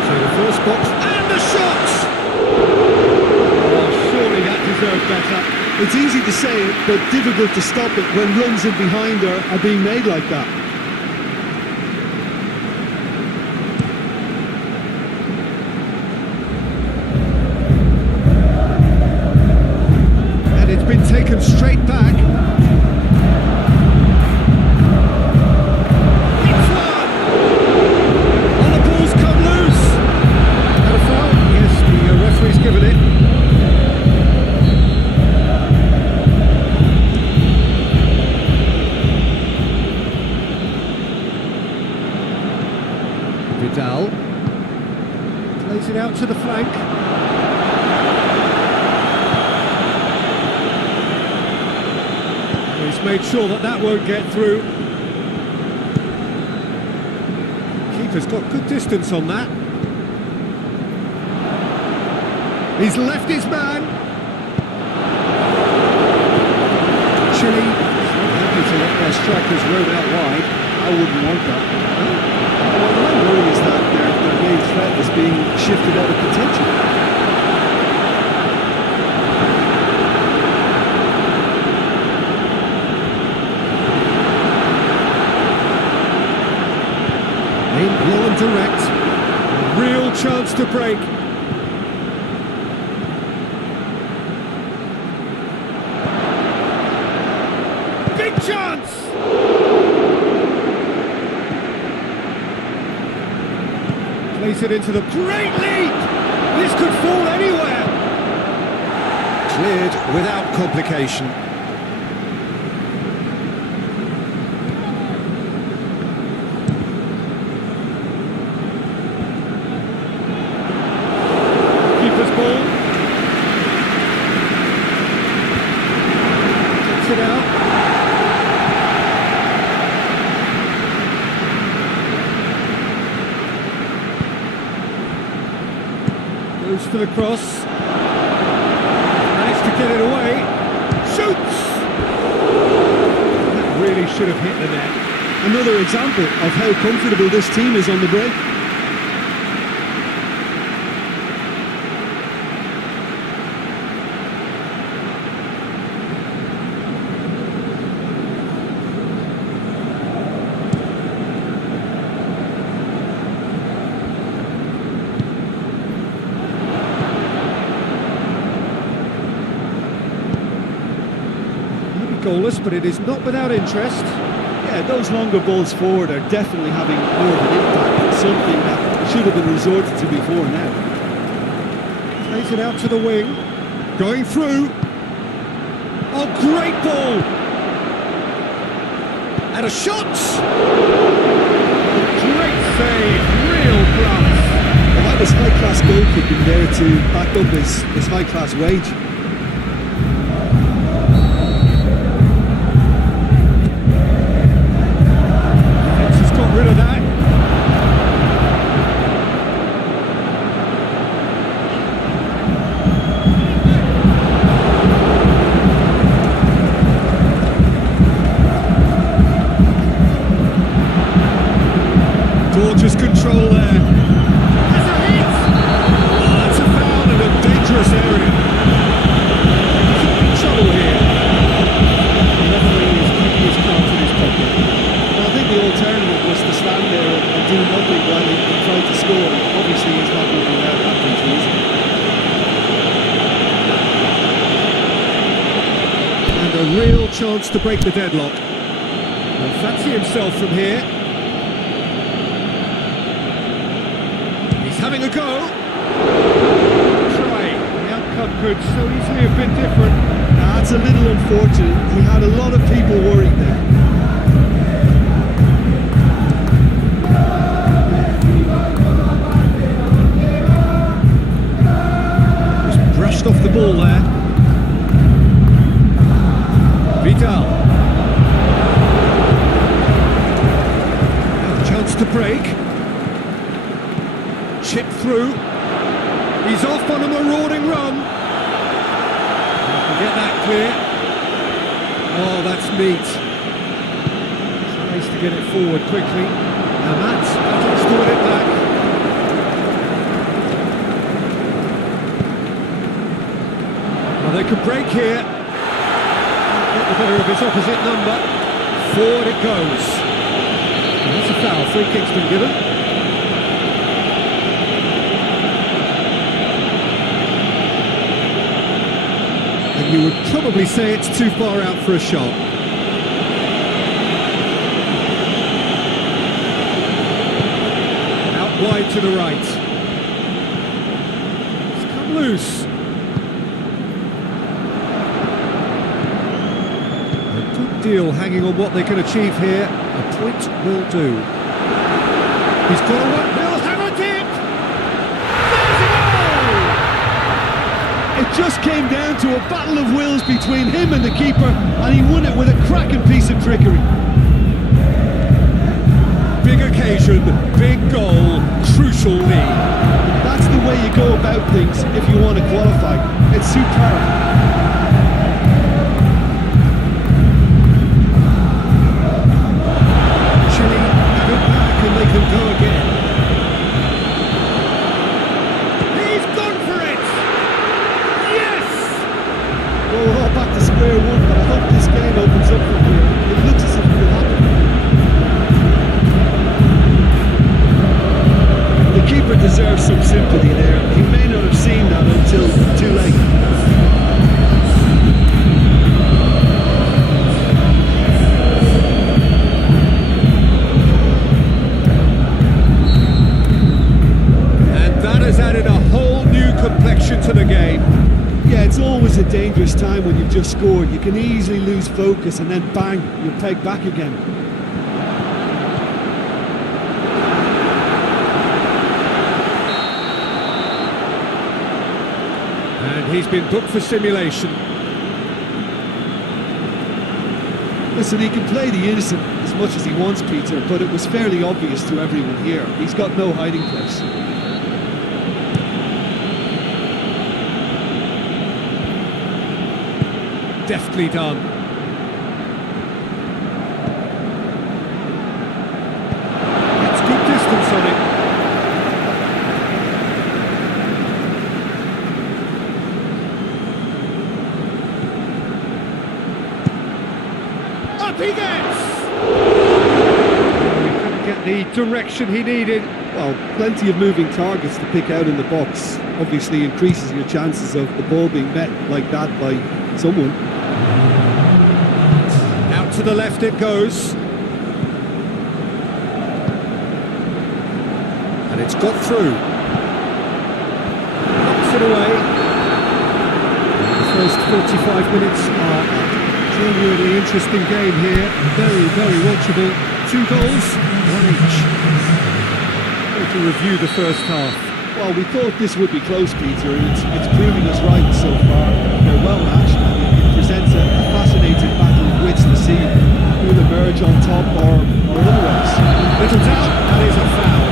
So the first box and the shot! Oh, surely that deserved better. It's easy to say it, but difficult to stop it when runs in behind are being made like that. Taken straight back. It's one! Oh, the ball's come loose! And a foul? Yes, the referee's given it. Vidal plays it out to the flank. He's made sure that that won't get through. Keeper's got good distance on that. He's left his man. Chile happy to let their strikers roam out wide. I wouldn't want that. Well, my worry is that their main threat is being shifted out of contention. Aimed low and direct. A real chance to break. Big chance! Place it into the great lead! This could fall anywhere! Cleared without complication. Keeper's ball. Gets it out. Goes for the cross. Managed to get it away. Shoots! That really should have hit the net. Another example of how comfortable this team is on the break. Goalless, but it is not without interest. Yeah, those longer balls forward are definitely having more of an impact, something that should have been resorted to before now. Plays it out to the wing. Going through. Oh, great ball! And a shot! Great save, real class. Well, that was high-class goalkeeping there to back up his high-class wage. Rid of that. Gorgeous control there. Has a hit! Oh, that's a foul in a dangerous area. He's in trouble here. The referee is keeping his cards in his pocket. I think the alternative was to stand there and do nothing while he tried to score. Obviously, he's not going to allow that to easy. And a real chance to break the deadlock. He'll fancy himself from here. He's having a go. Try. The outcome could so easily have been different. That's a little unfortunate. He had a lot of people worried there. Off the ball there. Vidal. Now a chance to break. Chip through. He's off on a marauding run. Get that clear. Oh, that's neat. Tries to get it forward quickly. And that's stored it back. They could break here. Get the better of his opposite number. Forward it goes. And that's a foul. Free kick's been given. And you would probably say it's too far out for a shot. Out wide to the right. It's come loose. Deal hanging on what they can achieve here. A point will do. He's got a one. He'll hammer it. There's a goal! It just came down to a battle of wills between him and the keeper, and he won it with a cracking piece of trickery. Big big occasion, big goal, crucial lead. That's the way you go about things if you want to qualify. It's superb. Chile have it back and they can go again. He's gone for it! Yes! Well, we're all back to square one, but I hope this game opens up from here. It looks as if it will happen. The keeper deserves some sympathy there. He may not have seen that until too late. And that has added a whole new complexion to the game. Yeah, it's always a dangerous time when you've just scored. You can easily lose focus and then bang, you're pegged back again. And he's been booked for simulation. Listen, he can play the innocent as much as he wants, Peter, but it was fairly obvious to everyone here. He's got no hiding place. Deftly done. That's good distance on it. Up he gets! He couldn't get the direction he needed. Well, plenty of moving targets to pick out in the box. Obviously increases your chances of the ball being met like that by someone. Out to the left it goes. And it's got through. Knocks it away. The first 45 minutes are a genuinely interesting game here. Very, very watchable. 2 goals, 1 each. Going to review the first half. Well, we thought this would be close, Peter, and it's proving us right so far. They're well matched, and it presents a fascinating battle of wits to see who will emerge on top or otherwise. Little doubt, that is a foul.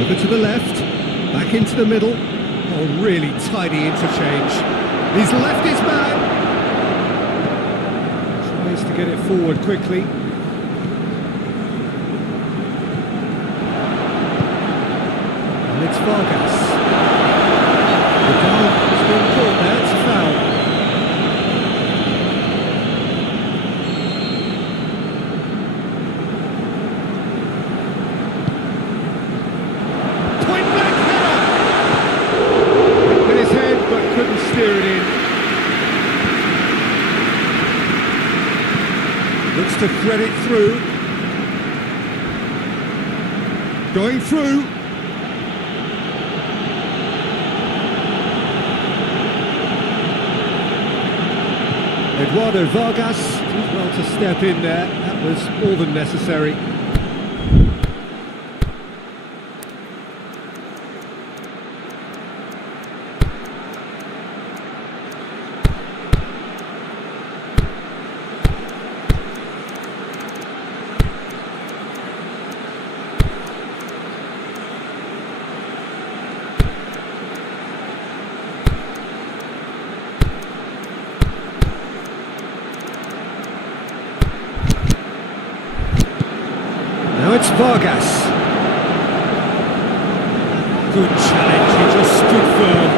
Over to the left, back into the middle. Oh, really tidy interchange. He's left his man. Tries to get it forward quickly. And it's Vargas. The goal has been caught there, it's a foul. Couldn't steer it in. Looks to thread it through. Going through. Eduardo Vargas did well to step in there. That was more than necessary. Now it's Vargas. Good challenge, he just stood firm.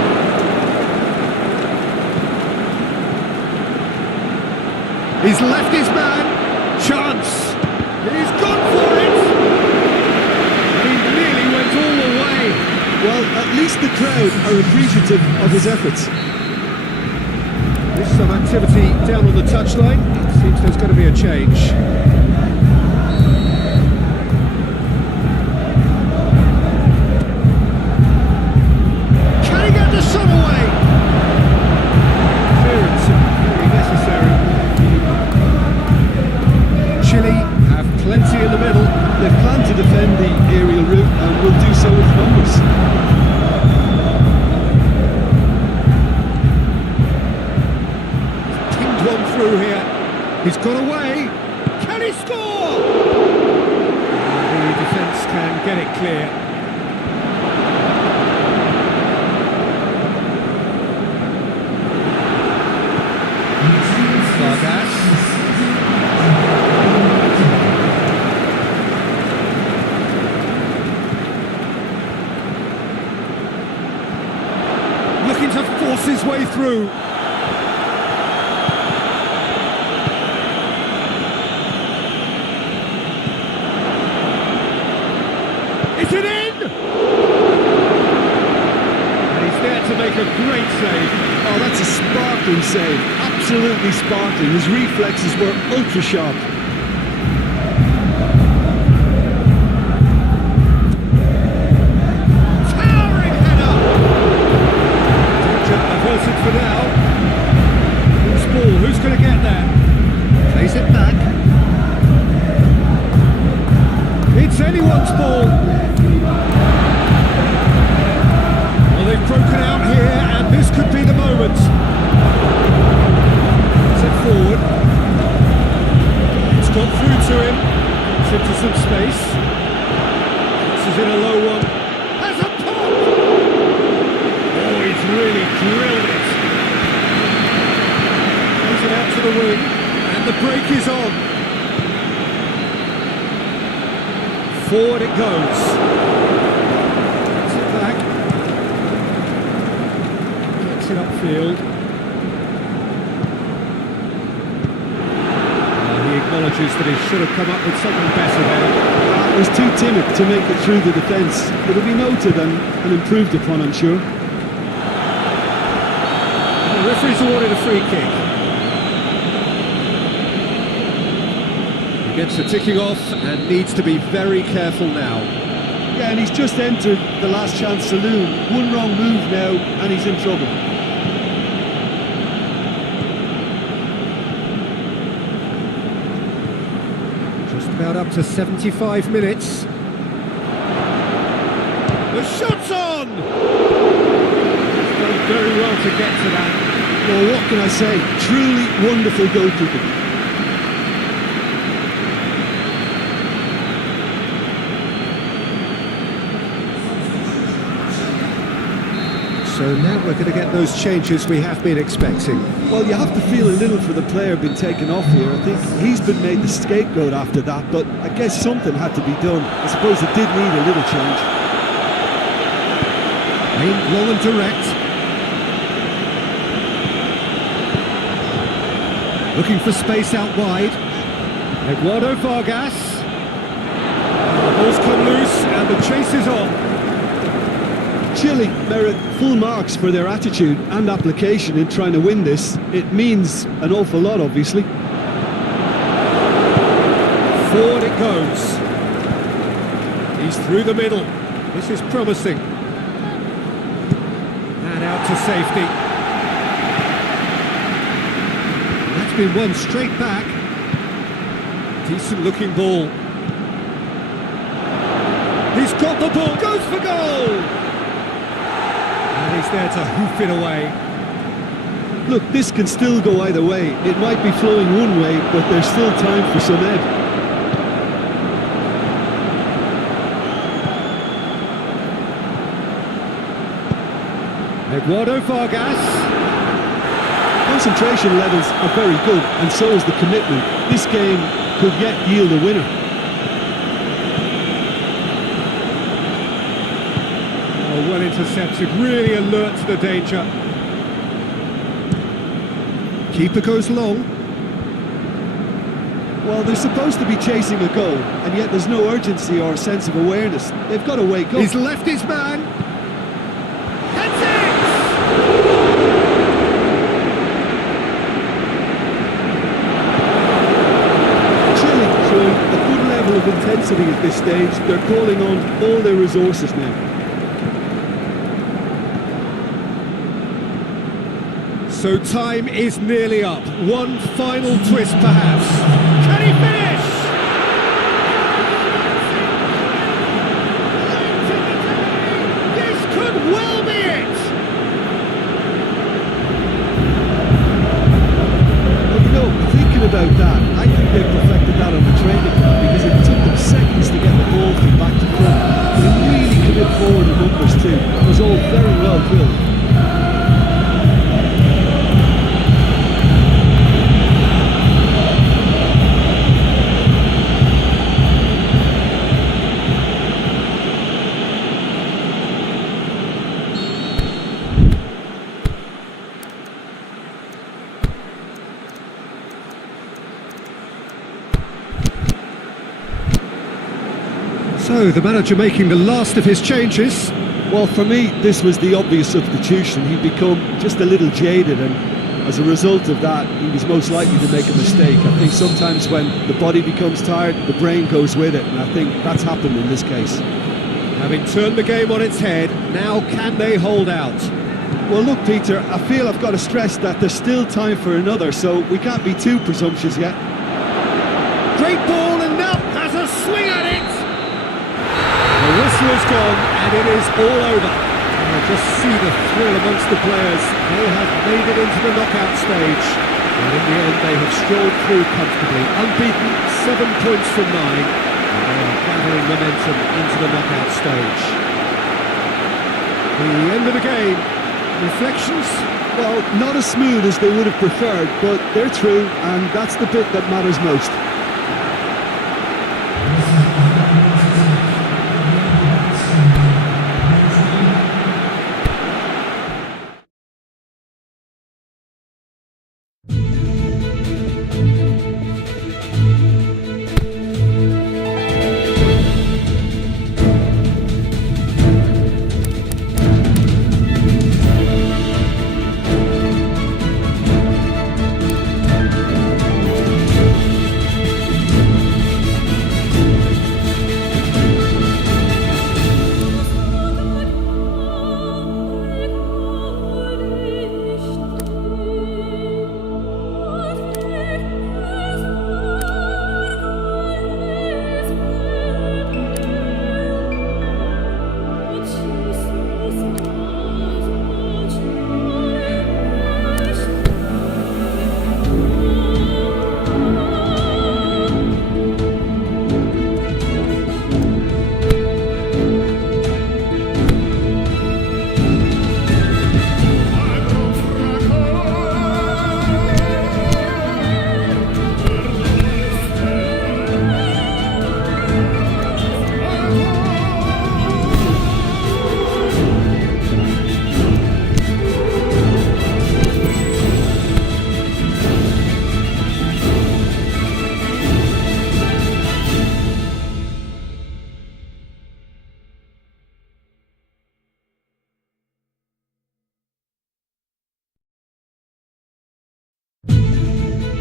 He's left his man. Chance. He's gone for it. He nearly went all the way. Well, at least the crowd are appreciative of his efforts. There's some activity down on the touchline. It seems there's going to be a change. Chile He's got away. Can he score? The defence can get it clear. Vargas. Looking to force his way through. Is it in? And he's there to make a great save. Oh, that's a sparkling save. Absolutely sparkling. His reflexes were ultra sharp. Towering header! Danger averted for now. Loose ball, who's going to get there? Plays it back. It's anyone's ball. Well, they've broken out here, and this could be the moment. Set forward. It's got through to him. It's into some space. This is in a low one. Has a pop! Oh, he's really drilled it. Plays it out to the wing, and the break is on. Forward it goes. Gets it back. Gets it upfield. He acknowledges that he should have come up with something better there. It was too timid to make it through the defence. It'll be noted and improved upon, I'm sure. The referee's awarded a free kick. He gets the ticking off and needs to be very careful now. Yeah, and he's just entered the last chance saloon. One wrong move now, and he's in trouble. Just about up to 75 minutes. The shot's on! He's done very well to get to that. Well, what can I say? Truly wonderful goalkeeping. So now we're going to get those changes we have been expecting. Well, you have to feel a little for the player being taken off here. I think he's been made the scapegoat after that, but I guess something had to be done. I suppose it did need a little change. Aimed long and direct. Looking for space out wide. Eduardo Vargas. The ball's come loose and the chase is on. Chile merit full marks for their attitude and application in trying to win this. It means an awful lot, obviously. Forward it goes. He's through the middle. This is promising. And out to safety. That's been won straight back. Decent looking ball. He's got the ball, goes for goal! And he's there to hoof it away. Look, this can still go either way. It might be flowing one way, but there's still time for some ebb. Eduardo Vargas. Concentration levels are very good, and so is the commitment. This game could yet yield a winner. Oh, well intercepted, really alert to the danger. Keeper goes long. Well, they're supposed to be chasing a goal, and yet there's no urgency or sense of awareness. They've got to wake up. He's left his man. That's it! Chile showing a good level of intensity at this stage. They're calling on all their resources now. So time is nearly up. One final twist, perhaps. Can he finish? This could well be it. Well, you know, thinking about that, So, the manager making the last of his changes. Well, for me, this was the obvious substitution. He'd become just a little jaded, and as a result of that, he was most likely to make a mistake. I think sometimes when the body becomes tired, the brain goes with it, and I think that's happened in this case. Having turned the game on its head, now can they hold out? Well, look, Peter, I feel I've got to stress that there's still time for another, so we can't be too presumptuous yet. Great ball, and now has a swing at it! The whistle has gone, and it is all over. Just see the thrill amongst the players. They have made it into the knockout stage, and in the end they have strolled through comfortably, unbeaten, 7 points from 9, and they are gathering momentum into the knockout stage. The end of the game. Reflections? Well, not as smooth as they would have preferred, but they're through, and that's the bit that matters most.